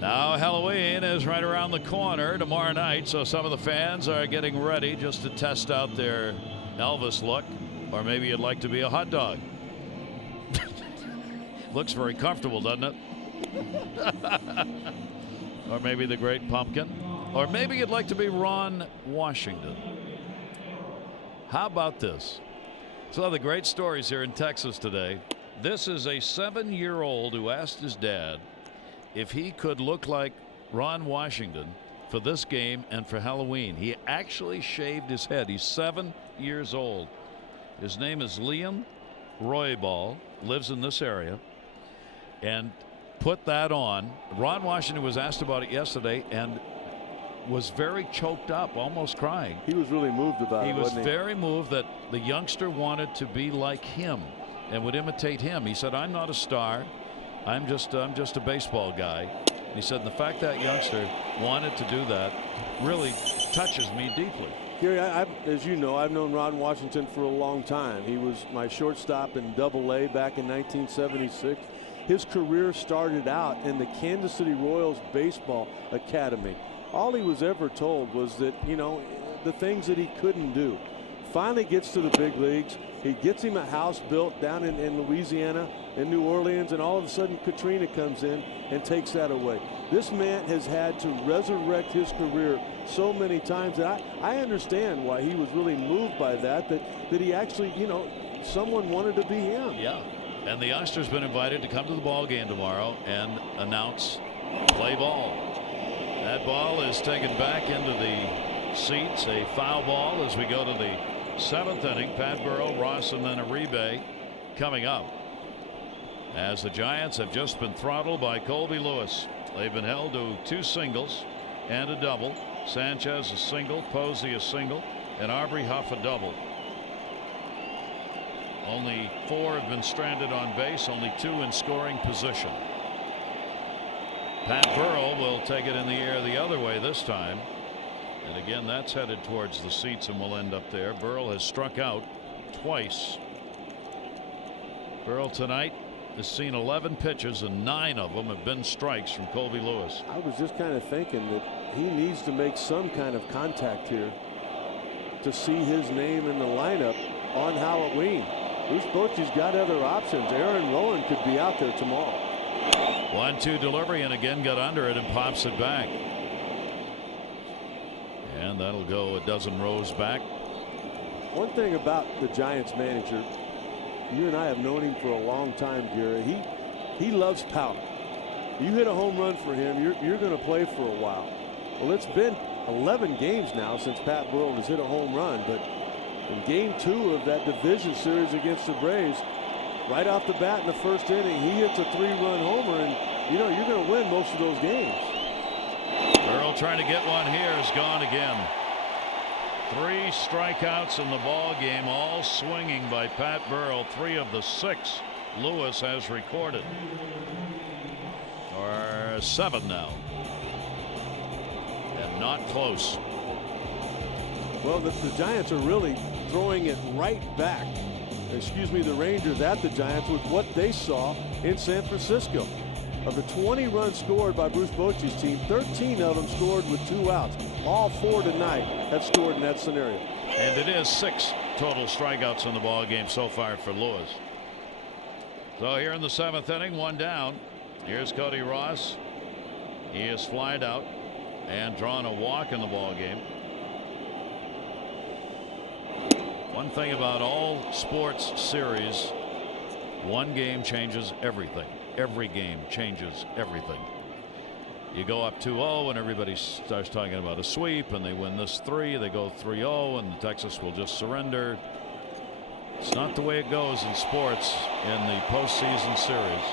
Now Halloween is right around the corner tomorrow night, so some of the fans are getting ready just to test out their Elvis look, or maybe you'd like to be a hot dog. Looks very comfortable, doesn't it? Or maybe the Great Pumpkin, or maybe you'd like to be Ron Washington. How about this? So the great stories here in Texas today. This is a 7-year-old who asked his dad if he could look like Ron Washington for this game and for Halloween. He actually shaved his head. He's 7 years old. His name is Liam Roybal, lives in this area, and put that on. Ron Washington was asked about it yesterday and was very choked up, almost crying. He was really moved about it. He was very moved that the youngster wanted to be like him and would imitate him. He said, "I'm not a star. I'm just a baseball guy." He said the fact that youngster wanted to do that really touches me deeply. Gary, as you know, I've known Ron Washington for a long time. He was my shortstop in Double-A back in 1976. His career started out in the Kansas City Royals Baseball Academy. All he was ever told was that, you know, the things that he couldn't do. Finally gets to the big leagues. He gets him a house built down in Louisiana, in New Orleans, and all of a sudden Katrina comes in and takes that away. This man has had to resurrect his career so many times that I understand why he was really moved by that he actually, you know, someone wanted to be him. Yeah. And the youngster's been invited to come to the ball game tomorrow and announce play ball. That ball is taken back into the seats, a foul ball as we go to the 7th inning. Pat Burrell, Ross, and then Uribe coming up, as the Giants have just been throttled by Colby Lewis. They've been held to 2 singles and a double. Sanchez a single, Posey a single, and Aubrey Huff a double. Only 4 have been stranded on base, only 2 in scoring position. Pat Burrell will take it in the air the other way this time. And again, that's headed towards the seats and will end up there. Burrell has struck out twice. Burrell tonight has seen 11 pitches and 9 of them have been strikes from Colby Lewis. I was just kind of thinking that he needs to make some kind of contact here to see his name in the lineup on Halloween. Bruce Bochy's got other options. Aaron Rowan could be out there tomorrow. 1-2 delivery, and again got under it and pops it back. And that'll go a dozen rows back. One thing about the Giants manager, you and I have known him for a long time, Gary. He loves power. You hit a home run for him, you're going to play for a while. Well, it's been 11 games now since Pat Burrell has hit a home run, but in game 2 of that division series against the Braves, right off the bat in the 1st inning, he hits a 3-run homer, and you know you're going to win most of those games. Burrell trying to get one here is gone again. 3 strikeouts in the ball game, all swinging by Pat Burrell. 3 of the 6 Lewis has recorded, or 7 now, and not close. Well, the Giants are really throwing it right back. Excuse me, the Rangers at the Giants with what they saw in San Francisco. Of the 20 runs scored by Bruce Bochy's team, 13 of them scored with 2 outs. All 4 tonight have scored in that scenario. And it is 6 total strikeouts in the ball game so far for Lewis. So here in the 7th inning, 1 down. Here's Cody Ross. He is flied out and drawn a walk in the ball game. One thing about all sports series, one game changes everything. Every game changes everything. You go up 2-0 and everybody starts talking about a sweep, and they win this 3, they go 3-0 and Texas will just surrender. It's not the way it goes in sports in the postseason series.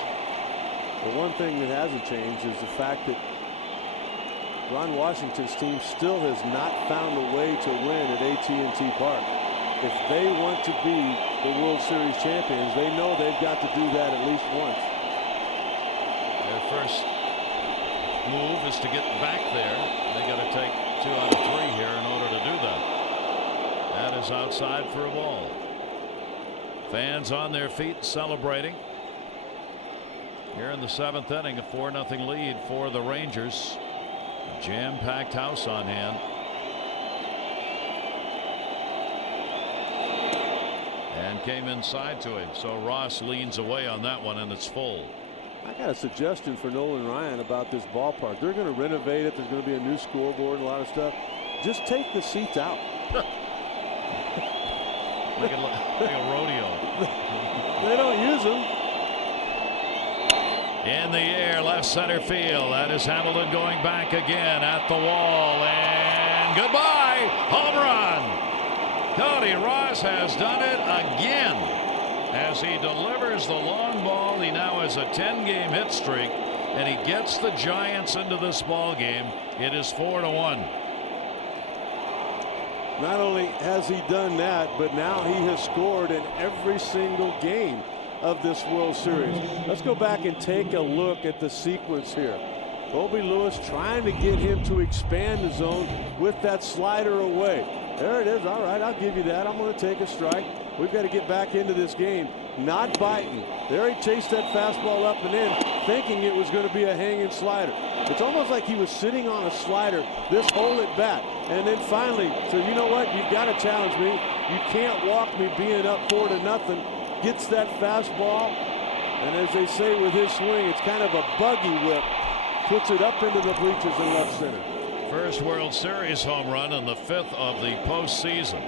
The one thing that hasn't changed is the fact that Ron Washington's team still has not found a way to win at AT&T Park. If they want to be the World Series champions, they know they've got to do that at least once. Their first move is to get back there. They got to take 2 out of 3 here in order to do that. That is outside for a ball. Fans on their feet celebrating. Here in the 7th inning, a 4-0 lead for the Rangers. A jam-packed house on hand. And came inside to him. So Ross leans away on that one, and it's full. I got a suggestion for Nolan Ryan about this ballpark. They're going to renovate it. There's going to be a new scoreboard and a lot of stuff. Just take the seats out. like a rodeo. They don't use them. In the air, left center field. That is Hamilton going back again at the wall. And goodbye. Home run. Cody Ross has done it again. As he delivers the long ball, he now has a 10-game hit streak, and he gets the Giants into this ball game. It is 4-1. Not only has he done that, but now he has scored in every single game of this World Series. Let's go back and take a look at the sequence here. Bobby Lewis trying to get him to expand the zone with that slider away. There it is. All right, I'll give you that. I'm going to take a strike. We've got to get back into this game. Not biting. There he chased that fastball up and in, thinking it was going to be a hanging slider. It's almost like he was sitting on a slider this whole at bat. And then finally said, you know what? You've got to challenge me. You can't walk me being up 4-0. Gets that fastball. And as they say with his swing, it's kind of a buggy whip. Puts it up into the bleachers in left center. First World Series home run and the 5th of the postseason.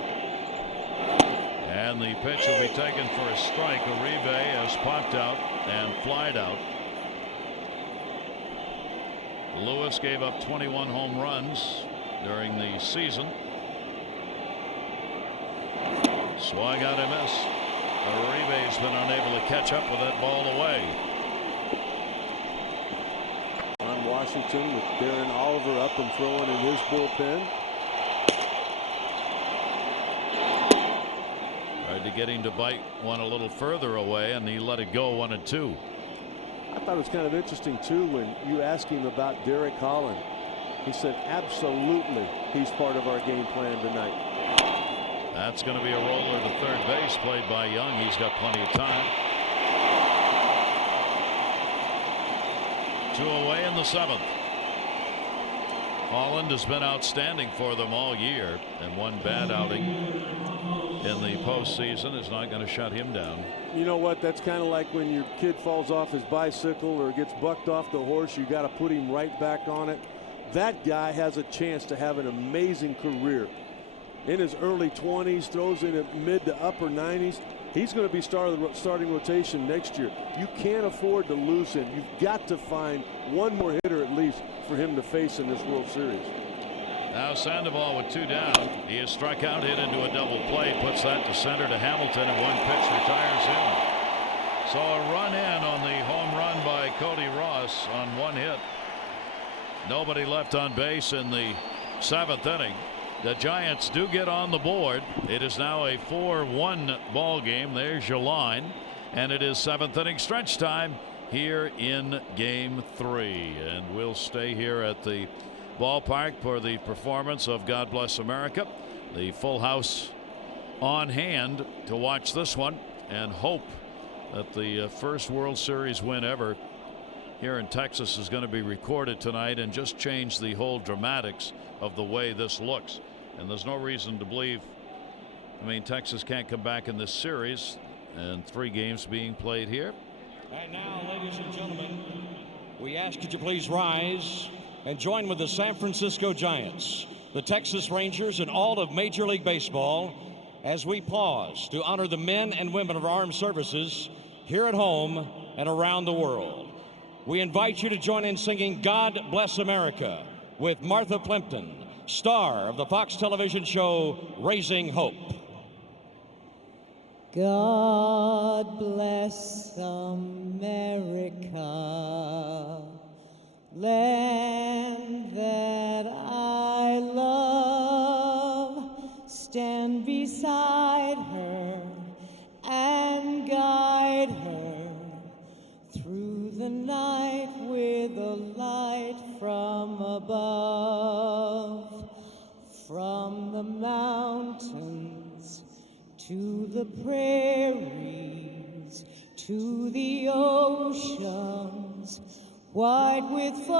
And the pitch will be taken for a strike. Uribe has popped out and flied out. Lewis gave up 21 home runs during the season. Swung out a miss. Uribe's been unable to catch up with that ball away. On Washington with Darren Oliver up and throwing in his bullpen. Tried to get him to bite one a little further away, and he let it go 1-2. I thought it was kind of interesting too when you asked him about Derek Holland. He said absolutely he's part of our game plan tonight. That's going to be a roller to third base played by Young. He's got plenty of time. 2 away in the 7th. Holland has been outstanding for them all year, and one bad outing in the postseason is not going to shut him down. You know what? That's kind of like when your kid falls off his bicycle or gets bucked off the horse. You got to put him right back on it. That guy has a chance to have an amazing career. In his early 20s, throws in at mid to upper 90s. He's going to be starting rotation next year. You can't afford to lose him. You've got to find one more hitter at least for him to face in this World Series. Now Sandoval with 2 down. He is struck out, hit into a double play, puts that to center to Hamilton, and one pitch retires him. So a run in on the home run by Cody Ross on one hit. Nobody left on base in the 7th inning. The Giants do get on the board. It is now a 4-1 ball game. There's your line, and it is 7th inning stretch time here in Game 3. And we'll stay here at the ballpark for the performance of God Bless America. The full house on hand to watch this one and hope that the first World Series win ever here in Texas is going to be recorded tonight and just change the whole dramatics of the way this looks. And there's no reason to believe, I mean, Texas can't come back in this series, and 3 games being played here. And now, ladies and gentlemen, we ask you to please rise and join with the San Francisco Giants, the Texas Rangers, and all of Major League Baseball as we pause to honor the men and women of our armed services here at home and around the world. We invite you to join in singing God Bless America with Martha Plimpton, star of the Fox television show Raising Hope. God bless America, land that I love. Stand beside her and guide her through the night with a light from above. From the mountains to the prairies to the ocean, white with foam.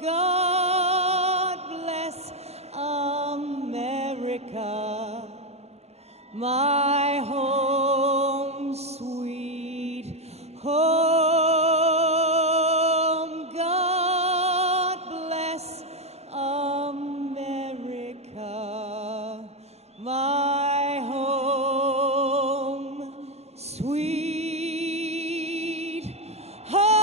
God bless America, my home, sweet home. God bless America, my home, sweet home.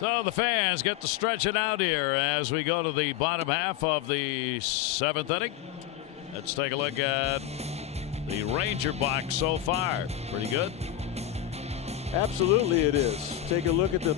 So the fans get to stretch it out here as we go to the bottom half of the 7th inning. Let's take a look at the Ranger box so far. Pretty good. Absolutely it is. Take a look at the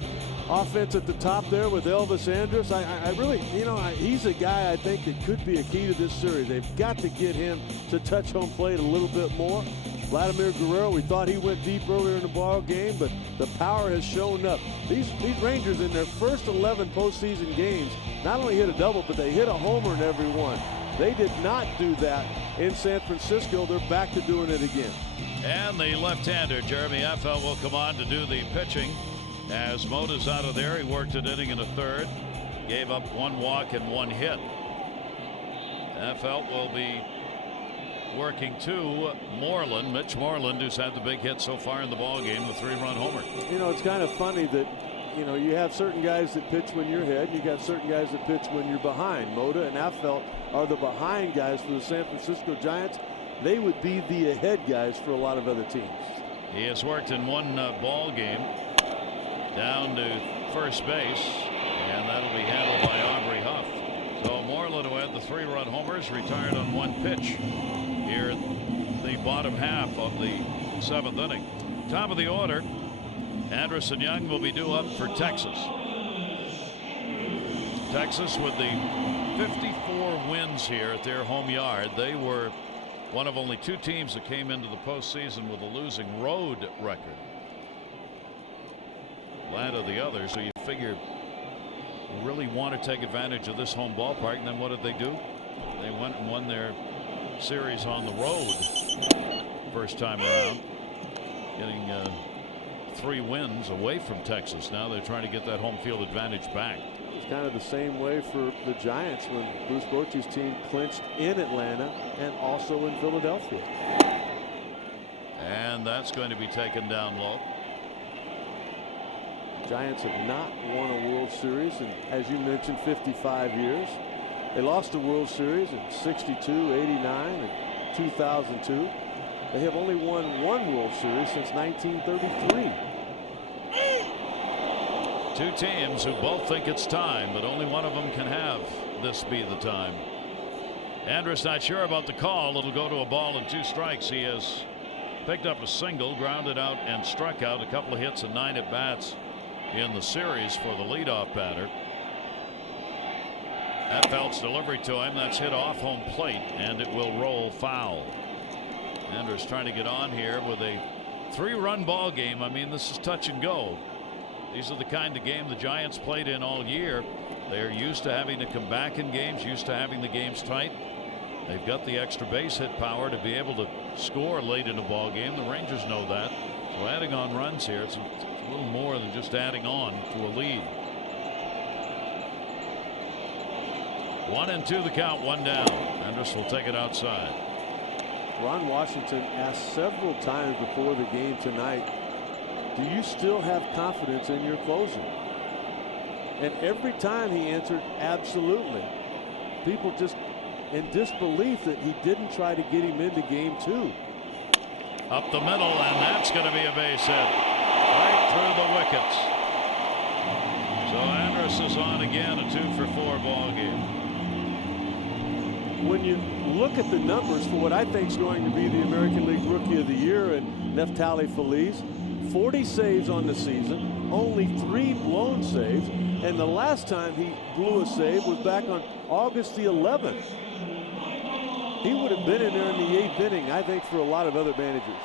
offense at the top there with Elvis Andrus. I really, he's a guy I think that could be a key to this series. They've got to get him to touch home plate a little bit more. Vladimir Guerrero, we thought he went deep earlier in the ball game, but the power has shown up. These Rangers in their first 11 postseason games not only hit a double, but they hit a homer in every one. They did not do that in San Francisco. They're back to doing it again. And the left-hander, Jeremy Effel, will come on to do the pitching as Mota's out of there. He worked an inning and a third, gave up 1 walk and 1 hit. Effel will be working to Moreland, Mitch Moreland, who's had the big hit so far in the ball game, the 3-run homer. It's kind of funny that you have certain guys that pitch when you're ahead, and you got certain guys that pitch when you're behind. Mota and Effel are the behind guys for the San Francisco Giants. They would be the ahead guys for a lot of other teams. He has worked in 1 ball game down to first base, and that'll be handled by Aubrey Huff. So Moreland, who had the 3-run homers, retired on 1 pitch here in the bottom half of the 7th inning. Top of the order, Anderson Young will be due up for Texas. Texas with the 54 wins here at their home yard. They were one of only 2 teams that came into the postseason with a losing road record. Atlanta the other, so you figure you really want to take advantage of this home ballpark, and then what did they do? They went and won their series on the road first time around, getting 3 wins away from Texas. Now they're trying to get that home field advantage back. It's kind of the same way for the Giants when Bruce Bochy's team clinched in Atlanta and also in Philadelphia. And that's going to be taken down low. Giants have not won a World Series in, as you mentioned, 55 years. They lost the World Series in 62, 89, and 2002. They have only won one World Series since 1933. Two teams who both think it's time, but only one of them can have this be the time. Andrus not sure about the call. It'll go to a ball and 2 strikes. He has picked up a single, grounded out, and struck out. A couple of hits and 9 at bats in the series for the leadoff batter. Affeldt's delivery to him, that's hit off home plate, and it will roll foul. Andrus trying to get on here with a 3-run ball game. I mean, this is touch and go. These are the kind of game the Giants played in all year. They're used to having to come back in games, used to having the games tight. They've got the extra base hit power to be able to score late in a ball game. The Rangers know that. So adding on runs here, it's a little more than just adding on to a lead. 1-2 the count, 1 down. Andrus will take it outside. Ron Washington asked several times before the game tonight, do you still have confidence in your closer? And every time he answered, absolutely. People just in disbelief that he didn't try to get him into game 2. Up the middle, and that's going to be a base hit right through the wickets. So Andrus is on again, a 2-for-4 ball game. When you look at the numbers for what I think is going to be the American League Rookie of the Year and Neftali Feliz, 40 saves on the season, only 3 blown saves, and the last time he blew a save was back on August the 11th. He would have been in there in the 8th inning, I think, for a lot of other managers.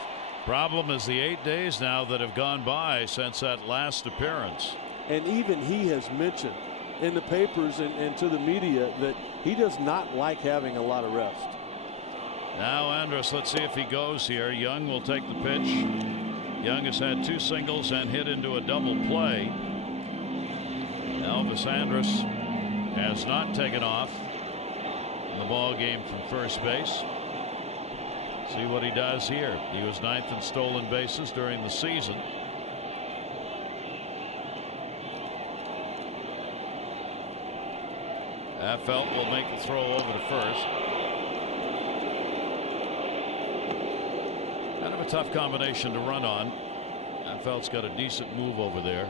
Problem is the 8 days now that have gone by since that last appearance. And even he has mentioned in the papers and to the media that he does not like having a lot of rest. Now Andrus, let's see if he goes here. Young will take the pitch. Young has had 2 singles and hit into a double play. Elvis Andrus has not taken off in the ball game from first base. See what he does here. He was 9th in stolen bases during the season. Affeldt will make the throw over to first. Kind of a tough combination to run on. Affeldt's got a decent move over there.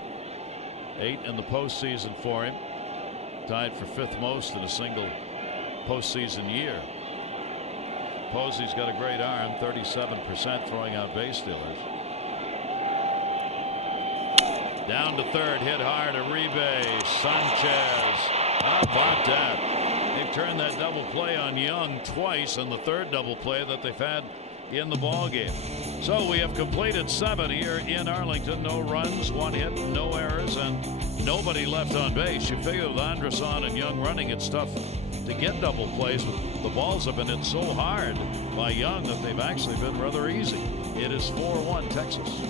8 in the postseason for him. Tied for 5th most in a single postseason year. Posey's got a great arm, 37% throwing out base stealers. Down to third, hit hard, Uribe, Sanchez. How about that? They've turned that double play on Young twice, and the third double play that they've had in the ball game. So we have completed 7 here in Arlington. No runs, 1 hit, no errors, and nobody left on base. You figure with Andrus on and Young running, it's tough to get double plays. The balls have been hit so hard by Young that they've actually been rather easy. It is 4-1 Texas.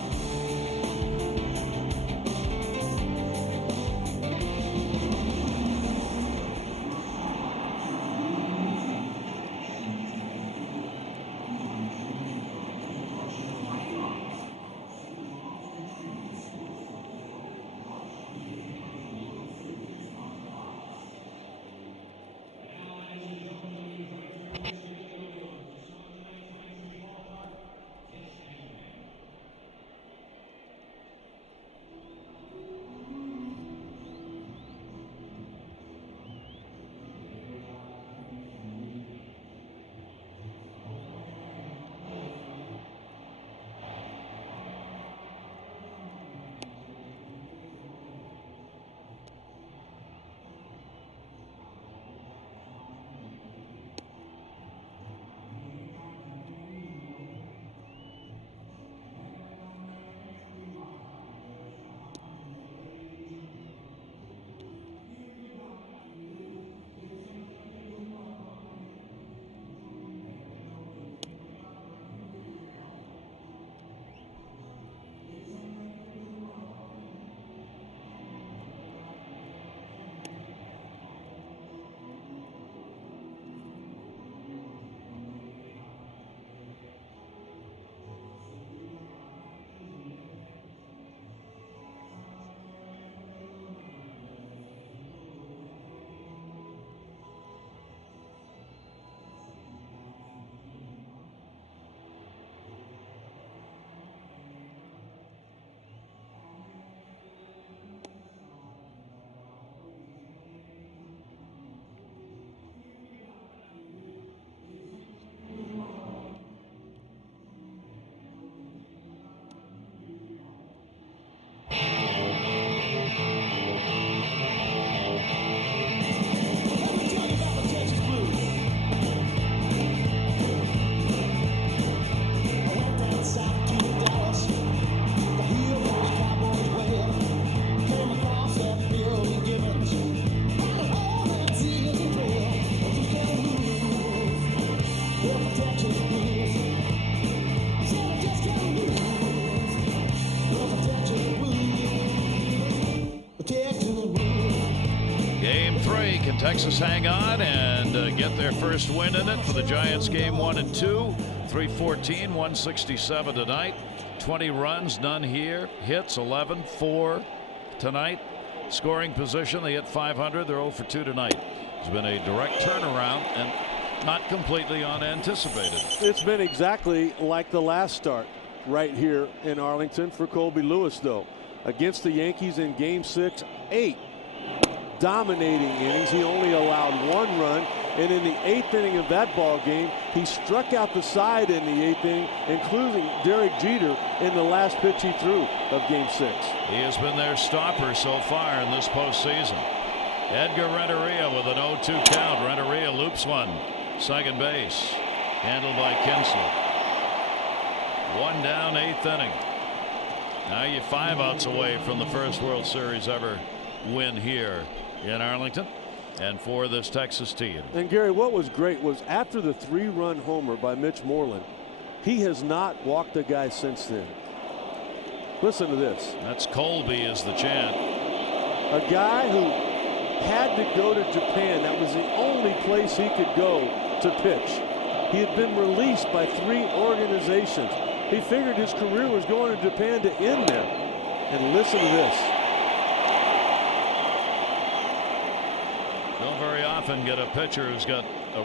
Can Texas hang on and get their first win in it for the Giants game 1 and 2? 314, 167 tonight. 20 runs, none here. Hits 11, 4 tonight. Scoring position, they hit 500. They're 0 for 2 tonight. It's been a direct turnaround and not completely unanticipated. It's been exactly like the last start right here in Arlington for Colby Lewis, though. Against the Yankees in game 6, 8 dominating innings. He only allowed 1 run, and in the 8th inning of that ball game, he struck out the side in the 8th inning, including Derek Jeter in the last pitch he threw of game 6. He has been their stopper so far in this postseason. Edgar Renteria with an 0-2 count. Renteria loops one. Second base. Handled by Kinsler. 1 down, 8th inning. Now you're 5 outs away from the first World Series ever win here in Arlington and for this Texas team. And Gary, what was great was after the 3-run homer by Mitch Moreland, he has not walked a guy since then. Listen to this. That's Colby is the chant. A guy who had to go to Japan. That was the only place he could go to pitch. He had been released by 3 organizations. He figured his career was going to Japan to end there. And listen to this. Don't very often get a pitcher who's got a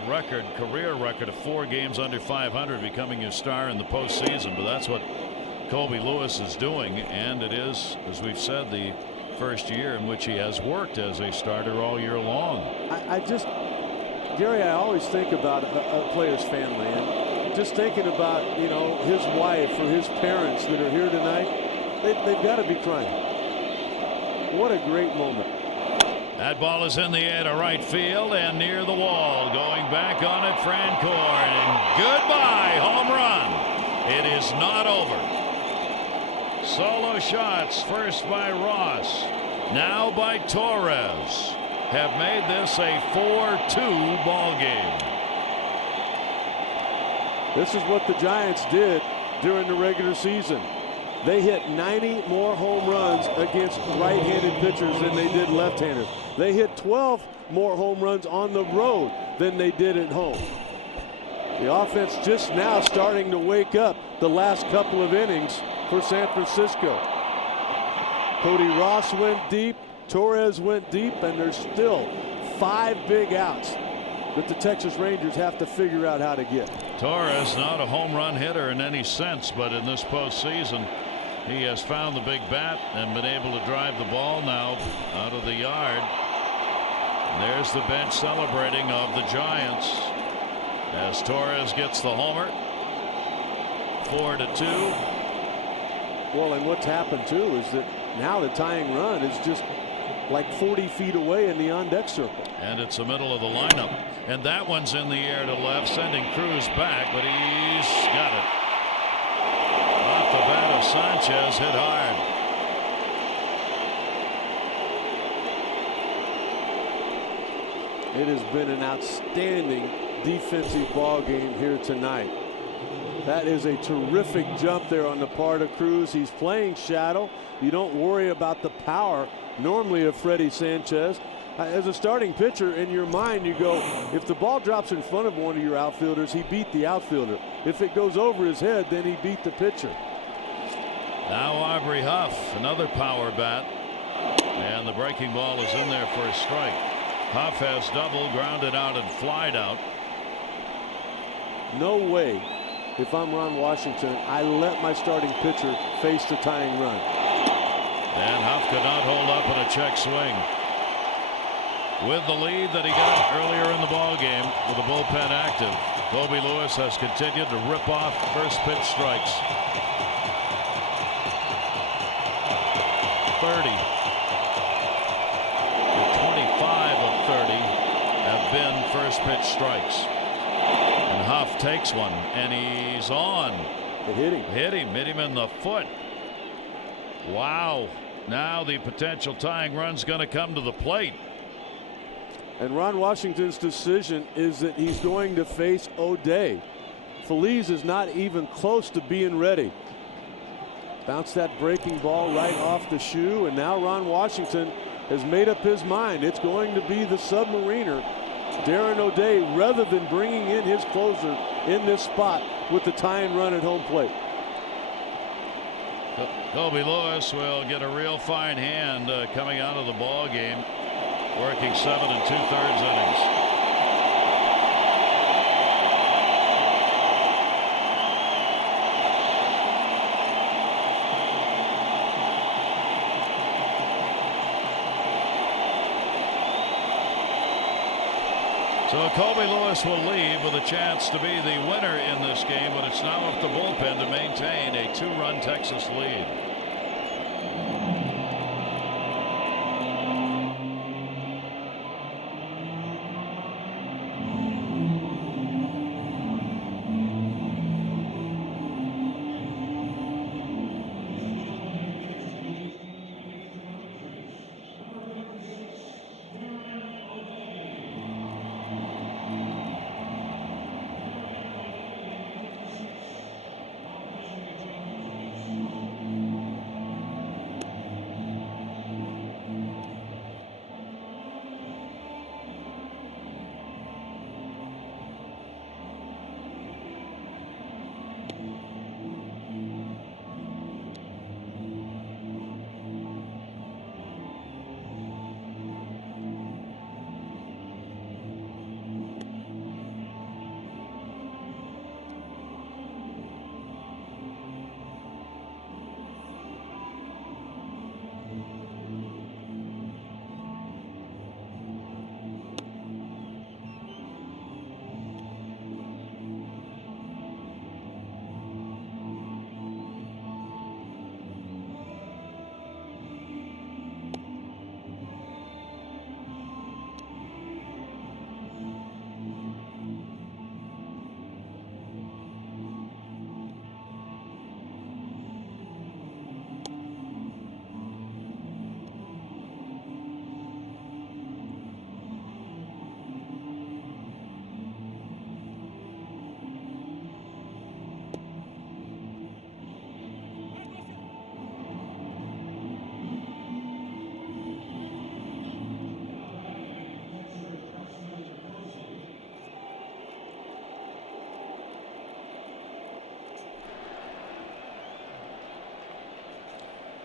career record of 4 games under 500 becoming your star in the postseason, but that's what Colby Lewis is doing, and it is, as we've said, the first year in which he has worked as a starter all year long. Gary, I always think about a player's family, and just thinking about, you know, his wife or his parents that are here tonight, they've got to be crying. What a great moment. That ball is in the air to right field and near the wall. Going back on it, Francoeur, and goodbye, home run. It is not over. Solo shots, first by Ross, now by Torres, have made this a 4-2 ball game. This is what the Giants did during the regular season. They hit 90 more home runs against right-handed pitchers than they did left-handers. They hit 12 more home runs on the road than they did at home. The offense just now starting to wake up the last couple of innings for San Francisco. Cody Ross went deep, Torres went deep, and there's still 5 big outs that the Texas Rangers have to figure out how to get. Torres not a home run hitter in any sense, but in this postseason he has found the big bat and been able to drive the ball now out of the yard. And there's the bench celebrating of the Giants as Torres gets the homer. 4-2. Well, and what's happened too is that now the tying run is just like 40 feet away in the on-deck circle. And it's the middle of the lineup. And that one's in the air to left, sending Cruz back, but he's got it. Off the bat of Sanchez, hit hard. It has been an outstanding defensive ball game here tonight. That is a terrific jump there on the part of Cruz. He's playing shadow. You don't worry about the power normally of Freddie Sanchez. As a starting pitcher, in your mind you go, if the ball drops in front of one of your outfielders, he beat the outfielder. If it goes over his head, then he beat the pitcher. Now Aubrey Huff, another power bat, and the breaking ball is in there for a strike. Huff has doubled, grounded out, and flied out. No way, if I'm Ron Washington, I let my starting pitcher face the tying run. And Huff could not hold up in a check swing. With the lead that he got earlier in the ball game with the bullpen active, Colby Lewis has continued to rip off first pitch strikes. 30. 25 of 30 have been first pitch strikes. And Huff takes one, and he's on. It hit him. Hit him in the foot. Wow. Now the potential tying run's going to come to the plate. And Ron Washington's decision is that he's going to face O'Day. Feliz is not even close to being ready. Bounce that breaking ball right off the shoe, and now Ron Washington has made up his mind. It's going to be the submariner, Darren O'Day, rather than bringing in his closer in this spot with the tying run at home plate. Kobe Lewis will get a real fine hand coming out of the ball game, working 7 2/3 innings. So Kobe Lewis will leave with a chance to be the winner in this game, but it's now up to Bullpen to maintain a 2-run Texas lead.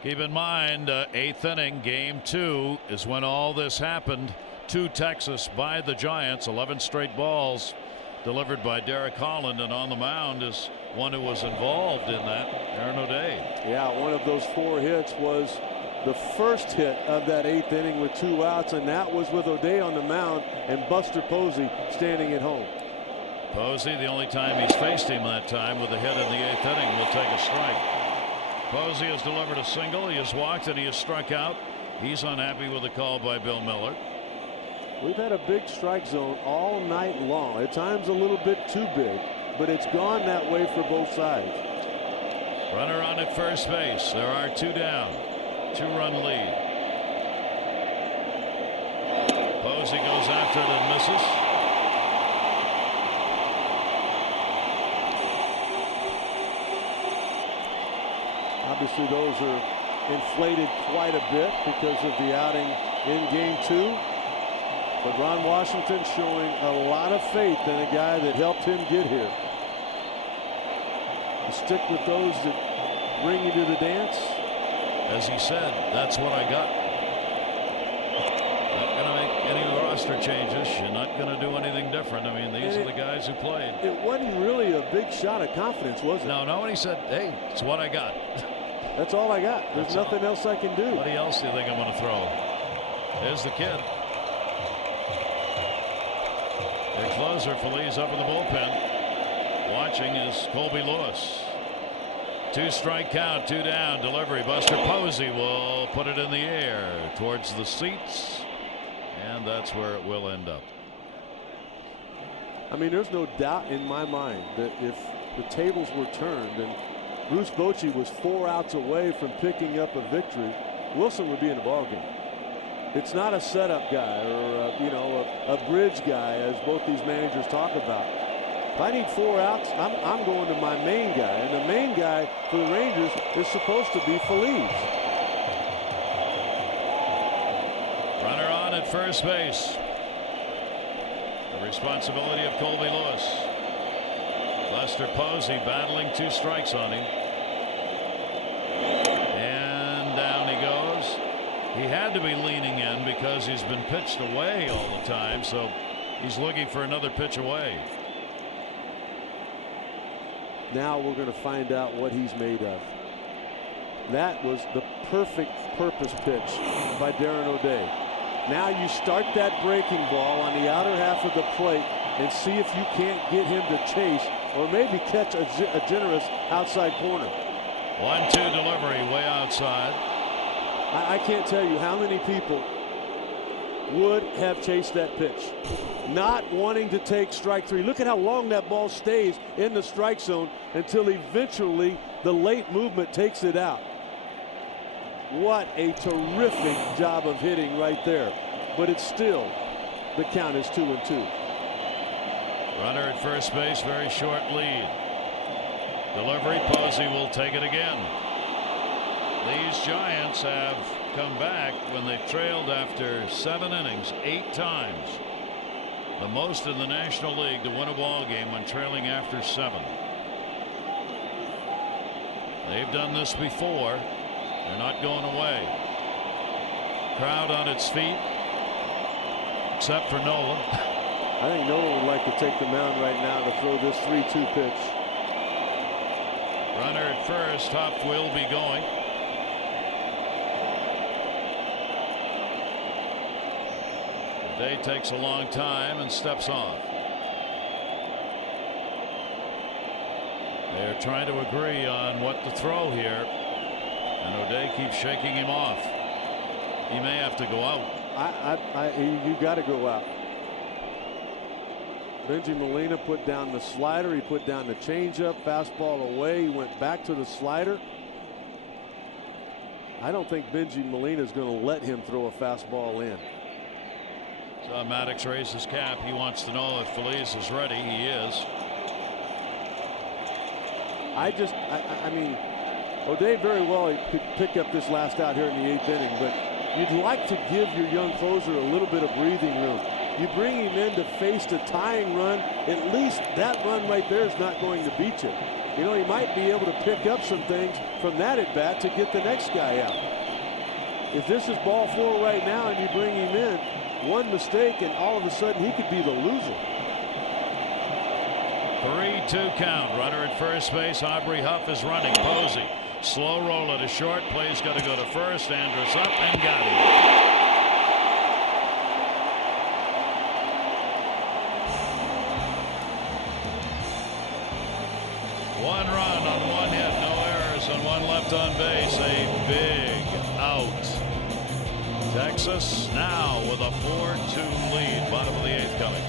Keep in mind, 8th inning, game 2 is when all this happened to Texas by the Giants. 11 straight balls delivered by Derek Holland, and on the mound is one who was involved in that, Aaron O'Day. Yeah, one of those 4 hits was the first hit of that 8th inning with 2 outs, and that was with O'Day on the mound and Buster Posey standing at home. Posey, the only time he's faced him that time with a hit in the 8th inning, will take a strike. Posey has delivered a single. He has walked and he has struck out. He's unhappy with the call by Bill Miller. We've had a big strike zone all night long. At times a little bit too big, but it's gone that way for both sides. Runner on at first base. There are 2 down. 2-run lead. Posey goes after it and misses. Obviously, those are inflated quite a bit because of the outing in game 2. But Ron Washington showing a lot of faith in a guy that helped him get here. You stick with those that bring you to the dance. As he said, that's what I got. Not going to make any roster changes. You're not going to do anything different. I mean, these are the guys who played. It wasn't really a big shot of confidence, was it? No, when he said, hey, it's what I got. That's all I got. There's nothing else I can do. What else do you think I'm going to throw? There's the kid. Their closer, Feliz, up in the bullpen. Watching is Colby Lewis. 2-strike count, 2 down. Delivery. Buster Posey will put it in the air towards the seats, and that's where it will end up. I mean, there's no doubt in my mind that if the tables were turned and Bruce Bochy was 4 outs away from picking up a victory, Wilson would be in the ballgame. It's not a setup guy or a bridge guy, as both these managers talk about. If I need 4 outs, I'm going to my main guy, and the main guy for the Rangers is supposed to be Feliz. at first base. The responsibility of Colby Lewis. Lester Posey battling 2 strikes on him. And down he goes. He had to be leaning in because he's been pitched away all the time, so he's looking for another pitch away. Now we're going to find out what he's made of. That was the perfect purpose pitch by Darren O'Day. Now you start that breaking ball on the outer half of the plate and see if you can't get him to chase or maybe catch a generous outside corner. 1-2 delivery way outside. I can't tell you how many people would have chased that pitch, not wanting to take strike 3. Look at how long that ball stays in the strike zone until eventually the late movement takes it out. What a terrific job of hitting right there. But it's still, the count is 2-2. Runner at first base, very short lead. Delivery, Posey will take it again. These Giants have come back when they've trailed after 7 innings 8 times. The most in the National League to win a ball game when trailing after 7. They've done this before. They're not going away. Crowd on its feet, except for Nolan. I think Nolan would like to take the mound right now to throw this 3-2 pitch. Runner at first, Huff will be going. Day takes a long time and steps off. They're trying to agree on what to throw here. And O'Day keeps shaking him off. He may have to go out. You got to go out. Benji Molina put down the slider. He put down the changeup, fastball away. He went back to the slider. I don't think Benji Molina is going to let him throw a fastball in. So Maddox raised his cap. He wants to know if Feliz is ready. He is. I mean, O'Day very well could pick up this last out here in the 8th inning, but you'd like to give your young closer a little bit of breathing room. You bring him in to face the tying run. At least that run right there is not going to beat you. You know, he might be able to pick up some things from that at bat to get the next guy out. If this is ball 4 right now and you bring him in, one mistake and all of a sudden he could be the loser. 3-2 count. Runner at first base. Aubrey Huff is running. Posey. Slow roll at a short. Play's got to go to first. Andrus up and got him. One run on 1 hit. No errors and 1 left on base. A big out. Texas now with a 4-2 lead. Bottom of the 8th coming.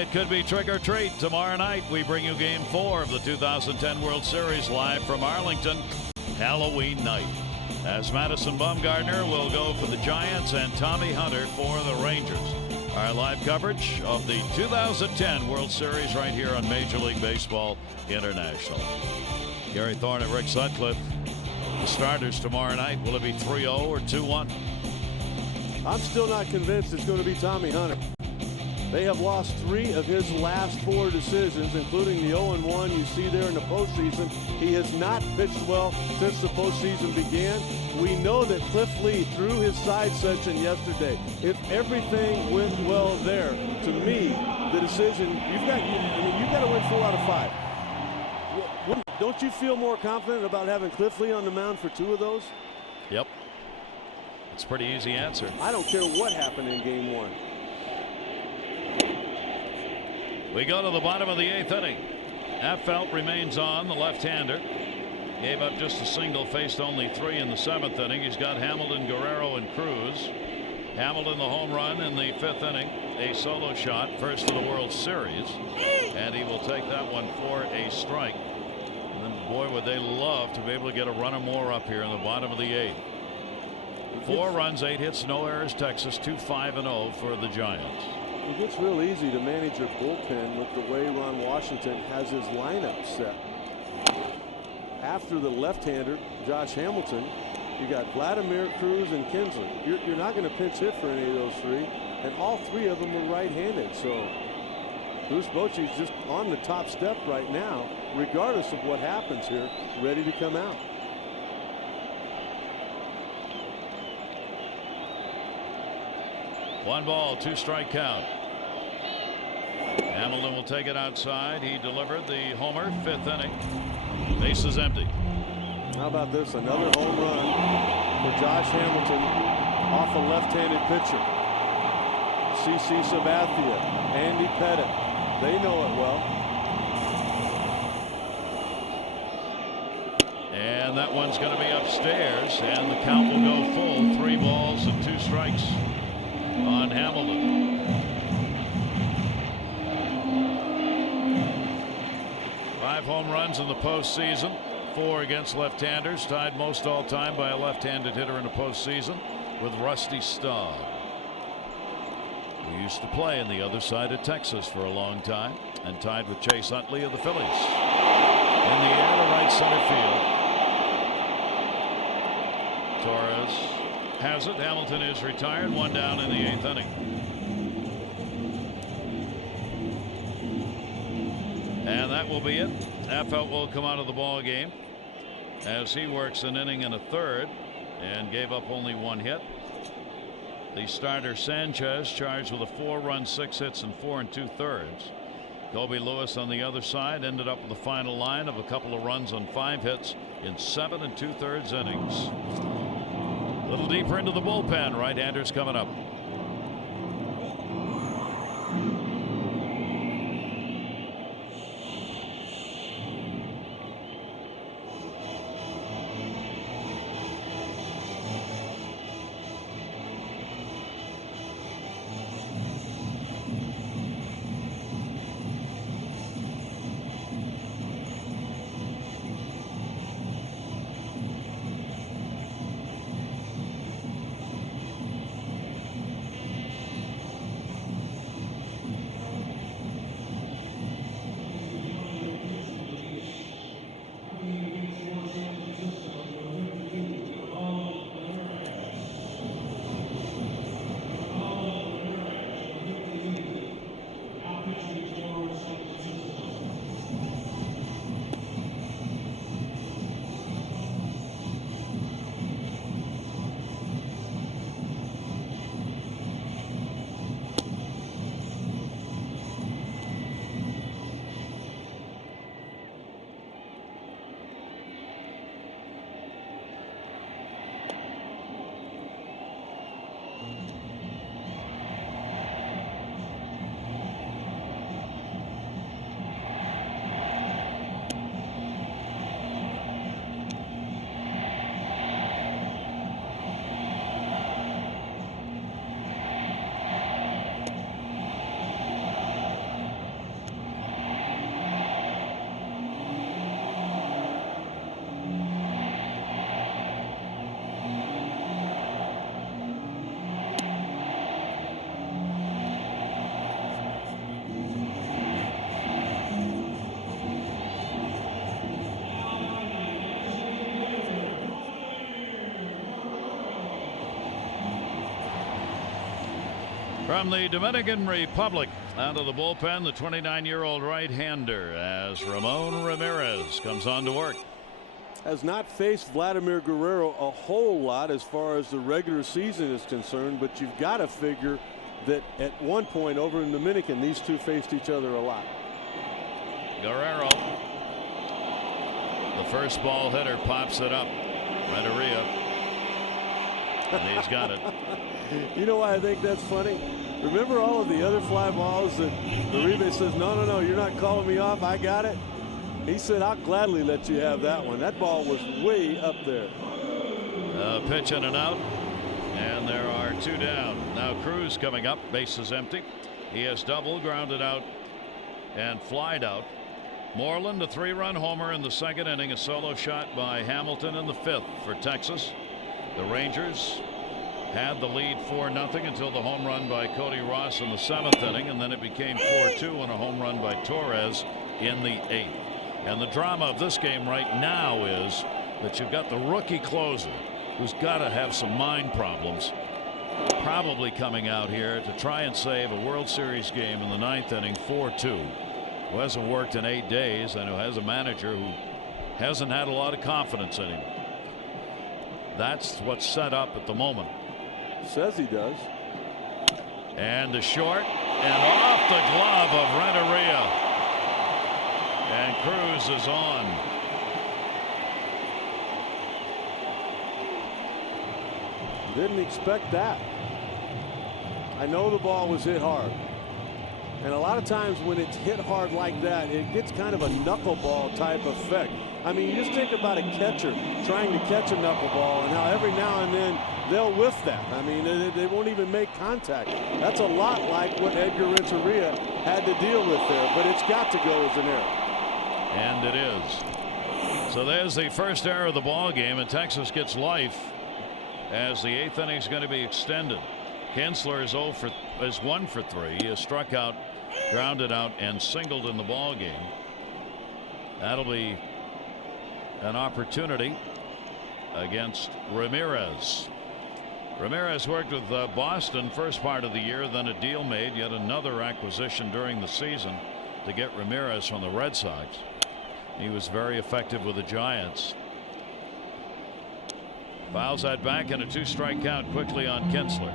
it could be trick or treat. Tomorrow night, we bring you Game 4 of the 2010 World Series live from Arlington, Halloween night. As Madison Bumgarner will go for the Giants and Tommy Hunter for the Rangers. Our live coverage of the 2010 World Series right here on Major League Baseball International. Gary Thorne and Rick Sutcliffe. The starters tomorrow night. Will it be 3-0 or 2-1? I'm still not convinced it's going to be Tommy Hunter. They have lost 3 of his last 4 decisions, including the 0-1 you see there in the postseason. He has not pitched well since the postseason began. We know that Cliff Lee threw his side session yesterday. If everything went well there, to me, the decision, you've got to win 4 out of 5. Don't you feel more confident about having Cliff Lee on the mound for 2 of those? Yep. It's a pretty easy answer. I don't care what happened in Game 1. We go to the bottom of the 8th inning. Affelt remains on, the left-hander. Gave up just a single, faced only 3 in the 7th inning. He's got Hamilton, Guerrero, and Cruz. Hamilton the home run in the 5th inning. A solo shot, first of the World Series. And he will take that one for a strike. And then, boy, would they love to be able to get a run or more up here in the bottom of the 8th. 4 runs, 8 hits, no errors, Texas. 2-5-0 for the Giants. It gets real easy to manage your bullpen with the way Ron Washington has his lineup set. After the left-hander, Josh Hamilton, you got Vladimir, Cruz, and Kinsler. You're not going to pinch hit for any of those 3, and all 3 of them are right-handed. So Bruce Bochy's just on the top step right now, regardless of what happens here, ready to come out. One ball, 2 strike count. Hamilton will take it outside. He delivered the homer, 5th inning. Base is empty. How about this? Another home run for Josh Hamilton off a left-handed pitcher. CC Sabathia, Andy Pettit. They know it well. And that one's going to be upstairs, and the count will go full. 3 balls and 2 strikes on Hamilton. Five home runs in the postseason, 4 against left-handers, tied most all-time by a left-handed hitter in the postseason with Rusty Staub, who used to play in the other side of Texas for a long time, and tied with Chase Utley of the Phillies. In the air to right center field. Torres has it. Hamilton is retired. 1 down in the 8th inning. And that will be it. Affelt will come out of the ball game as he works an inning and a third and gave up only 1 hit. The starter Sanchez charged with a 4-run, 6 hits, and 4 2/3. Kobe Lewis on the other side ended up with a final line of a couple of runs on 5 hits in 7 2/3 innings. A little deeper into the bullpen. Right-handers coming up. From the Dominican Republic, out of the bullpen, the 29-year-old right-hander as Ramon Ramirez comes on to work. Has not faced Vladimir Guerrero a whole lot as far as the regular season is concerned, but you've got to figure that at one point over in Dominican, these two faced each other a lot. Guerrero, the first ball hitter, pops it up. Renteria, and he's got it. You know why I think that's funny? Remember all of the other fly balls that Uribe says, no, you're not calling me off. I got it. He said, I'll gladly let you have that one. That ball was way up there. Pitch in and out. And there are 2 down. Now Cruz coming up. Bases empty. He has doubled, grounded out, and flied out. Moreland, a 3-run homer in the 2nd inning. A solo shot by Hamilton in the 5th for Texas. The Rangers had the lead 4-0 until the home run by Cody Ross in the 7th inning, and then it became 4-2 on a home run by Torres in the 8th. And the drama of this game right now is that you've got the rookie closer who's got to have some mind problems, probably coming out here to try and save a World Series game in the 9th inning, 4-2, who hasn't worked in 8 days and who has a manager who hasn't had a lot of confidence in him. That's what's set up at the moment. Says he does. And to short and off the glove of Renteria. And Cruz is on. Didn't expect that. I know the ball was hit hard. And a lot of times when it's hit hard like that, it gets kind of a knuckleball type effect. I mean, you just think about a catcher trying to catch a knuckleball and how every now and then they'll whiff that. I mean, they won't even make contact. That's a lot like what Edgar Renteria had to deal with there, but it's got to go as an error. And it is. So there's the first error of the ball game, and Texas gets life as the 8th inning is going to be extended. Kinsler is 1 for 3. He has struck out, grounded out, and singled in the ball game. That'll be an opportunity against Ramirez. Ramirez worked with Boston first part of the year, then a deal made, yet another acquisition during the season to get Ramirez from the Red Sox. He was very effective with the Giants. Fouls that back and a 2-strike count quickly on Kinsler.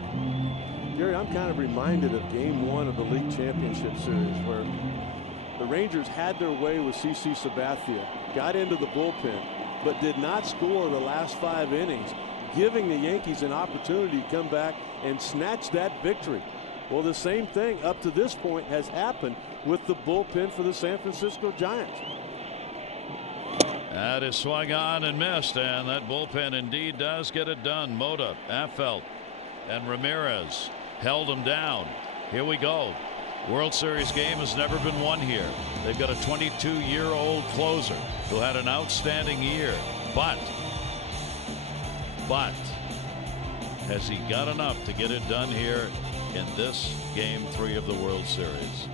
Gary, I'm kind of reminded of Game 1 of the League Championship Series where the Rangers had their way with CC Sabathia, got into the bullpen, but did not score the last 5 innings, giving the Yankees an opportunity to come back and snatch that victory. Well, the same thing up to this point has happened with the bullpen for the San Francisco Giants. That is swung on and missed, and that bullpen indeed does get it done. Mota, Affelt, and Ramirez held them down. Here we go. World Series game has never been won here. They've got a 22-year-old closer who had an outstanding year, but has he got enough to get it done here in this Game 3 of the World Series?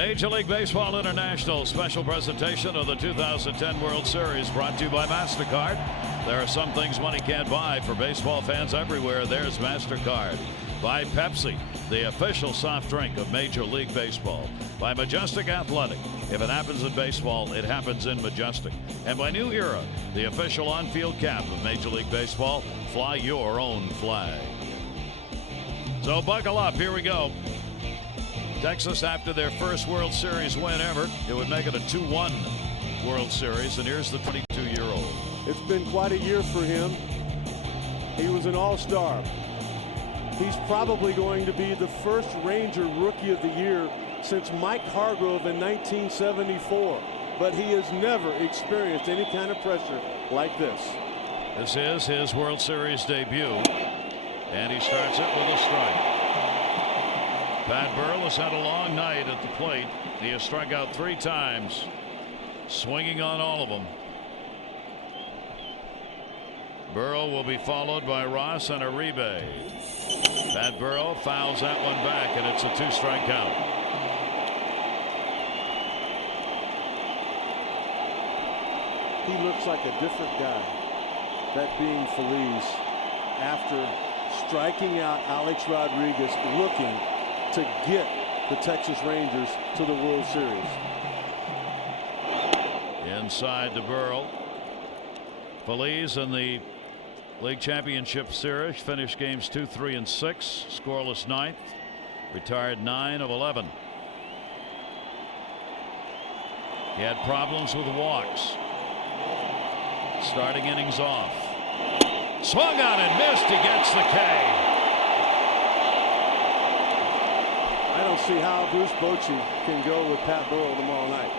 Major League Baseball International special presentation of the 2010 World Series brought to you by MasterCard. There are some things money can't buy. For baseball fans everywhere, there's MasterCard. By Pepsi, the official soft drink of Major League Baseball. By Majestic Athletic. If it happens in baseball, it happens in Majestic. And by New Era, the official on-field cap of Major League Baseball. Fly your own flag. So buckle up. Here we go. Texas, after their first World Series win ever, it would make it a 2-1 World Series. And here's the 22-year-old. It's been quite a year for him. He was an all-star. He's probably going to be the first Ranger Rookie of the Year since Mike Hargrove in 1974. But he has never experienced any kind of pressure like this. This is his World Series debut. And he starts it with a strike. Pat Burrell has had a long night at the plate. He has struck out 3 times, swinging on all of them. Burrell will be followed by Ross and Uribe. Pat Burrell fouls that one back, and it's a 2-strike count. He looks like a different guy, that being Feliz, after striking out Alex Rodriguez, looking to get the Texas Rangers to the World Series. Inside to Burrell. Feliz in the League Championship Series finished games 2, 3, and 6. Scoreless 9th. Retired 9 of 11. He had problems with walks. Starting innings off. Swung on and missed. He gets the K. I don't see how Bruce Bochy can go with Pat Burrell tomorrow night.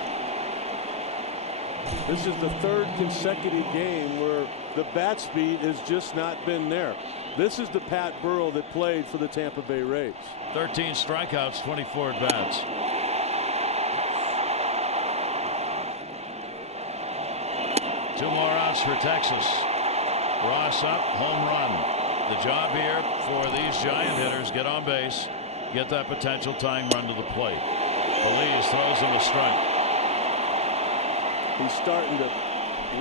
This is the 3rd consecutive game where the bat speed has just not been there. This is the Pat Burrell that played for the Tampa Bay Rays. 13 strikeouts, 24 at bats. Two more outs for Texas. Ross up, home run. The job here for these giant hitters: get on base, get that potential tying run to the plate. Feliz throws him a strike. He's starting to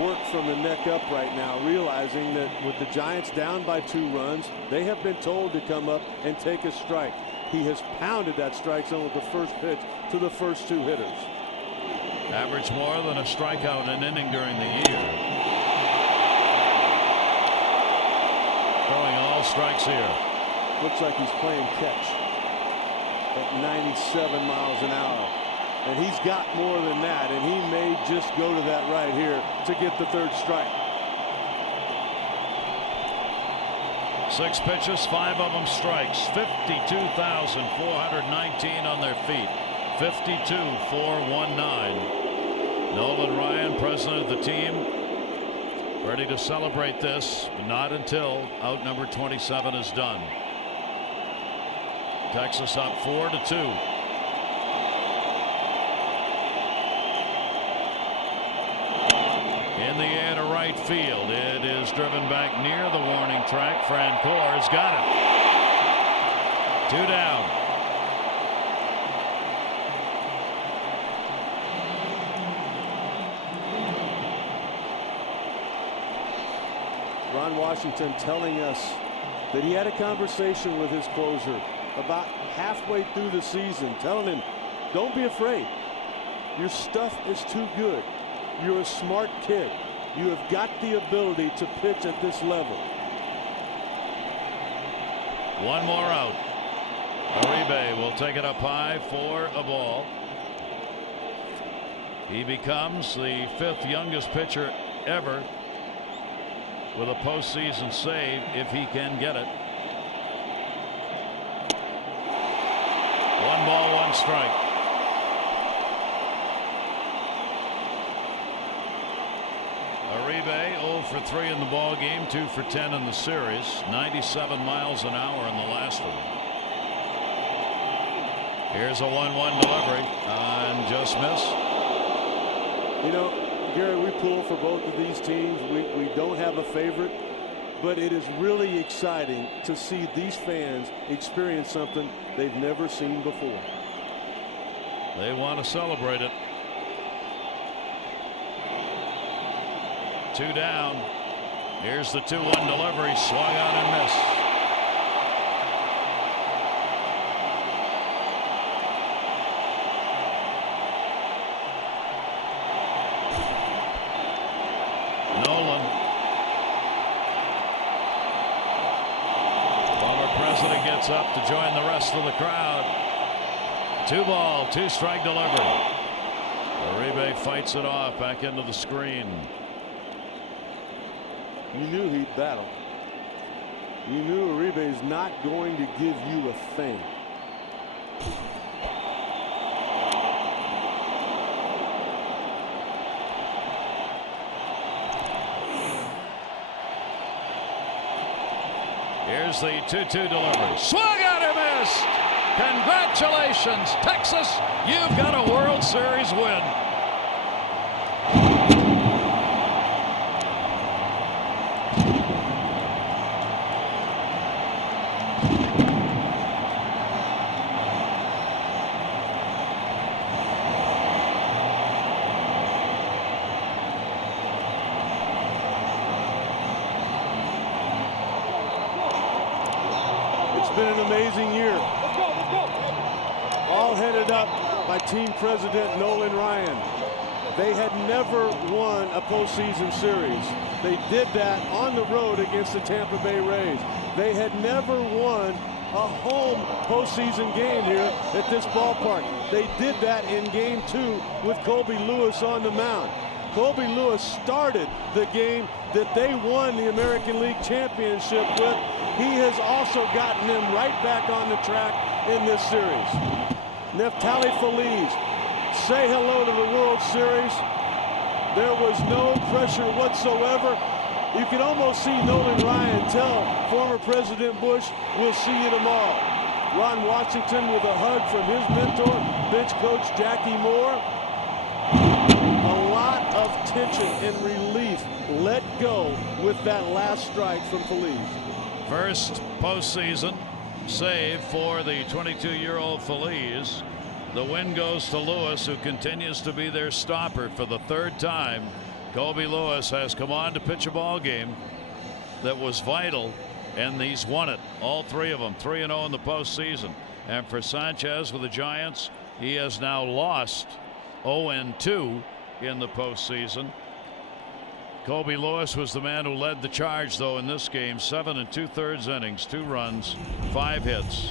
work from the neck up right now, realizing that with the Giants down by 2 runs, they have been told to come up and take a strike. He has pounded that strike zone with the first pitch to the first 2 hitters. Average more than a strikeout an inning during the year. Throwing all strikes here. Looks like he's playing catch at 97 miles an hour. And he's got more than that, and he may just go to that right here to get the 3rd strike. 6 pitches, 5 of them strikes. 52,419 on their feet. 52,419. Nolan Ryan, president of the team, ready to celebrate this, but not until out number 27 is done. Texas up 4-2. In the air to right field. It is driven back near the warning track. Francoeur's got it. 2 down. Ron Washington telling us that he had a conversation with his closer about halfway through the season, telling him, don't be afraid. Your stuff is too good. You're a smart kid. You have got the ability to pitch at this level. 1 more out. Uribe will take it up high for a ball. He becomes the 5th youngest pitcher ever with a postseason save if he can get it. 1 ball, 1 strike. Uribe 0 for 3 in the ball game, 2 for 10 in the series. 97 miles an hour in the last one. Here's a 1-1 delivery and just miss. You know, Gary, we pull for both of these teams. We don't have a favorite, but it is really exciting to see these fans experience something they've never seen before. They want to celebrate it. 2 down. Here's the 2-1 delivery, swung on and missed. Nolan. Former president gets up to join the rest of the crowd. 2-ball, 2-strike delivery. Uribe fights it off back into the screen. You knew he'd battle. You knew Uribe is not going to give you a thing. Here's the 2-2 delivery. Swung out and missed. Congratulations, Texas. You've got a World Series win. It's been an amazing year. All headed up by team president Nolan Ryan. They had never won a postseason series. They did that on the road against the Tampa Bay Rays. They had never won a home postseason game here at this ballpark. They did that in game 2 with Colby Lewis on the mound. Colby Lewis started the game that they won the American League Championship with. He has also gotten them right back on the track in this series. Neftali Feliz, say hello to the World Series. There was no pressure whatsoever. You can almost see Nolan Ryan tell former President Bush, "We'll see you tomorrow." Ron Washington with a hug from his mentor, bench coach Jackie Moore. A lot of tension and relief let go with that last strike from Feliz. First postseason save for the 22-year-old Feliz. The win goes to Lewis, who continues to be their stopper for the 3rd time. Colby Lewis has come on to pitch a ball game that was vital, and he's won it. All 3 of them, 3-0 in the postseason. And for Sanchez with the Giants, he has now lost 0-2 in the postseason. Colby Lewis was the man who led the charge, though, in this game. 7 2/3 innings, 2 runs, 5 hits.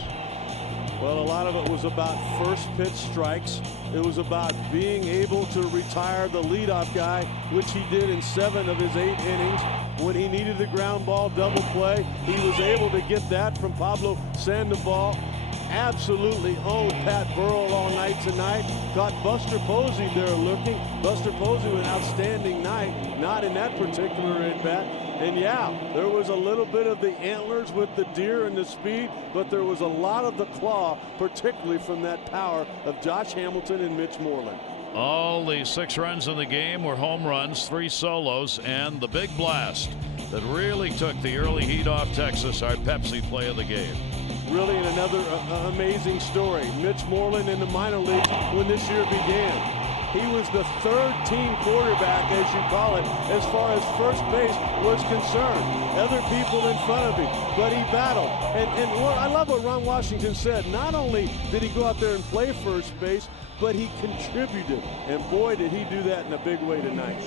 Well, a lot of it was about first pitch strikes. It was about being able to retire the leadoff guy, which he did in 7 of his 8 innings. When he needed the ground ball double play, he was able to get that from Pablo Sandoval. Absolutely owned Pat Burrell all night tonight. Got Buster Posey there looking. Buster Posey with an outstanding night, not in that particular at-bat. And yeah, there was a little bit of the antlers with the deer and the speed, but there was a lot of the claw, particularly from that power of Josh Hamilton and Mitch Moreland. All the 6 runs in the game were home runs, 3 solos, and the big blast that really took the early heat off Texas, our Pepsi play of the game. Really another amazing story. Mitch Moreland in the minor leagues when this year began. He was the 3rd team quarterback, as you call it, as far as first base was concerned. Other people in front of him, but he battled. And I love what Ron Washington said. Not only did he go out there and play first base, but he contributed. And boy, did he do that in a big way tonight.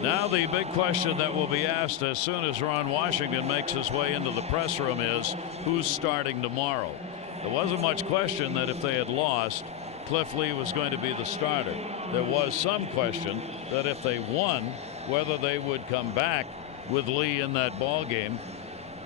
Now the big question that will be asked as soon as Ron Washington makes his way into the press room is, who's starting tomorrow? There wasn't much question that if they had lost, Cliff Lee was going to be the starter. There was some question that if they won, whether they would come back with Lee in that ball game.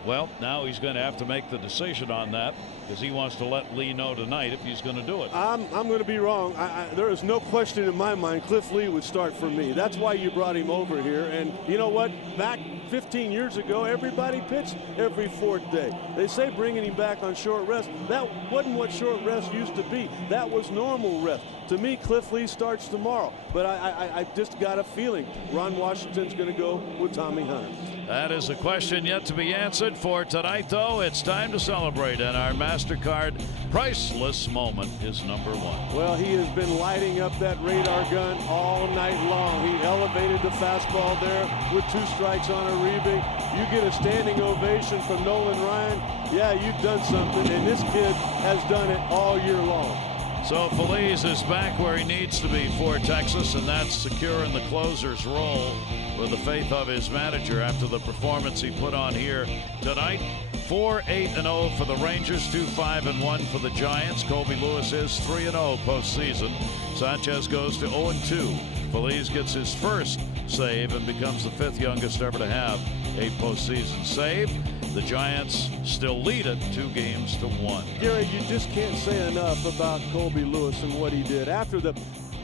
Well, now he's going to have to make the decision on that, because he wants to let Lee know tonight if he's going to do it. I'm going to be wrong. There is no question in my mind Cliff Lee would start for me. That's why you brought him over here. And you know what? Back 15 years ago, everybody pitched every fourth day. They say bringing him back on short rest. That wasn't what short rest used to be. That was normal rest. To me, Cliff Lee starts tomorrow, but I just got a feeling Ron Washington's going to go with Tommy Hunter. That is a question yet to be answered. For tonight, though, it's time to celebrate, and our MasterCard priceless moment is number one. Well, he has been lighting up that radar gun all night long. He elevated the fastball there with 2 strikes on Uribe. You get a standing ovation from Nolan Ryan. Yeah, you've done something, and this kid has done it all year long. So Feliz is back where he needs to be for Texas, and that's secure in the closer's role with the faith of his manager after the performance he put on here tonight. 4-8-0 for the Rangers, 2-5-1 for the Giants. Colby Lewis is 3-0 postseason. Sanchez goes to 0-2. Feliz gets his first save and becomes the 5th youngest ever to have a postseason save. The Giants still lead it 2-1. Gary, you just can't say enough about Colby Lewis and what he did. After the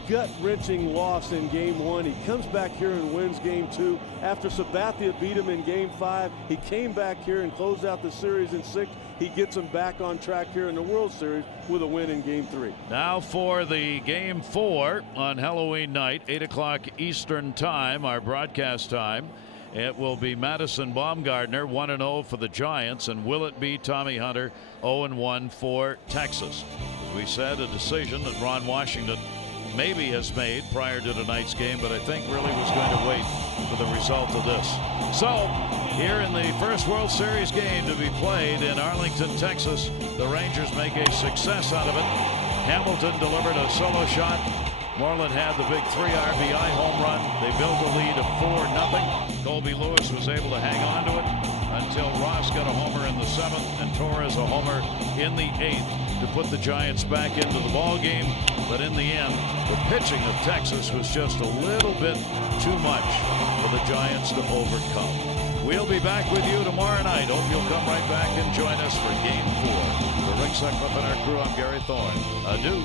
gut-wrenching loss in Game 1, he comes back here and wins Game 2. After Sabathia beat him in Game 5, he came back here and closed out the series in 6. He gets him back on track here in the World Series with a win in Game 3. Now for the Game 4 on Halloween night, 8 o'clock Eastern Time, our broadcast time. It will be Madison Baumgartner, 1-0 for the Giants, and will it be Tommy Hunter, 0-1 for Texas? As we said, a decision that Ron Washington maybe has made prior to tonight's game, but I think really was going to wait for the result of this. So here in the first World Series game to be played in Arlington, Texas, the Rangers make a success out of it. Hamilton delivered a solo shot. Moreland had the big 3 RBI home run. They built a lead of 4-0. Colby Lewis was able to hang on to it until Ross got a homer in the 7th and Torres a homer in the 8th to put the Giants back into the ball game. But in the end, the pitching of Texas was just a little bit too much for the Giants to overcome. We'll be back with you tomorrow night. Hope you'll come right back and join us for Game 4. For Rick Sutcliffe and our crew, I'm Gary Thorne. Adieu.